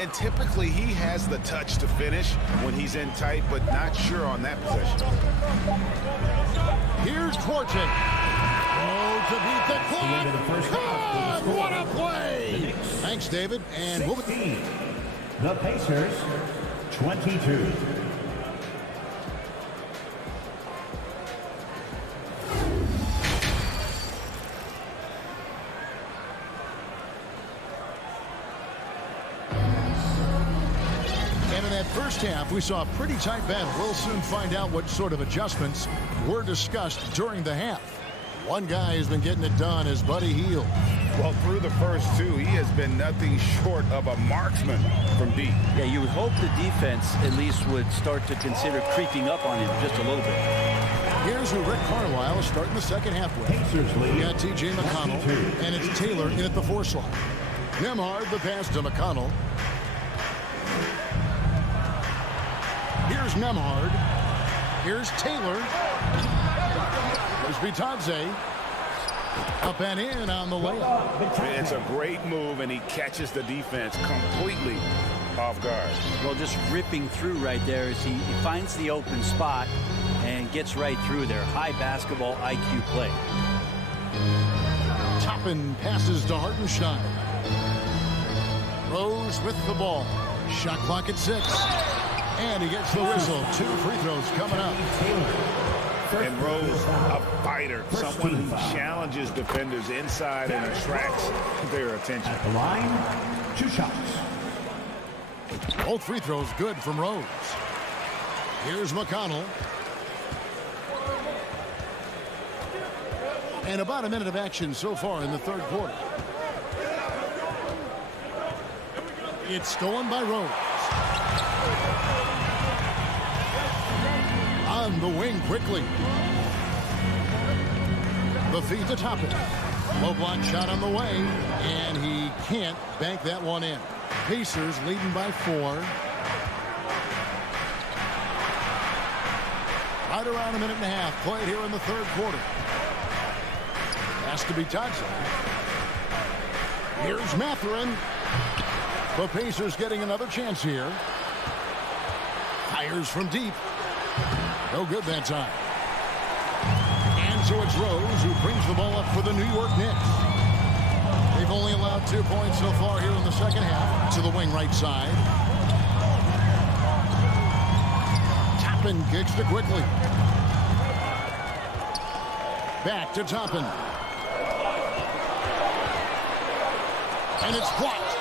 And typically he has the touch to finish when he's in tight, but not sure on that possession. Here's Quartet. Oh, to beat the clock. God, what a play. Thanks, David. And we'll be... The Pacers, 22. And in that first half, we saw a pretty tight battle. We'll soon find out what sort of adjustments were discussed during the half. One guy has been getting it done is Buddy Hield. Well, through the first two, he has been nothing short of a marksman from deep. Yeah, you would hope the defense at least would start to consider creeping up on him just a little bit. Here's who Rick Carlisle is starting the second half with. Pacers lead. We got T.J. McConnell, and it's Taylor in at the 4 slot. Nembhard the pass to McConnell. Here's Nembhard. Here's Taylor. There's Bitadze. Up and in on the layup. It's a great move, and he catches the defense completely off guard. Well, just ripping through right there as he finds the open spot and gets right through there. High basketball IQ play. Toppin passes to Hartenstein. Rose with the ball. Shot clock at 6. And he gets the whistle. 2 free throws coming up. And Rose, a fighter, someone who challenges defenders inside and attracts their attention. At the line, 2 shots. Both free throws good from Rose. Here's McConnell. And about a minute of action so far in the third quarter. It's stolen by Rose. On the wing quickly. The feed to Toppin. Low block shot on the way, and he can't bank that one in. Pacers leading by 4. Right around a minute and a half played here in the third quarter. Has to be Bitadze. Here's Mathurin. The Pacers getting another chance here. Fires from deep. No good that time. And so it's Rose who brings the ball up for the New York Knicks. They've only allowed 2 points so far here in the second half. To the wing right side. Toppin kicks to quickly. Back to Toppin. And it's blocked.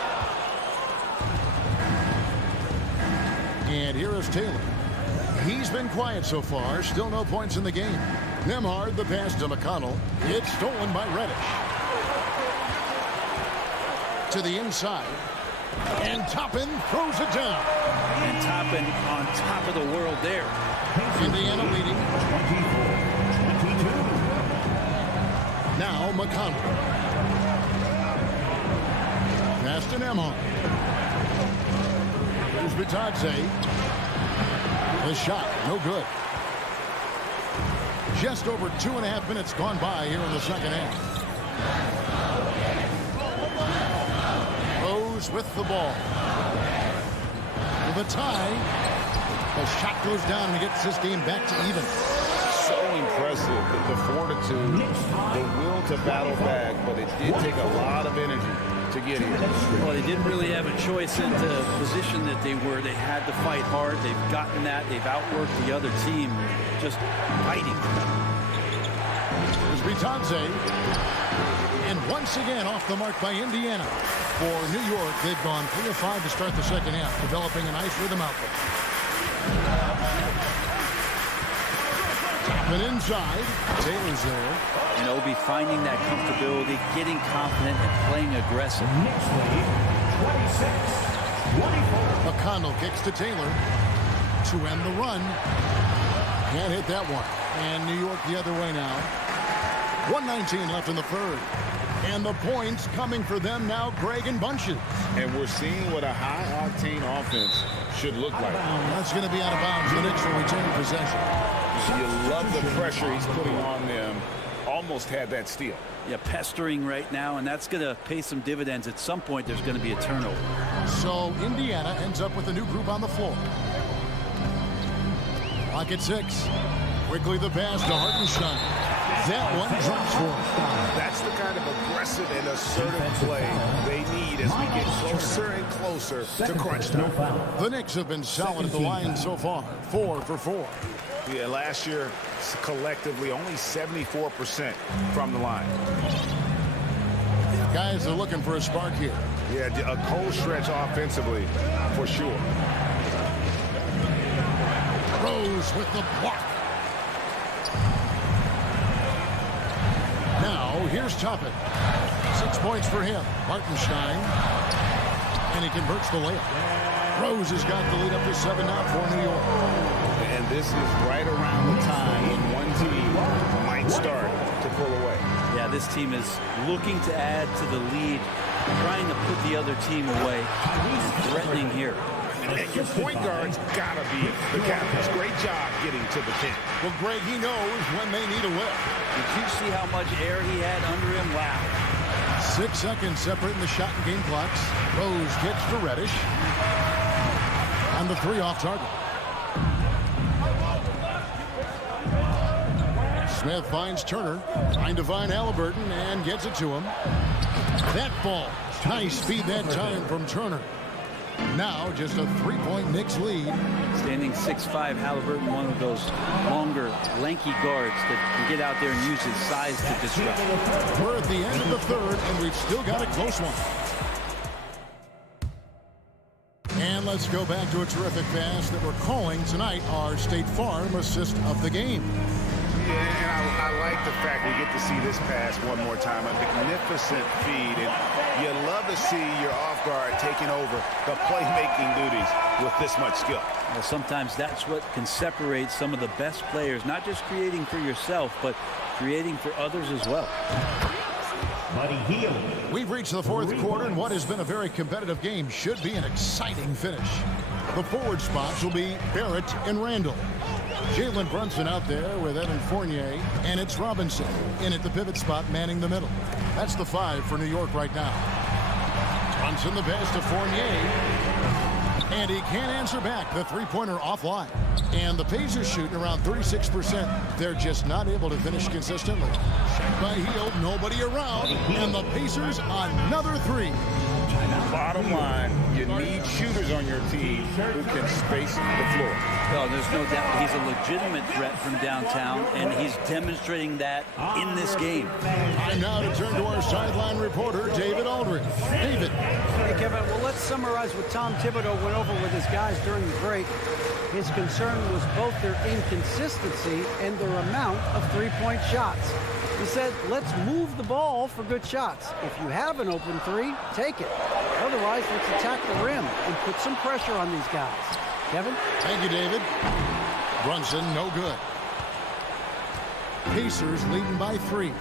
And here is Taylor. He's been quiet so far. Still no points in the game. Nembhard the pass to McConnell. It's stolen by Reddish. To the inside. And Toppin throws it down. And Toppin on top of the world there. Indiana leading. 24-22. Now McConnell. Pass to Nembhard. Here's Bitadze. The shot, no good. Just over 2.5 minutes gone by here in the second half. Rose with the ball. With a tie. The shot goes down and gets this game back to even. So impressive, the fortitude, the will to battle back, but it did take a lot of energy to get here. Well, they didn't really have a choice in the position that they were. They had to fight hard. They've gotten that. They've outworked the other team, just fighting. There's Bitadze. And once again off the mark by Indiana. For New York, they've gone 3 of 5 to start the second half, developing a nice rhythm out there. Tapping inside. Taylor's there. And Obi finding that comfortability, getting confident, and playing aggressive. Knicks lead 26-24. McConnell kicks to Taylor to end the run. Can't hit that one. And New York the other way now. 1:19 left in the third. And the points coming for them now, Greg and bunches. And we're seeing what a high-octane offense should look like. That's going to be out of bounds. The Knicks will retain possession. You love the pressure he's putting on them. Almost had that steal. Yeah, pestering right now, and that's going to pay some dividends. At some point, there's going to be a turnover. So Indiana ends up with a new group on the floor. Clock at 6. Quickly the pass to Hartenstein. That one drops for him. That's the kind of aggressive and assertive play they need as we get closer and closer to crunch time. The Knicks have been solid at the line so far. 4 for 4. Yeah, last year, collectively, only 74% from the line. Guys are looking for a spark here. Yeah, a cold stretch offensively, for sure. Rose with the block. Now, here's Toppin. 6 points for him. Hartenstein. And he converts the layup. Rose has got the lead up to 7 now for New York. And this is right around the time when one team might start to pull away. Yeah, this team is looking to add to the lead, trying to put the other team away, threatening here. And your point guard's got to be the captain's. Great job getting to the pin. Well, Greg, he knows when they need a lift. Did you see how much air he had under him? Wow. 6 seconds separating the shot and game clocks. Rose kicks to Reddish. And the 3 off target. Smith finds Turner. Trying to find Halliburton and gets it to him. That ball. Nice speed that time from Turner. Now just a 3-point Knicks lead. Standing 6'5", Halliburton, one of those longer, lanky guards that can get out there and use his size to disrupt. We're at the end of the third, and we've still got a close one. And let's go back to a terrific pass that we're calling tonight our State Farm assist of the game. Yeah, and I like the fact we get to see this pass one more time. A magnificent feed, and you love to see your off guard taking over the playmaking duties with this much skill. Well, sometimes that's what can separate some of the best players, not just creating for yourself, but creating for others as well. We've reached the fourth quarter, and what has been a very competitive game should be an exciting finish. The forward spots will be Barrett and Randall. Jalen Brunson out there with Evan Fournier, and it's Robinson in at the pivot spot manning the middle. That's the 5 for New York right now. Brunson the pass to Fournier, and he can't answer back. The 3-pointer offline. And the Pacers shooting around 36%. They're just not able to finish consistently. Shot by Hield, nobody around, and the Pacers another 3. Bottom line, you need shooters on your team who can space the floor. Well, there's no doubt he's a legitimate threat from downtown, and he's demonstrating that in this game. Time now to turn to our sideline reporter, David Aldridge. David. Hey, Kevin, well, let's summarize what Tom Thibodeau went over with his guys during the break. His concern was both their inconsistency and their amount of three-point shots. He said, let's move the ball for good shots. If you have an open 3, take it. Otherwise, let's attack the rim and put some pressure on these guys. Kevin? Thank you, David. Brunson, no good. Pacers leading by 3.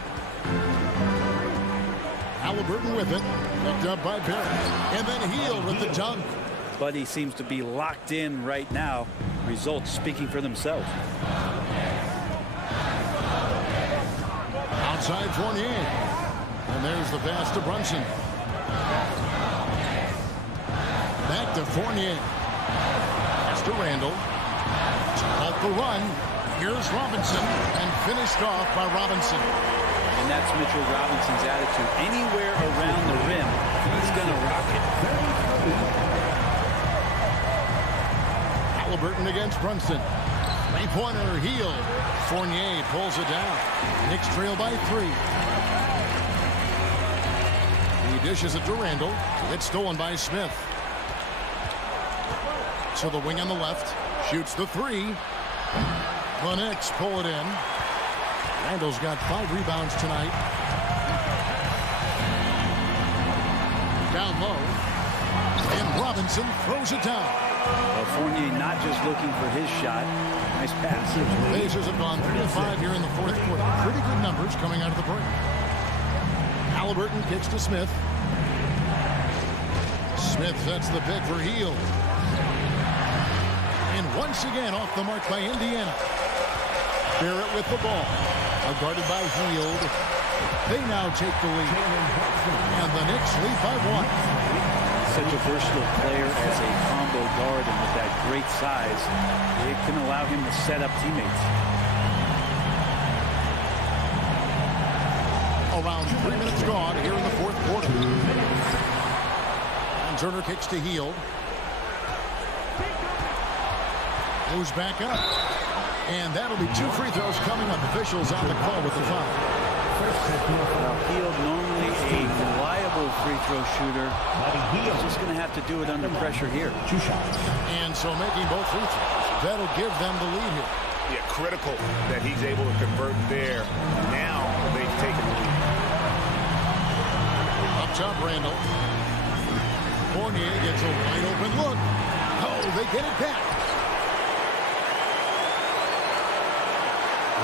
Halliburton with it. Picked up by Barrett. And then Hield with the dunk. Buddy seems to be locked in right now. Results speaking for themselves. Outside Fournier. And there's the pass to Brunson. Back to Fournier. Pass to Randall. Off the run. Here's Robinson. And finished off by Robinson. And that's Mitchell Robinson's attitude. Anywhere around the rim, he's going to rock it. Halliburton against Brunson. Three-pointer, Hield. Fournier pulls it down. Knicks trail by 3. He dishes it to Randall. It's stolen by Smith. To the wing on the left. Shoots the 3. The Knicks pull it in. Randall's got 5 rebounds tonight. Down low. And Robinson throws it down. Well, Fournier not just looking for his shot. Nice pass. Pacers have gone 3 of 5 here in the fourth quarter. Pretty good numbers coming out of the break. Halliburton kicks to Smith. Smith sets the pick for Hield. And once again off the mark by Indiana. Barrett with the ball. Guarded by Hield. They now take the lead. And the Knicks lead by 1. Such a versatile player as a combo guard, and with that great size, it can allow him to set up teammates. Around 3 minutes gone here in the fourth quarter. And Turner kicks to Hield. Goes back up. And that'll be 2 free throws coming up. Officials on the call with the foul. Now, Hield, normally a reliable free throw shooter, he's just going to have to do it under pressure here. 2 shots. And so making both free throws. That'll give them the lead here. Yeah, critical that he's able to convert there. Now they've taken the lead. Up top, Randall. Fournier gets a wide open look. Oh, they get it back.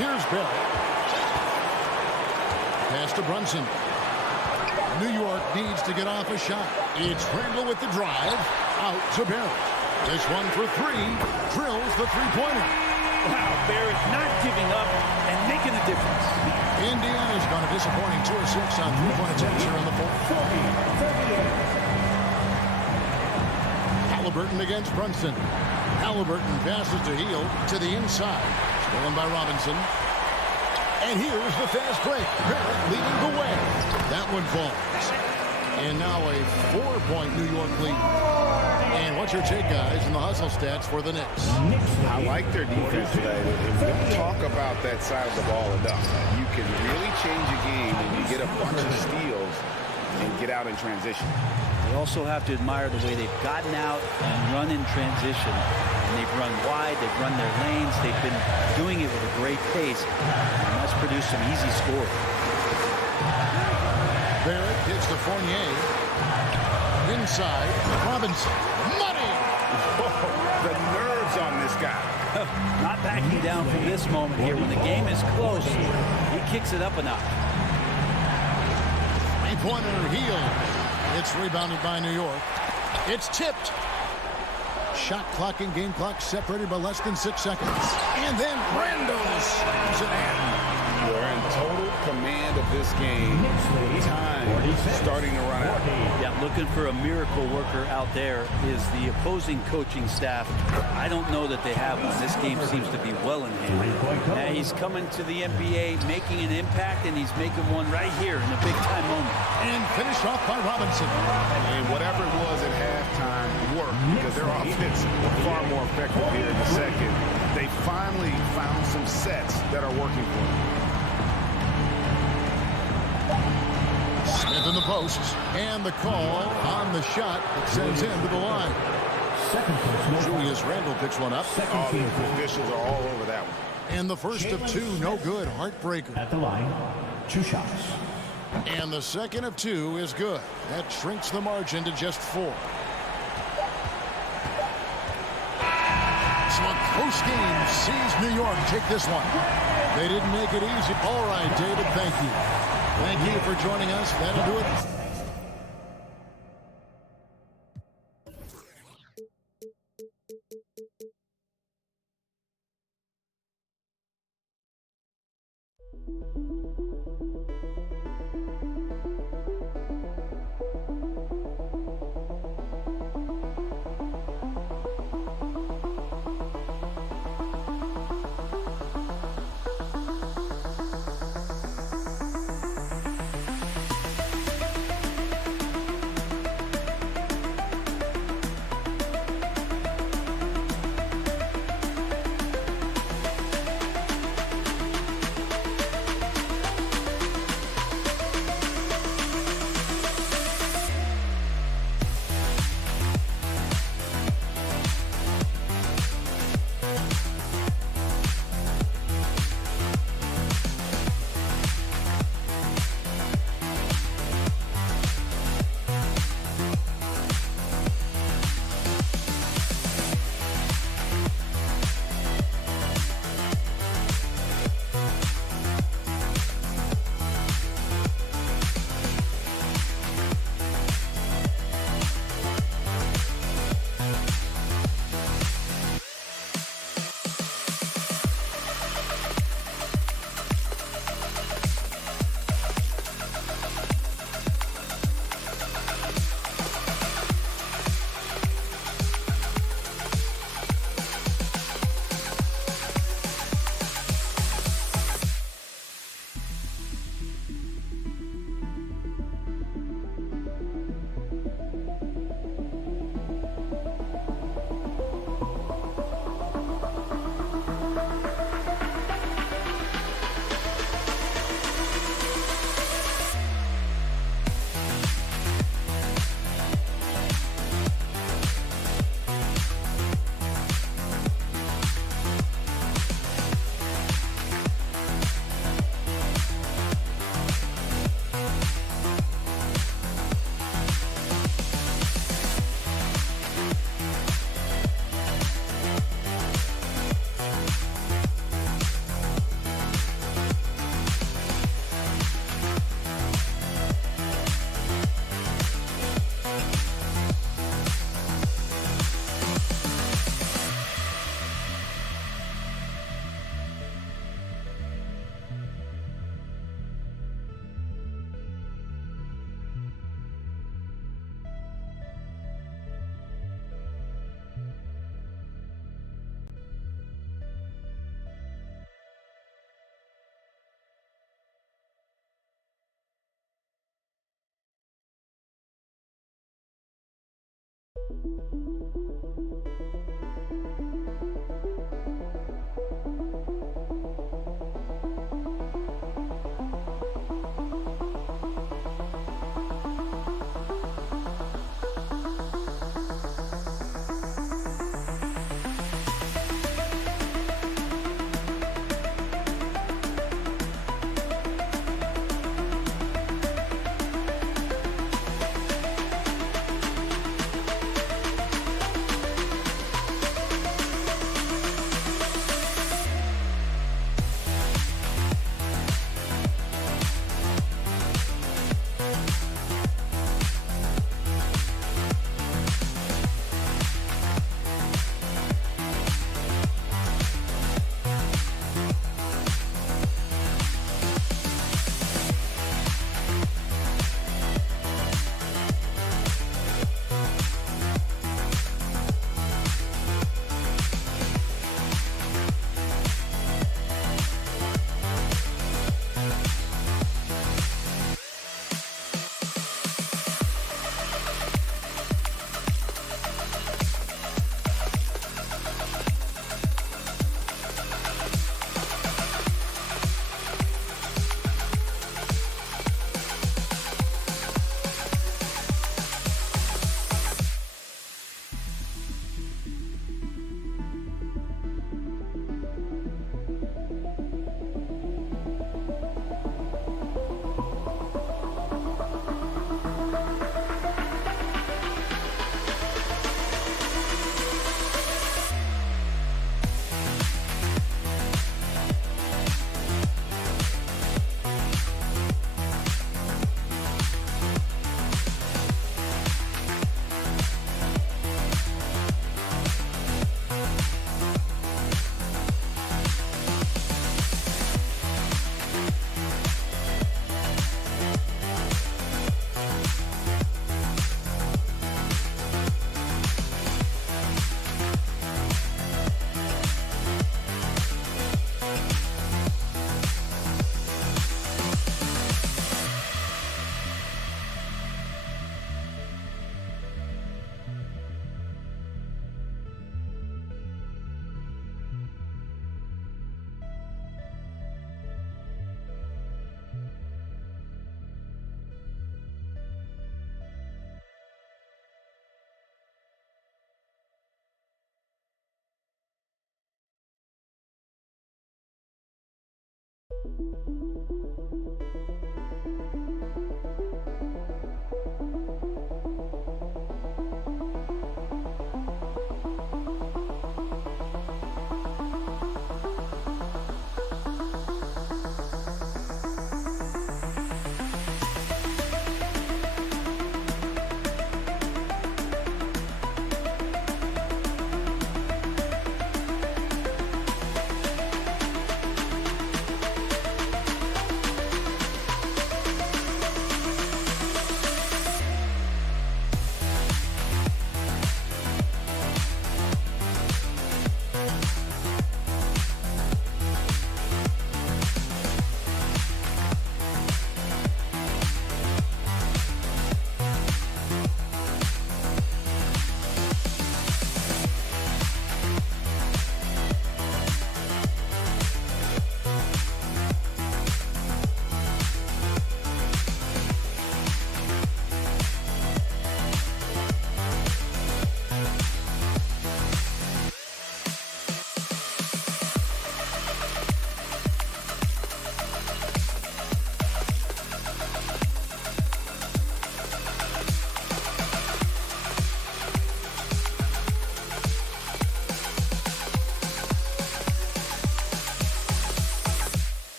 Here's Barrett. Pass to Brunson. New York needs to get off a shot. It's Randall with the drive. Out to Barrett. This one for 3. Drills the three-pointer. Wow, Barrett not giving up and making a difference. Indiana's gone a disappointing 2 of 6 on three-point attempts here in the fourth. Halliburton against Brunson. Halliburton passes to Hield to the inside. Stolen by Robinson. And here's the fast break. Barrett leading the way. That one falls. And now a 4-point New York lead. And what's your take, guys, in the hustle stats for the Knicks? I like their defense today. If we don't talk about that side of the ball enough, you can really change a game when you get a bunch of steals and get out in transition. You also have to admire the way they've gotten out and run in transition. And they've run wide, they've run their lanes, they've been doing it with a great pace. And that's produced some easy scores. Barrett hits to Fournier. Inside, Robinson. Money! The nerves on this guy. Not backing down from this moment here. When the game is close, he kicks it up a notch. Three-pointer Hield. It's rebounded by New York. It's tipped. Shot clock and game clock separated by less than 6 seconds. And then Randall slams it in. They're in total command of this game. Time starting to run out. Yeah, looking for a miracle worker out there is the opposing coaching staff. I don't know that they have one. This game seems to be well in hand. Yeah, he's coming to the NBA, making an impact, and he's making one right here in a big-time moment. And finished off by Robinson. And whatever it was at halftime worked because their offense was far more effective here in the second. They finally found some sets that are working for them. Smith in the post, and the call on the shot that sends him to the line. Julius Randle picks one up. All the officials are all over that one. And the first of 2, no good. Heartbreaker. At the line, 2 shots. And the second of 2 is good. That shrinks the margin to just 4. So a close game sees New York take this one. They didn't make it easy. All right, David, thank you. Thank you for joining us. That'll do it.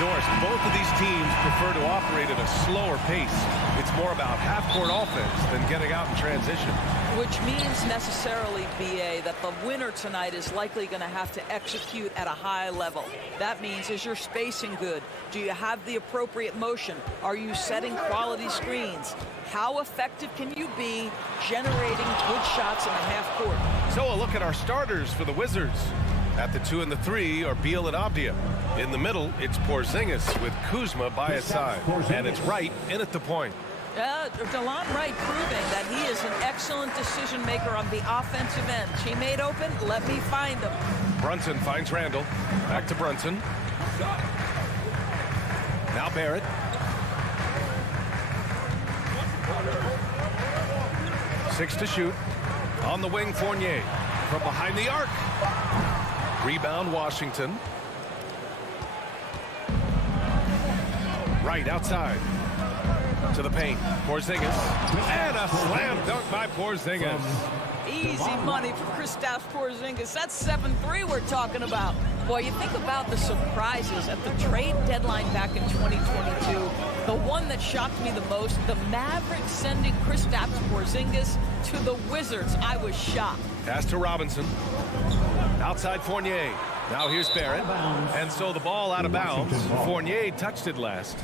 Doris, both of these teams prefer to operate at a slower pace. It's more about half-court offense than getting out in transition. Which means necessarily, BA, that the winner tonight is likely going to have to execute at a high level. That means, is your spacing good? Do you have the appropriate motion? Are you setting quality screens? How effective can you be generating good shots in the half court? So a look at our starters for the Wizards. At the 2 and the 3 are Beal and Avdia. In the middle, it's Porzingis with Kuzma by his side. And it's Wright in at the point. DeLon Wright proving that he is an excellent decision maker on the offensive end. Teammate open, let me find him. Brunson finds Randall. Back to Brunson. Now Barrett. Six to shoot. On the wing, Fournier. From behind the arc. Rebound, Washington. Right outside. To the paint. Porzingis. And a slam dunk by Porzingis. Easy money for Kristaps Porzingis. That's 7-3 we're talking about. Boy, you think about the surprises at the trade deadline back in 2022. The one that shocked me the most, the Mavericks sending Kristaps Porzingis to the Wizards. I was shocked. Pass to Robinson. Outside Fournier. Now here's Barrett. And so the ball out of bounds. Fournier touched it last.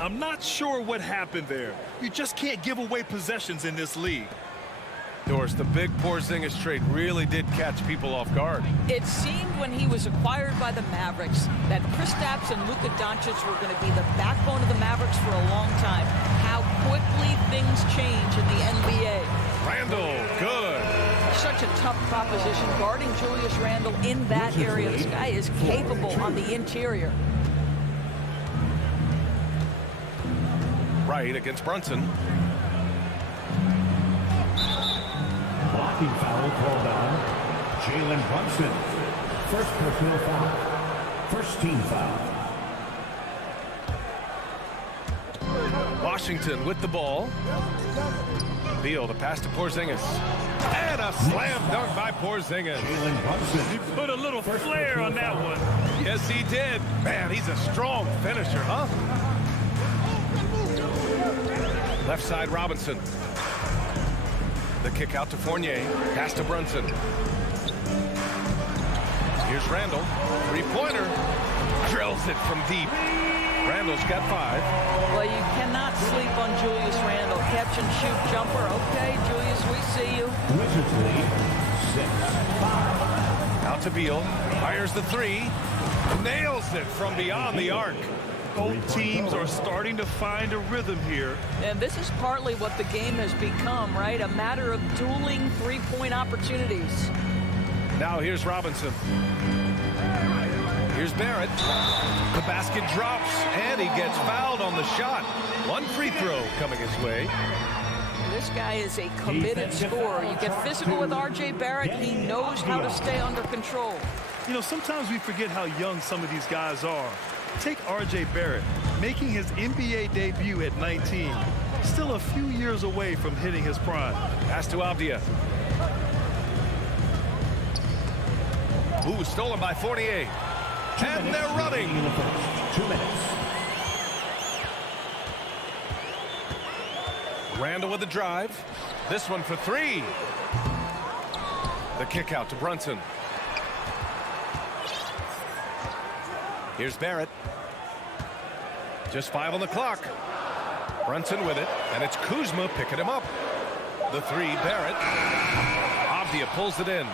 I'm not sure what happened there. You just can't give away possessions in this league. Doris, the big Porzingis trade really did catch people off guard. It seemed when he was acquired by the Mavericks that Kristaps and Luka Doncic were going to be the backbone of the Mavericks for a long time. How quickly things change in the NBA. Randall, good. Such a tough proposition guarding Julius Randle in that area. This guy is capable on the interior. Right against Brunson. Blocking foul called on Jalen Brunson. First personal foul. First team foul. Washington with the ball. Beal, the pass to Porzingis. And a slam dunk by Porzingis. Jalen Brunson. He put a little flair on that one. Yes, he did. Man, he's a strong finisher, huh? Left side, Robinson. The kick out to Fournier. Pass to Brunson. Here's Randall. Three-pointer. Drills it from deep. Randall's got 5. Well, you cannot sleep on Julius Randle. Catch and shoot jumper. Okay, Julius, we see you. Wizards lead 6-5. Out to Beal. Fires the 3. nails it from beyond the arc. Both teams are starting to find a rhythm here. And this is partly what the game has become, right? A matter of dueling three-point opportunities. Now here's Robinson. Here's Barrett. The basket drops, and he gets fouled on the shot. One free throw coming his way. This guy is a committed scorer. You get physical with R.J. Barrett, he knows how to stay under control. You know, sometimes we forget how young some of these guys are. Take R.J. Barrett, making his NBA debut at 19. Still a few years away from hitting his prime. Pass to Avdia. Ooh, stolen by 48. And they're running. 2 minutes. Randall with the drive. This one for three. The kick out to Brunson. Here's Barrett. Just 5 on the clock. Brunson with it, and it's Kuzma picking him up. The three, Barrett. Avdia pulls it in.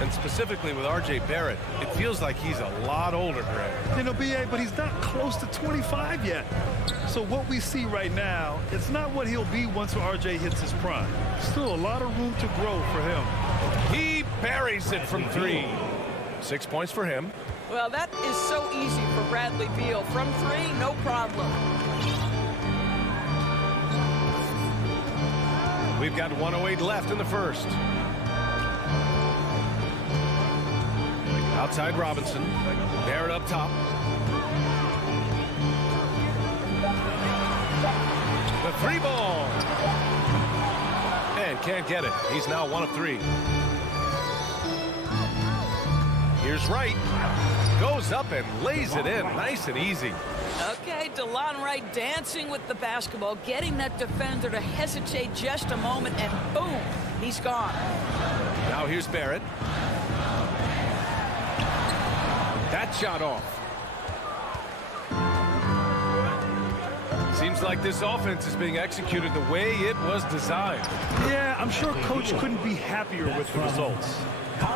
And specifically with R.J. Barrett, it feels like he's a lot older, Greg. You know, B.A., but he's not close to 25 yet. So what we see right now, it's not what he'll be once R.J. hits his prime. Still a lot of room to grow for him. He buries it from three. 6 points for him. Well, that is so easy for Bradley Beal. From three, no problem. We've got 1:08 left in the first. Outside Robinson. Barrett up top. The three ball. And can't get it. He's now 1 of 3. Here's Wright. Goes up and lays it in. Nice and easy. Okay, DeLon Wright dancing with the basketball, getting that defender to hesitate just a moment, and boom, he's gone. Now here's Barrett. That shot off. Seems like this offense is being executed the way it was designed. Yeah, I'm sure Coach couldn't be happier with the results.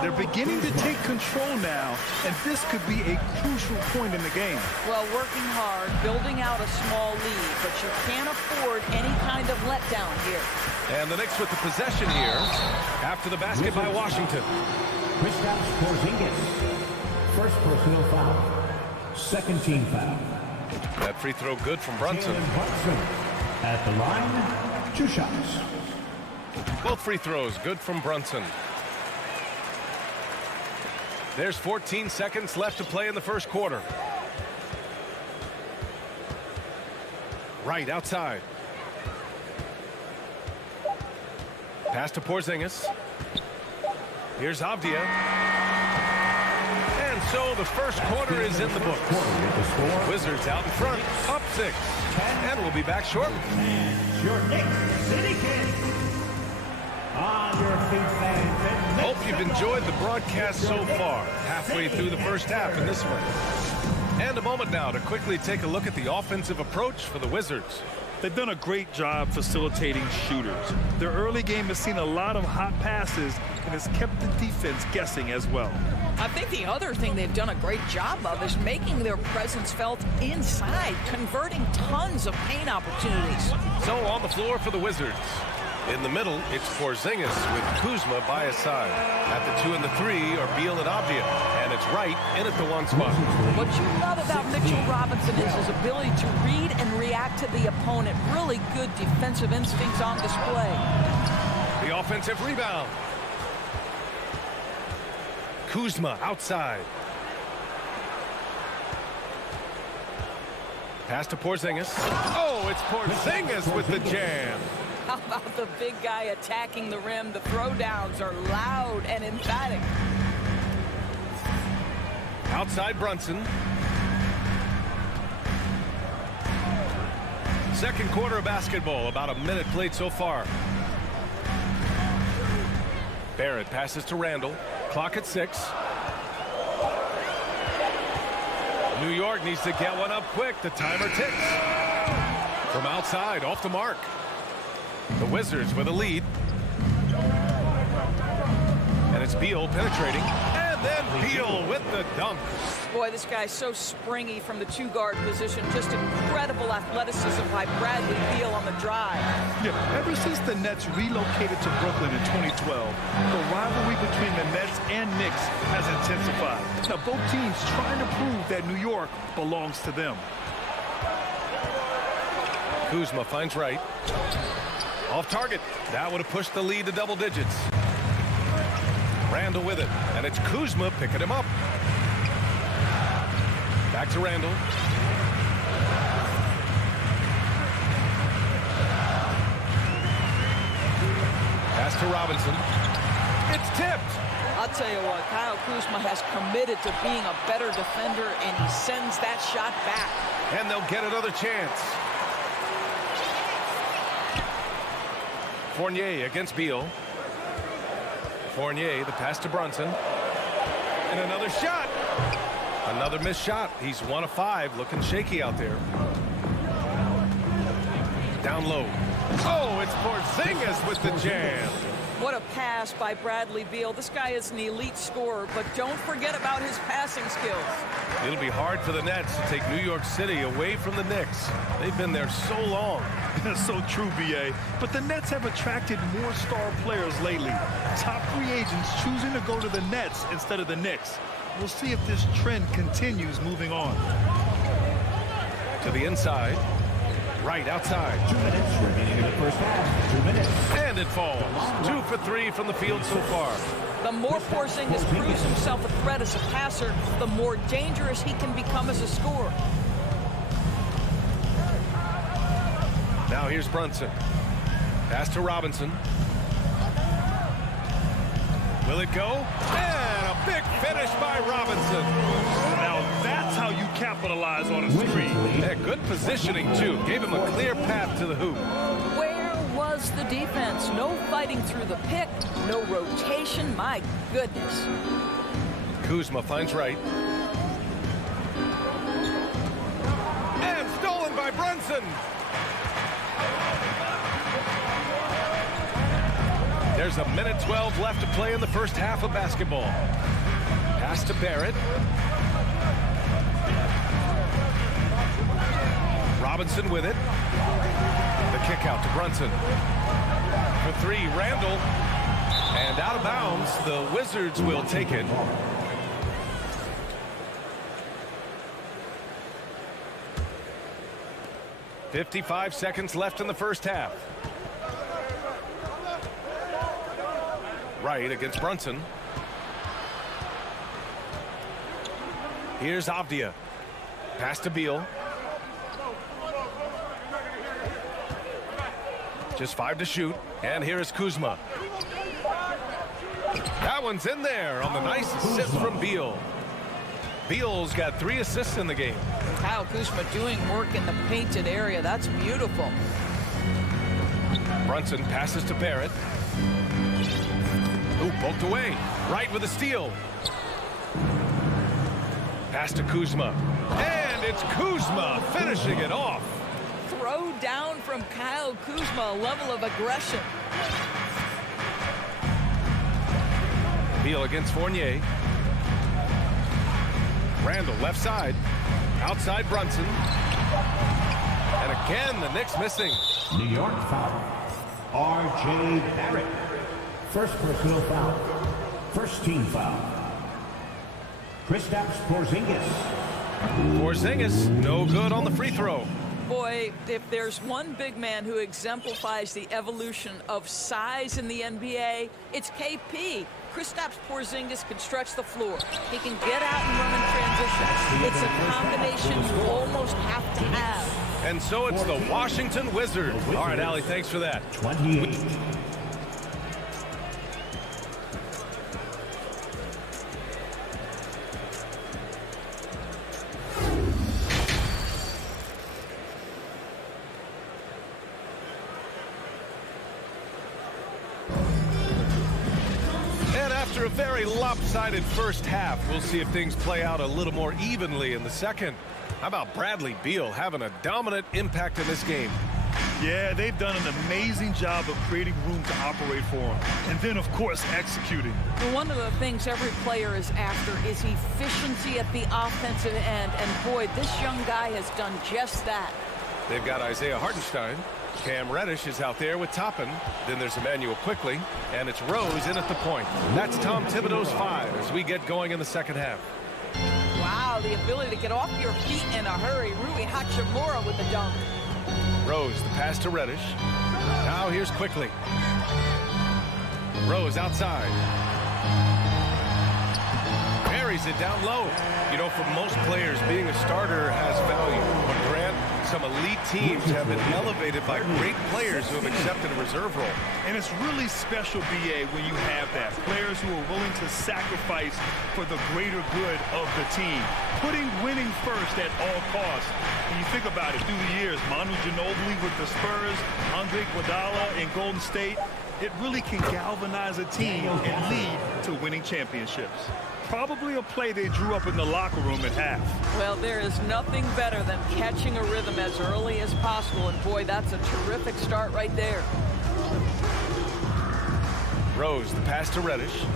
They're beginning to take control now, and this could be a crucial point in the game. Well, working hard, building out a small lead, but you can't afford any kind of letdown here. And the Knicks with the possession here after the basket by Washington. Kristaps Porzingis. First personal foul. Second team foul. That free throw good from Brunson. Brunson at the line. 2 shots. Both free throws good from Brunson. There's 14 seconds left to play in the first quarter. Right outside. Pass to Porzingis. Here's Avdia. And so the first quarter is in the books. Wizards out in front, up 6. And we'll be back shortly. Your Knicks City Kings. On your feet, fans. Hope you've enjoyed the broadcast so far. Halfway through the first half in this one. And a moment now to quickly take a look at the offensive approach for the Wizards. They've done a great job facilitating shooters. Their early game has seen a lot of hot passes and has kept the defense guessing as well. I think the other thing they've done a great job of is making their presence felt inside, converting tons of paint opportunities. So on the floor for the Wizards. In the middle, it's Porzingis with Kuzma by his side. At the 2 and the 3 are Beal and Avdia. And it's Wright in at the 1 spot. What you love about Mitchell Robinson is his ability to read and react to the opponent. Really good defensive instincts on display. The offensive rebound. Kuzma outside. Pass to Porzingis. Oh, it's Porzingis with the jam. How about the big guy attacking the rim? The throwdowns are loud and emphatic. Outside Brunson. Second quarter of basketball. About a minute played so far. Barrett passes to Randall. Clock at 6. New York needs to get one up quick. The timer ticks. From outside, off the mark. The Wizards with a lead. And it's Beal penetrating. And then Beal with the dunk. Boy, this guy's so springy from the two-guard position. Just incredible athleticism by Bradley Beal on the drive. Yeah, ever since the Nets relocated to Brooklyn in 2012, the rivalry between the Nets and Knicks has intensified. Now, both teams trying to prove that New York belongs to them. Kuzma finds Wright. Off target. That would have pushed the lead to double digits. Randall with it, and it's Kuzma picking him up. Back to Randall. Pass to Robinson. It's tipped. I'll tell you what, Kyle Kuzma has committed to being a better defender, and he sends that shot back. And they'll get another chance. Fournier against Beal. Fournier, the pass to Brunson. And another shot. Another missed shot. He's 1 of 5, looking shaky out there. Down low. Oh, it's Porzingis with the jam. What a pass by Bradley Beal. This guy is an elite scorer, but don't forget about his passing skills. It'll be hard for the Nets to take New York City away from the Knicks. They've been there so long. That's so true, B.A. But the Nets have attracted more star players lately. Top free agents choosing to go to the Nets instead of the Knicks. We'll see if this trend continues moving on. To the inside. Right outside. 2 minutes remaining in the first half. 2 minutes. And it falls. 2 for 3 from the field so far. The more Porzingis proves himself a threat as a passer, the more dangerous he can become as a scorer. Now here's Brunson. Pass to Robinson. Will it go? And a big finish by Robinson. Now that's how you capitalize on a screen. Yeah, good positioning, too. Gave him a clear path to the hoop. Where was the defense? No fighting through the pick, no rotation. My goodness. Kuzma finds Wright. And stolen by Brunson. There's a minute 12 left to play in the first half of basketball. Pass to Barrett. Robinson with it. The kick out to Brunson. For 3, Randall. And out of bounds, the Wizards will take it. .55 seconds left in the first half. Right against Brunson. Here's Avdia. Pass to Beal. Just 5 to shoot. And here is Kuzma. That one's in there on the nice assist from Beal. Beal's got 3 assists in the game. Kyle Kuzma doing work in the painted area. That's beautiful. Brunson passes to Barrett. Ooh, poked away. Right with a steal. Pass to Kuzma. And it's Kuzma finishing it off. Throw down from Kyle Kuzma, a level of aggression. Beal against Fournier. Randall left side. Outside Brunson. And again, the Knicks missing. New York foul. R.J. Barrett. First personal foul. First team foul. Kristaps Porzingis. Porzingis, no good on the free throw. Boy, if there's one big man who exemplifies the evolution of size in the NBA, it's KP. Kristaps Porzingis can stretch the floor. He can get out and run in transition. It's a combination you almost have to have. And so it's the Washington Wizards. All right, Allie, thanks for that. 28. After a very lopsided first half, we'll see if things play out a little more evenly in the second. How about Bradley Beal having a dominant impact in this game? Yeah, they've done an amazing job of creating room to operate for him. And then, of course, executing. Well, one of the things every player is after is efficiency at the offensive end. And boy, this young guy has done just that. They've got Isaiah Hartenstein. Cam Reddish is out there with Toppin. Then there's Emmanuel Quickly. And it's Rose in at the point. That's Tom Thibodeau's 5 as we get going in the second half. Wow, the ability to get off your feet in a hurry. Rui Hachimura with the dunk. Rose, the pass to Reddish. Now here's Quickly. Rose outside. Buries it down low. You know, for most players, being a starter has value. But Grant, some elite teams have been elevated by great players who have accepted a reserve role. And it's really special, B.A., when you have that. Players who are willing to sacrifice for the greater good of the team. Putting winning first at all costs. When you think about it, through the years, Manu Ginobili with the Spurs, Andre Iguodala in Golden State, it really can galvanize a team and lead to winning championships. Probably a play they drew up in the locker room at half. Well, there is nothing better than catching a rhythm as early as possible. And boy, that's a terrific start right there. Rose, the pass to Reddish.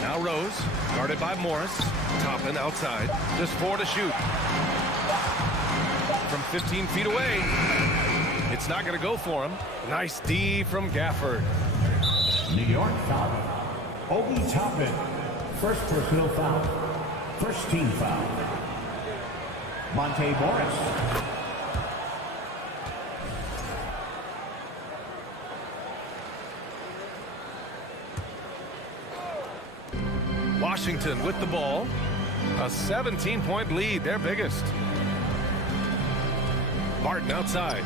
Now Rose, guarded by Morris. Toppin outside. Just 4 to shoot. From 15 feet away. It's not going to go for him. Nice D from Gafford. New York foul. Obi Toppin, first personal foul. First team foul. Monte Morris. Washington with the ball. A 17-point lead, their biggest. Barton outside.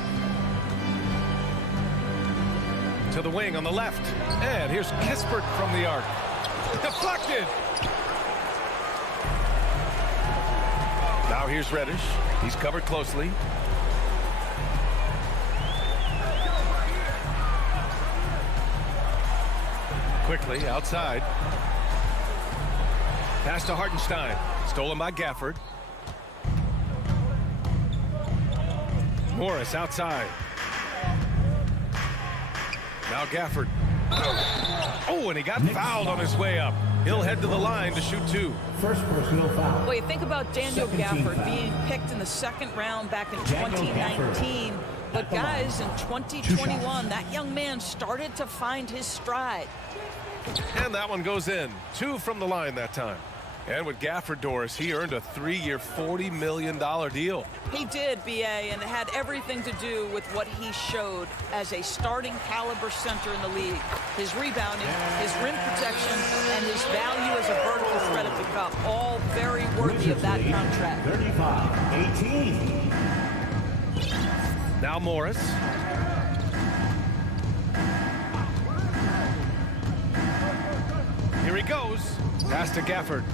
To the wing on the left. And here's Kispert from the arc. Deflected. Now here's Reddish. He's covered closely. Quickly outside. Pass to Hartenstein. Stolen by Gafford. Morris outside. Now Gafford. Oh, and he got fouled on his way up. He'll head to the line to shoot 2. First personal foul. Wait, think about Daniel Gafford being picked in the second round back in 2019. But guys, in 2021, that young man started to find his stride. And that one goes in. 2 from the line that time. And with Gafford, Doris, he earned a 3-year, $40 million deal. He did, B.A., and it had everything to do with what he showed as a starting caliber center in the league. His rebounding, his rim protection, and his value as a vertical threat at the cup, all very worthy of that contract. 35-18. Now Morris. Here he goes. Pass to Gafford.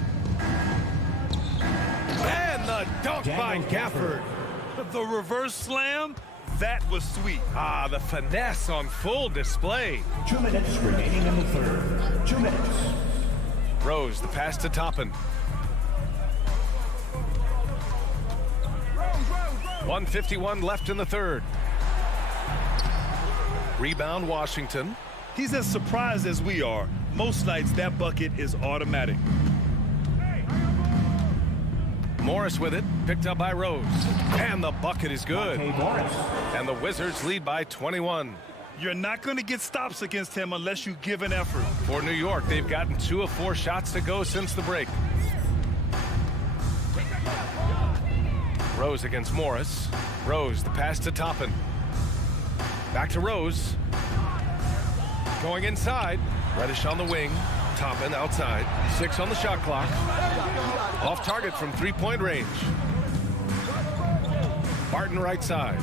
And the dunk by Gafford. The reverse slam, that was sweet. Ah, the finesse on full display. 2 minutes remaining in the third. 2 minutes. Rose, the pass to Toppin. 1:51 left in the third. Rebound, Washington. He's as surprised as we are. Most nights, that bucket is automatic. Morris with it, picked up by Rose. And the bucket is good. And the Wizards lead by 21. You're not going to get stops against him unless you give an effort. For New York, they've gotten 2 of 4 shots to go since the break. Rose against Morris. Rose, the pass to Toppin. Back to Rose. Going inside. Reddish on the wing. Toppin outside. 6 on the shot clock. Off target from 3-point range. Barton right side.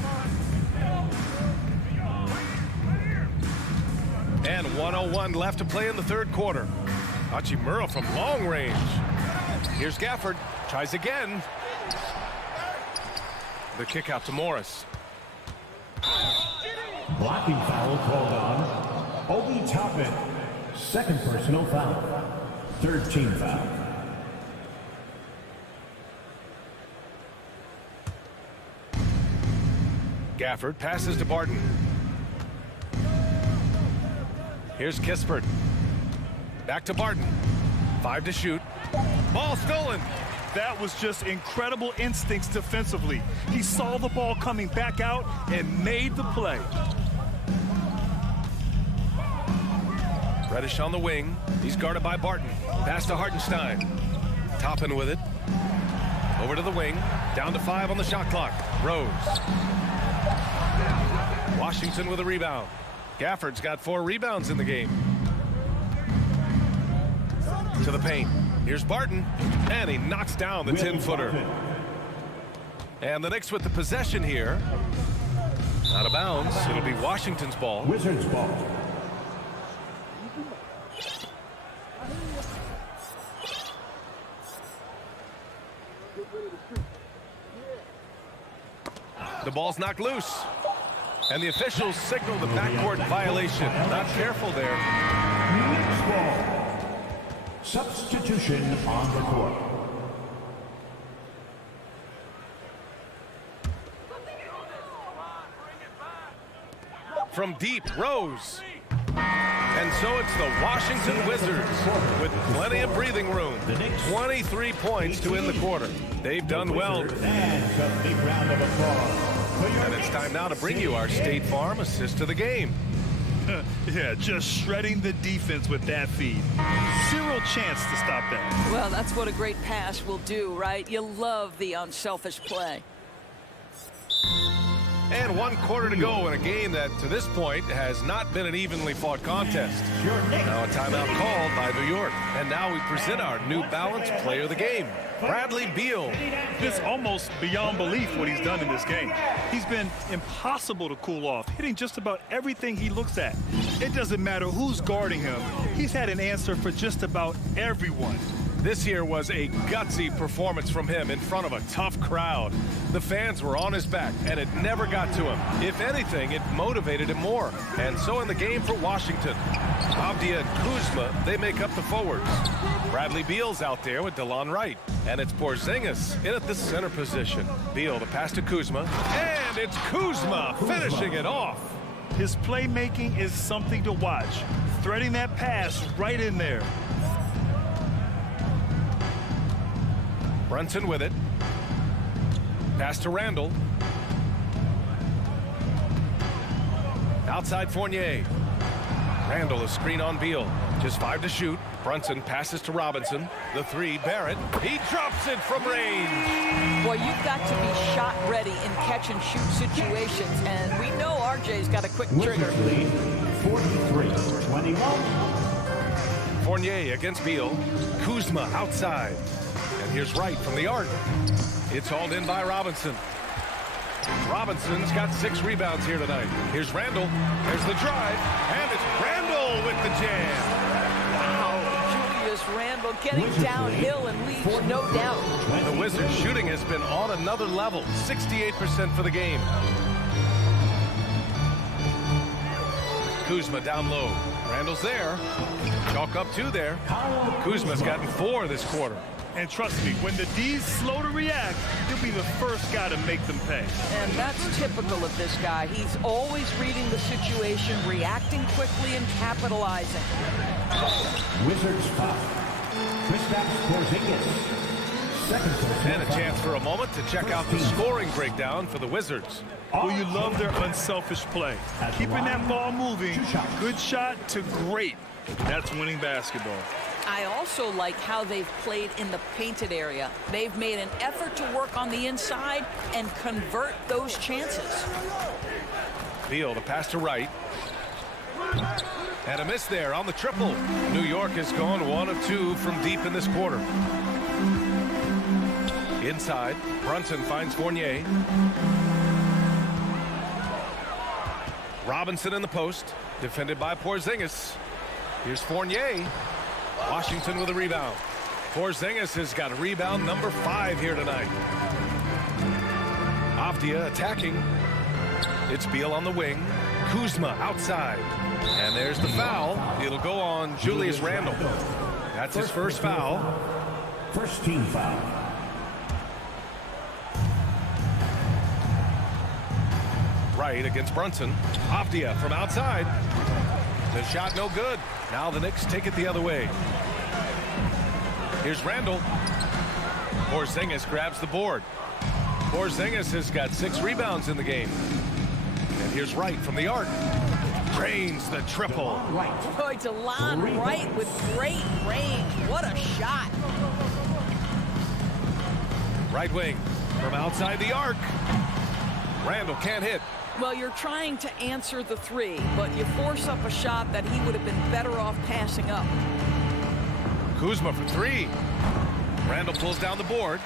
And 1:01 left to play in the third quarter. Hachimura from long range. Here's Gafford. Tries again. The kick out to Morris. Blocking foul called on Obi Toppin. Second personal foul. Third team foul. Gafford passes to Barton. Here's Kispert. Back to Barton. 5 to shoot. Ball stolen. That was just incredible instincts defensively. He saw the ball coming back out and made the play. Reddish on the wing. He's guarded by Barton. Pass to Hartenstein. Toppin with it. Over to the wing. Down to 5 on the shot clock. Rose. Washington with a rebound. Gafford's got 4 rebounds in the game. To the paint. Here's Barton. And he knocks down the 10-footer. And the Knicks with the possession here. Out of bounds. It'll be Washington's ball. Wizards ball. The ball's knocked loose. And the officials signal the backcourt violation. Not careful there. Knicks ball. Substitution on the court. From deep, Rose. And so it's the Washington Wizards with plenty of breathing room. 23 points to end the quarter. They've done well. And it's time now to bring you our State Farm assist to the game. Yeah, just shredding the defense with that feed. Zero chance to stop that. Well, that's what a great pass will do, right? You love the unselfish play. And 1 quarter to go in a game that, to this point, has not been an evenly fought contest. Now a timeout called by New York. And now we present our New Balance player of the game, Bradley Beal. It's almost beyond belief what he's done in this game. He's been impossible to cool off, hitting just about everything he looks at. It doesn't matter who's guarding him. He's had an answer for just about everyone. This here was a gutsy performance from him in front of a tough crowd. The fans were on his back, and it never got to him. If anything, it motivated him more. And so in the game for Washington, Avdia and Kuzma, they make up the forwards. Bradley Beal's out there with DeLon Wright. And it's Porzingis in at the center position. Beal, the pass to Kuzma. And it's Kuzma finishing it off. His playmaking is something to watch. Threading that pass right in there. Brunson with it. Pass to Randall. Outside Fournier. Randall is screen on Beal. Just 5 to shoot. Brunson passes to Robinson. The 3, Barrett. He drops it from range. Boy, you've got to be shot ready in catch and shoot situations, and we know RJ's got a quick trigger. 43-21. Fournier against Beal. Kuzma outside. And here's Wright from the arc. It's hauled in by Robinson. Robinson's got 6 rebounds here tonight. Here's Randall. There's the drive. And it's Randall with the jam. Wow, Julius Randall getting downhill and leads, no doubt. The Wizards' shooting has been on another level. 68% for the game. Kuzma down low. Randall's there. Chalk up 2 there. Kuzma's gotten 4 this quarter. And trust me, when the D's slow to react, he'll be the first guy to make them pay. And that's typical of this guy. He's always reading the situation, reacting quickly, and capitalizing. Wizards foul. Kristaps Porzingis. Second personal And a chance for a moment to check out the scoring breakdown for the Wizards. Well, you love their unselfish play. Keeping that ball moving, good shot to great. That's winning basketball. I also like how they've played in the painted area. They've made an effort to work on the inside and convert those chances. Beal, the pass to Wright. And a miss there on the triple. New York has gone 1 of 2 from deep in this quarter. Inside, Brunson finds Fournier. Robinson in the post, defended by Porzingis. Here's Fournier. Washington with a rebound. Porzingis has got rebound number 5 here tonight. Avdia attacking. It's Beal on the wing. Kuzma outside. And there's the foul. It'll go on Julius Randle. That's his first foul. First team foul. right against Brunson. Avdia from outside. The shot no good. Now the Knicks take it the other way. Here's Randall. Porzingis grabs the board. Porzingis has got 6 rebounds in the game. And here's Wright from the arc. Drains the triple. Boy, DeLon Wright with great range. What a shot. Right wing from outside the arc. Randall can't hit. Well, you're trying to answer the 3, but you force up a shot that he would have been better off passing up. Kuzma for 3. Randall pulls down the board.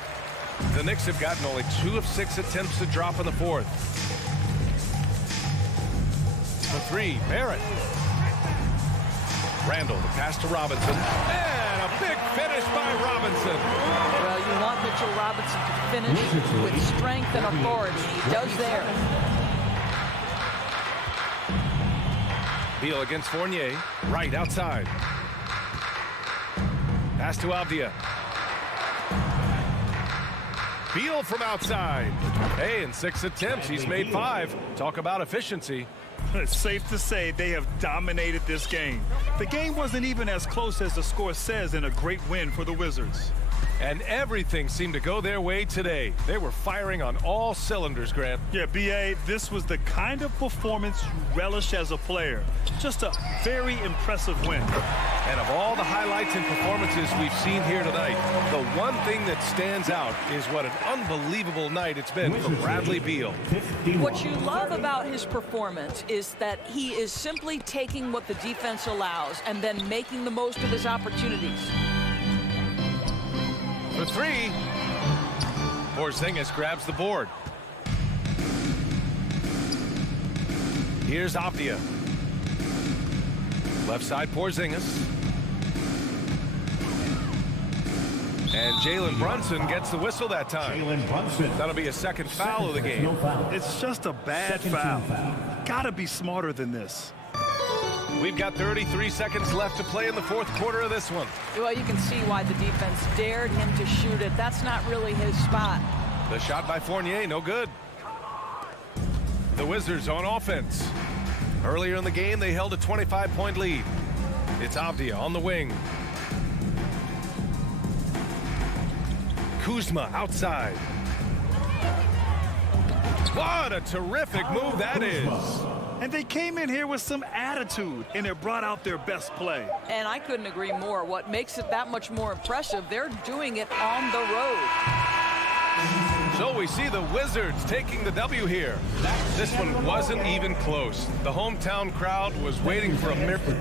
The Knicks have gotten only 2 of 6 attempts to drop in the 4th. For 3, Barrett. Randall, the pass to Robinson. And a big finish by Robinson. Well, you want Mitchell Robinson to finish with strength and authority. He does there. Beal against Fournier. Right outside. Pass to Avdia. Beal from outside. Hey, in 6 attempts, he's made 5. Talk about efficiency. It's safe to say they have dominated this game. The game wasn't even as close as the score says in a great win for the Wizards. And everything seemed to go their way today. They were firing on all cylinders, Grant. Yeah, B.A., this was the kind of performance you relish as a player. Just a very impressive win. And of all the highlights and performances we've seen here tonight, the one thing that stands out is what an unbelievable night it's been for Bradley Beal. What you love about his performance is that he is simply taking what the defense allows and then making the most of his opportunities. For 3, Porzingis grabs the board. Here's Avdia. Left side Porzingis. And Jalen Brunson gets the whistle that time. That'll be a second foul of the game. It's just a bad foul. Gotta be smarter than this. We've got 33 seconds left to play in the 4th quarter of this one. Well, you can see why the defense dared him to shoot it. That's not really his spot. The shot by Fournier, no good. The Wizards on offense. Earlier in the game, they held a 25-point lead. It's Avdia on the wing. Kuzma outside. What a terrific move that is. And they came in here with some attitude, and it brought out their best play. And I couldn't agree more. What makes it that much more impressive, they're doing it on the road. So we see the Wizards taking the W here. This one wasn't even close. The hometown crowd was waiting for a miracle.